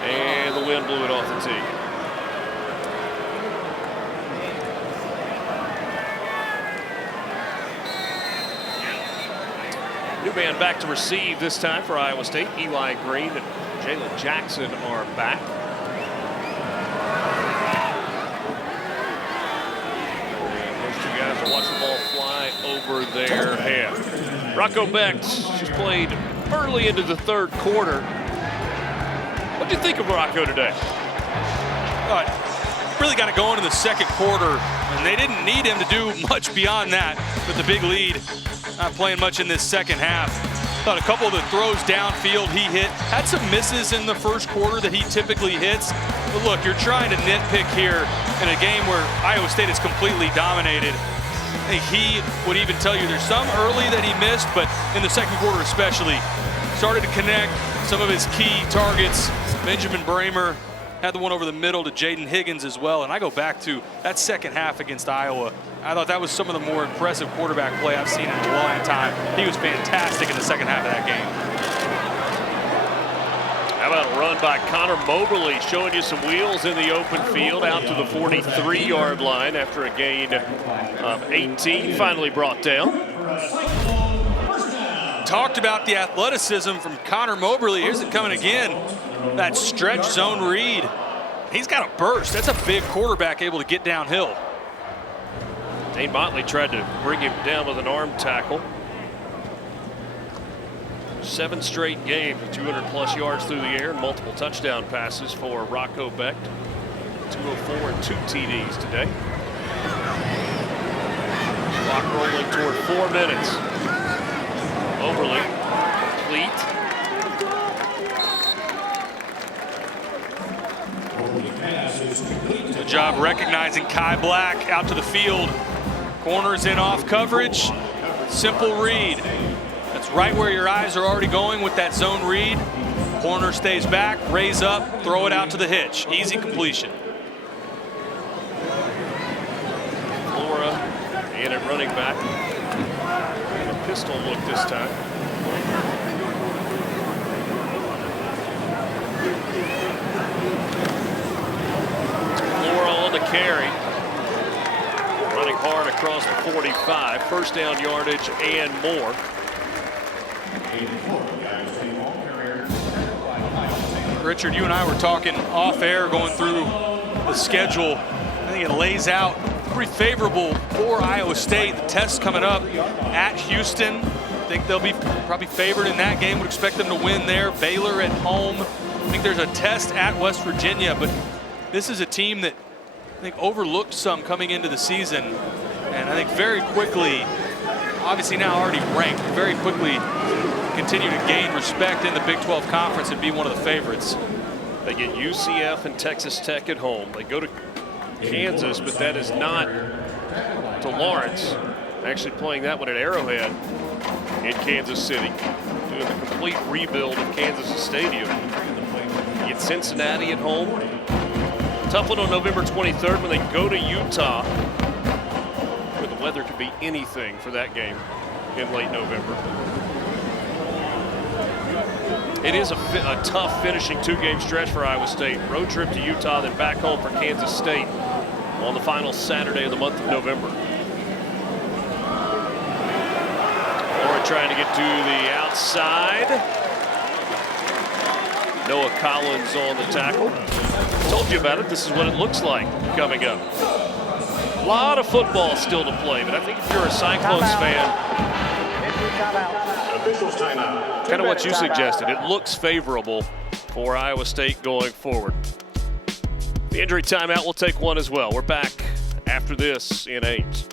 And the wind blew it off the tee. New man back to receive this time for Iowa State. Eli Green and Jalen Jackson are back. And those two guys will watch the ball fly over their head. Rocco Becht just played early into the third quarter. What do you think of Rocco today? Really got to go into the second quarter, and they didn't need him to do much beyond that with the big lead. Not playing much in this second half. Thought a couple of the throws downfield he hit. Had some misses in the first quarter that he typically hits. But look, you're trying to nitpick here in a game where Iowa State is completely dominated. I think he would even tell you there's some early that he missed, but in the second quarter especially, started to connect some of his key targets. Benjamin Bramer had the one over the middle to Jaden Higgins as well. And I go back to that second half against Iowa. I thought that was some of the more impressive quarterback play I've seen in a long time. He was fantastic in the second half of that game. How about a run by Connor Moberly, showing you some wheels in the open field out to the 43-yard line after a gain of 18, finally brought down. Talked about the athleticism from Connor Moberly. Here's it coming again. That stretch zone read. He's got a burst. That's a big quarterback able to get downhill. Dane Motley tried to bring him down with an arm tackle. 7 straight games with 200+ yards through the air and multiple touchdown passes for Rocco Becht. 204 and 2 TDs today. Clock rolling toward 4 minutes. Moberly complete. Good job recognizing Kai Black out to the field. Corners in off coverage. Simple read. That's right where your eyes are already going with that zone read. Corner stays back, raise up, throw it out to the hitch. Easy completion. Flora in at running back. A pistol look this time. Flora on the carry. Running hard across the 45. First down yardage and more. Richard, you and I were talking off air going through the schedule. I think it lays out pretty favorable for Iowa State. The test coming up at Houston. I think they'll be probably favored in that game. Would expect them to win there. Baylor at home. I think there's a test at West Virginia, but this is a team that I think overlooked some coming into the season. And I think very quickly, obviously now already ranked, very quickly continue to gain respect in the Big 12 Conference and be one of the favorites. They get UCF and Texas Tech at home. They go to Kansas, but that is not to Lawrence. Actually playing that one at Arrowhead in Kansas City. Doing the complete rebuild of Kansas Stadium. You get Cincinnati at home. Tough one on November 23rd when they go to Utah, where the weather could be anything for that game in late November. It is a tough finishing 2-game stretch for Iowa State. Road trip to Utah, then back home for Kansas State on the final Saturday of the month of November. Flora trying to get to the outside. Noah Collins on the tackle. Told you about it. This is what it looks like coming up. A lot of football still to play, but I think if you're a Cyclones fan, kind of what you suggested. It looks favorable for Iowa State going forward. The injury timeout, we'll take one as well. We're back after this in Ames.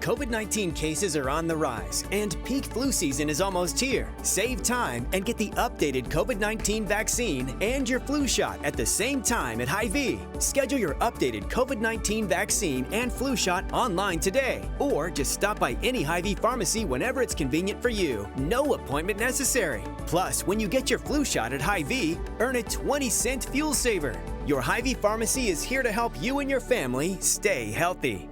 COVID-19 cases are on the rise, and peak flu season is almost here. Save time and get the updated COVID-19 vaccine and your flu shot at the same time at Hy-Vee. Schedule your updated COVID-19 vaccine and flu shot online today, or just stop by any Hy-Vee pharmacy whenever it's convenient for you. No appointment necessary. Plus, when you get your flu shot at Hy-Vee, earn a 20-cent fuel saver. Your Hy-Vee pharmacy is here to help you and your family stay healthy.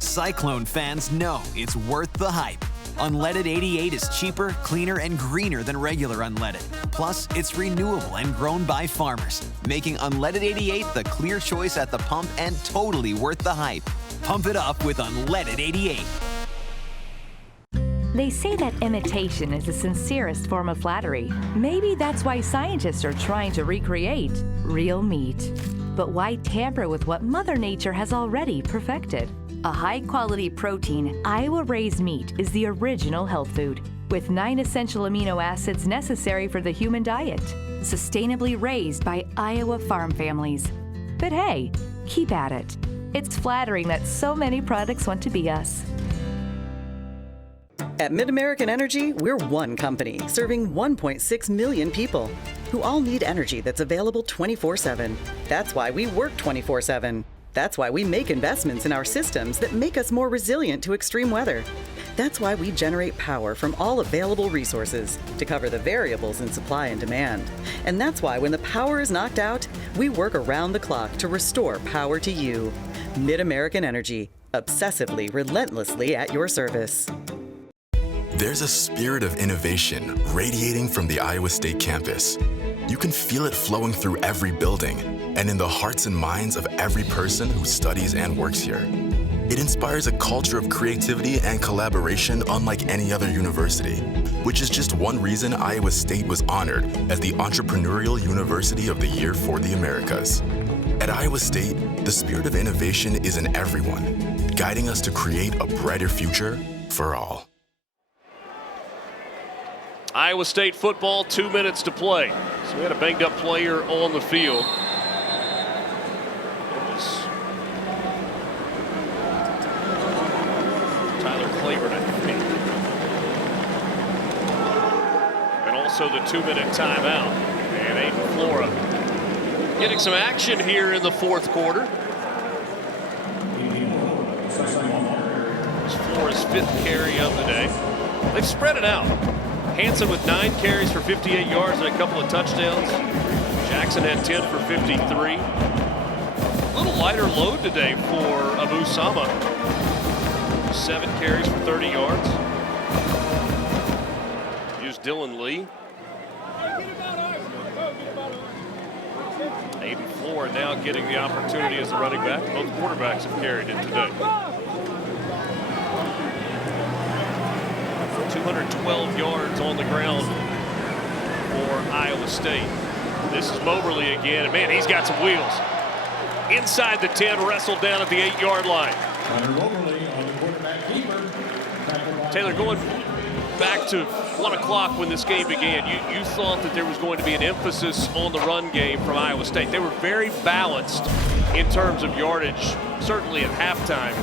Cyclone fans know it's worth the hype. Unleaded 88 is cheaper, cleaner, and greener than regular unleaded. Plus, it's renewable and grown by farmers, making Unleaded 88 the clear choice at the pump and totally worth the hype. Pump it up with Unleaded 88. They say that imitation is the sincerest form of flattery. Maybe that's why scientists are trying to recreate real meat. But why tamper with what Mother Nature has already perfected? A high-quality protein, Iowa-raised meat is the original health food, with 9 essential amino acids necessary for the human diet, sustainably raised by Iowa farm families. But hey, keep at it. It's flattering that so many products want to be us. At MidAmerican Energy, we're one company serving 1.6 million people who all need energy that's available 24/7. That's why we work 24/7. That's why we make investments in our systems that make us more resilient to extreme weather. That's why we generate power from all available resources to cover the variables in supply and demand. And that's why when the power is knocked out, we work around the clock to restore power to you. MidAmerican Energy, obsessively, relentlessly at your service. There's a spirit of innovation radiating from the Iowa State campus. You can feel it flowing through every building and in the hearts and minds of every person who studies and works here. It inspires a culture of creativity and collaboration unlike any other university, which is just one reason Iowa State was honored as the Entrepreneurial University of the Year for the Americas. At Iowa State, the spirit of innovation is in everyone, guiding us to create a brighter future for all. Iowa State football, 2 minutes to play. So we had a banged up player on the field. It was Tyler Claiborne, I think. And also the 2-minute timeout. And Aiden Flora getting some action here in the fourth quarter. It's Flora's 5th carry of the day. They've spread it out. Hansen with 9 carries for 58 yards and a couple of touchdowns. Jackson had 10 for 53. A little lighter load today for Abu Sama. 7 carries for 30 yards. Here's Dylan Lee. Aiden Flora now getting the opportunity as the running back. Both quarterbacks have carried it today. 212 yards on the ground for Iowa State. This is Moberly again, and man, he's got some wheels. Inside the 10, wrestled down at the 8-yard line. Taylor, going back to 1 o'clock when this game began, you thought that there was going to be an emphasis on the run game from Iowa State. They were very balanced in terms of yardage, certainly at halftime.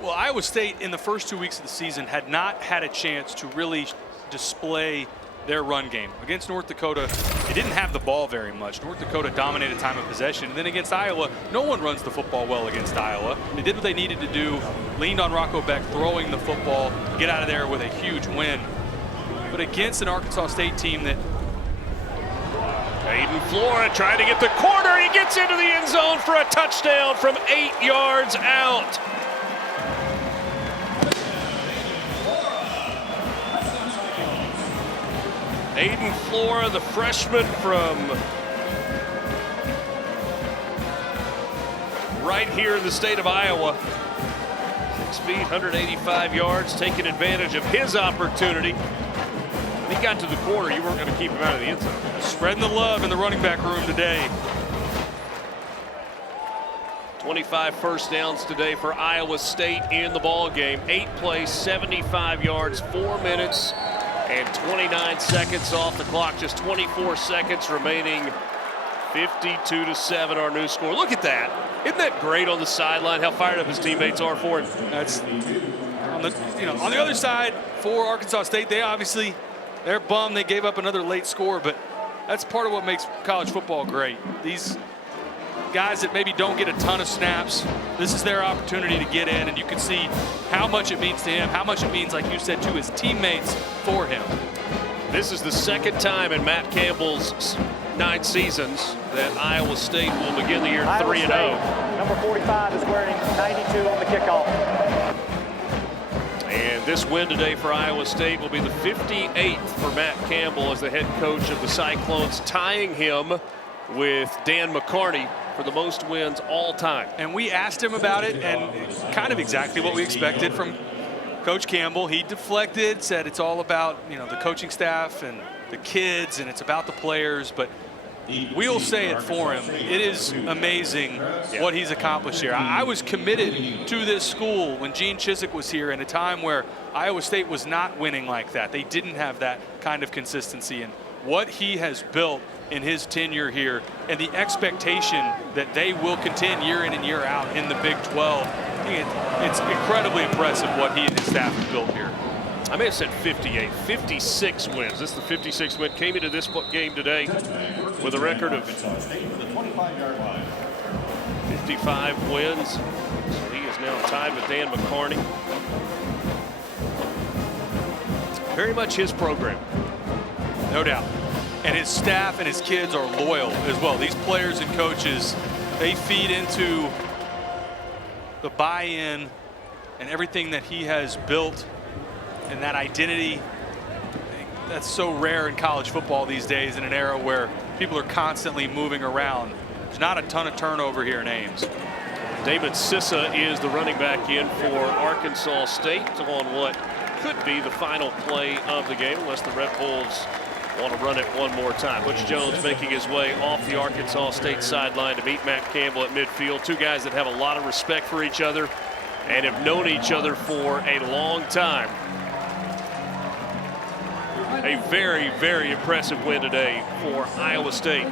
Well, Iowa State in the first 2 weeks of the season had not had a chance to really display their run game. Against North Dakota, they didn't have the ball very much. North Dakota dominated time of possession. And then against Iowa, no one runs the football well against Iowa. They did what they needed to do, leaned on Rocco Beck throwing the football, get out of there with a huge win. But against an Arkansas State team that... Aiden Flora trying to get the corner. He gets into the end zone for a touchdown from 8 yards out. Aiden Flora, the freshman from right here in the state of Iowa. 6 feet, 185 yards, taking advantage of his opportunity. When he got to the corner, you weren't going to keep him out of the end zone. Spreading the love in the running back room today. 25 first downs today for Iowa State in the ball game. 8 plays, 75 yards, 4 minutes and 29 seconds off the clock. Just 24 seconds remaining. 52-7 our new score. Look at that. Isn't that great on the sideline, how fired up his teammates are for him? That's on the other side for Arkansas State. They're bummed they gave up another late score, but that's part of what makes college football great. These guys that maybe don't get a ton of snaps, this is their opportunity to get in, and you can see how much it means to him, how much it means, like you said, to his teammates for him. This is the second time in Matt Campbell's 9 seasons that Iowa State will begin the year 3-0. Number 45 is wearing 92 on the kickoff. And this win today for Iowa State will be the 58th for Matt Campbell as the head coach of the Cyclones, tying him with Dan McCarney for the most wins all time. And we asked him about it, and kind of exactly what we expected from Coach Campbell. He deflected, said it's all about the coaching staff and the kids, and it's about the players, but we'll say it for him. It is amazing what he's accomplished here. I was committed to this school when Gene Chizik was here in a time where Iowa State was not winning like that. They didn't have that kind of consistency, and what he has built in his tenure here and the expectation that they will contend year in and year out in the Big 12, it's incredibly impressive what he and his staff have built here. I may have said 58, 56 wins. This is the 56th win. Came into this game today with a record of 55 wins. So he is now tied with Dan McCarney. Very much his program. No doubt. And his staff and his kids are loyal as well. These players and coaches, they feed into the buy-in and everything that he has built, and that identity. That's so rare in college football these days, in an era where people are constantly moving around. There's not a ton of turnover here in Ames. David Sissa is the running back in for Arkansas State on what could be the final play of the game, unless the Red Bulls want to run it one more time. Butch Jones making his way off the Arkansas State sideline to meet Matt Campbell at midfield. Two guys that have a lot of respect for each other and have known each other for a long time. A very, very impressive win today for Iowa State.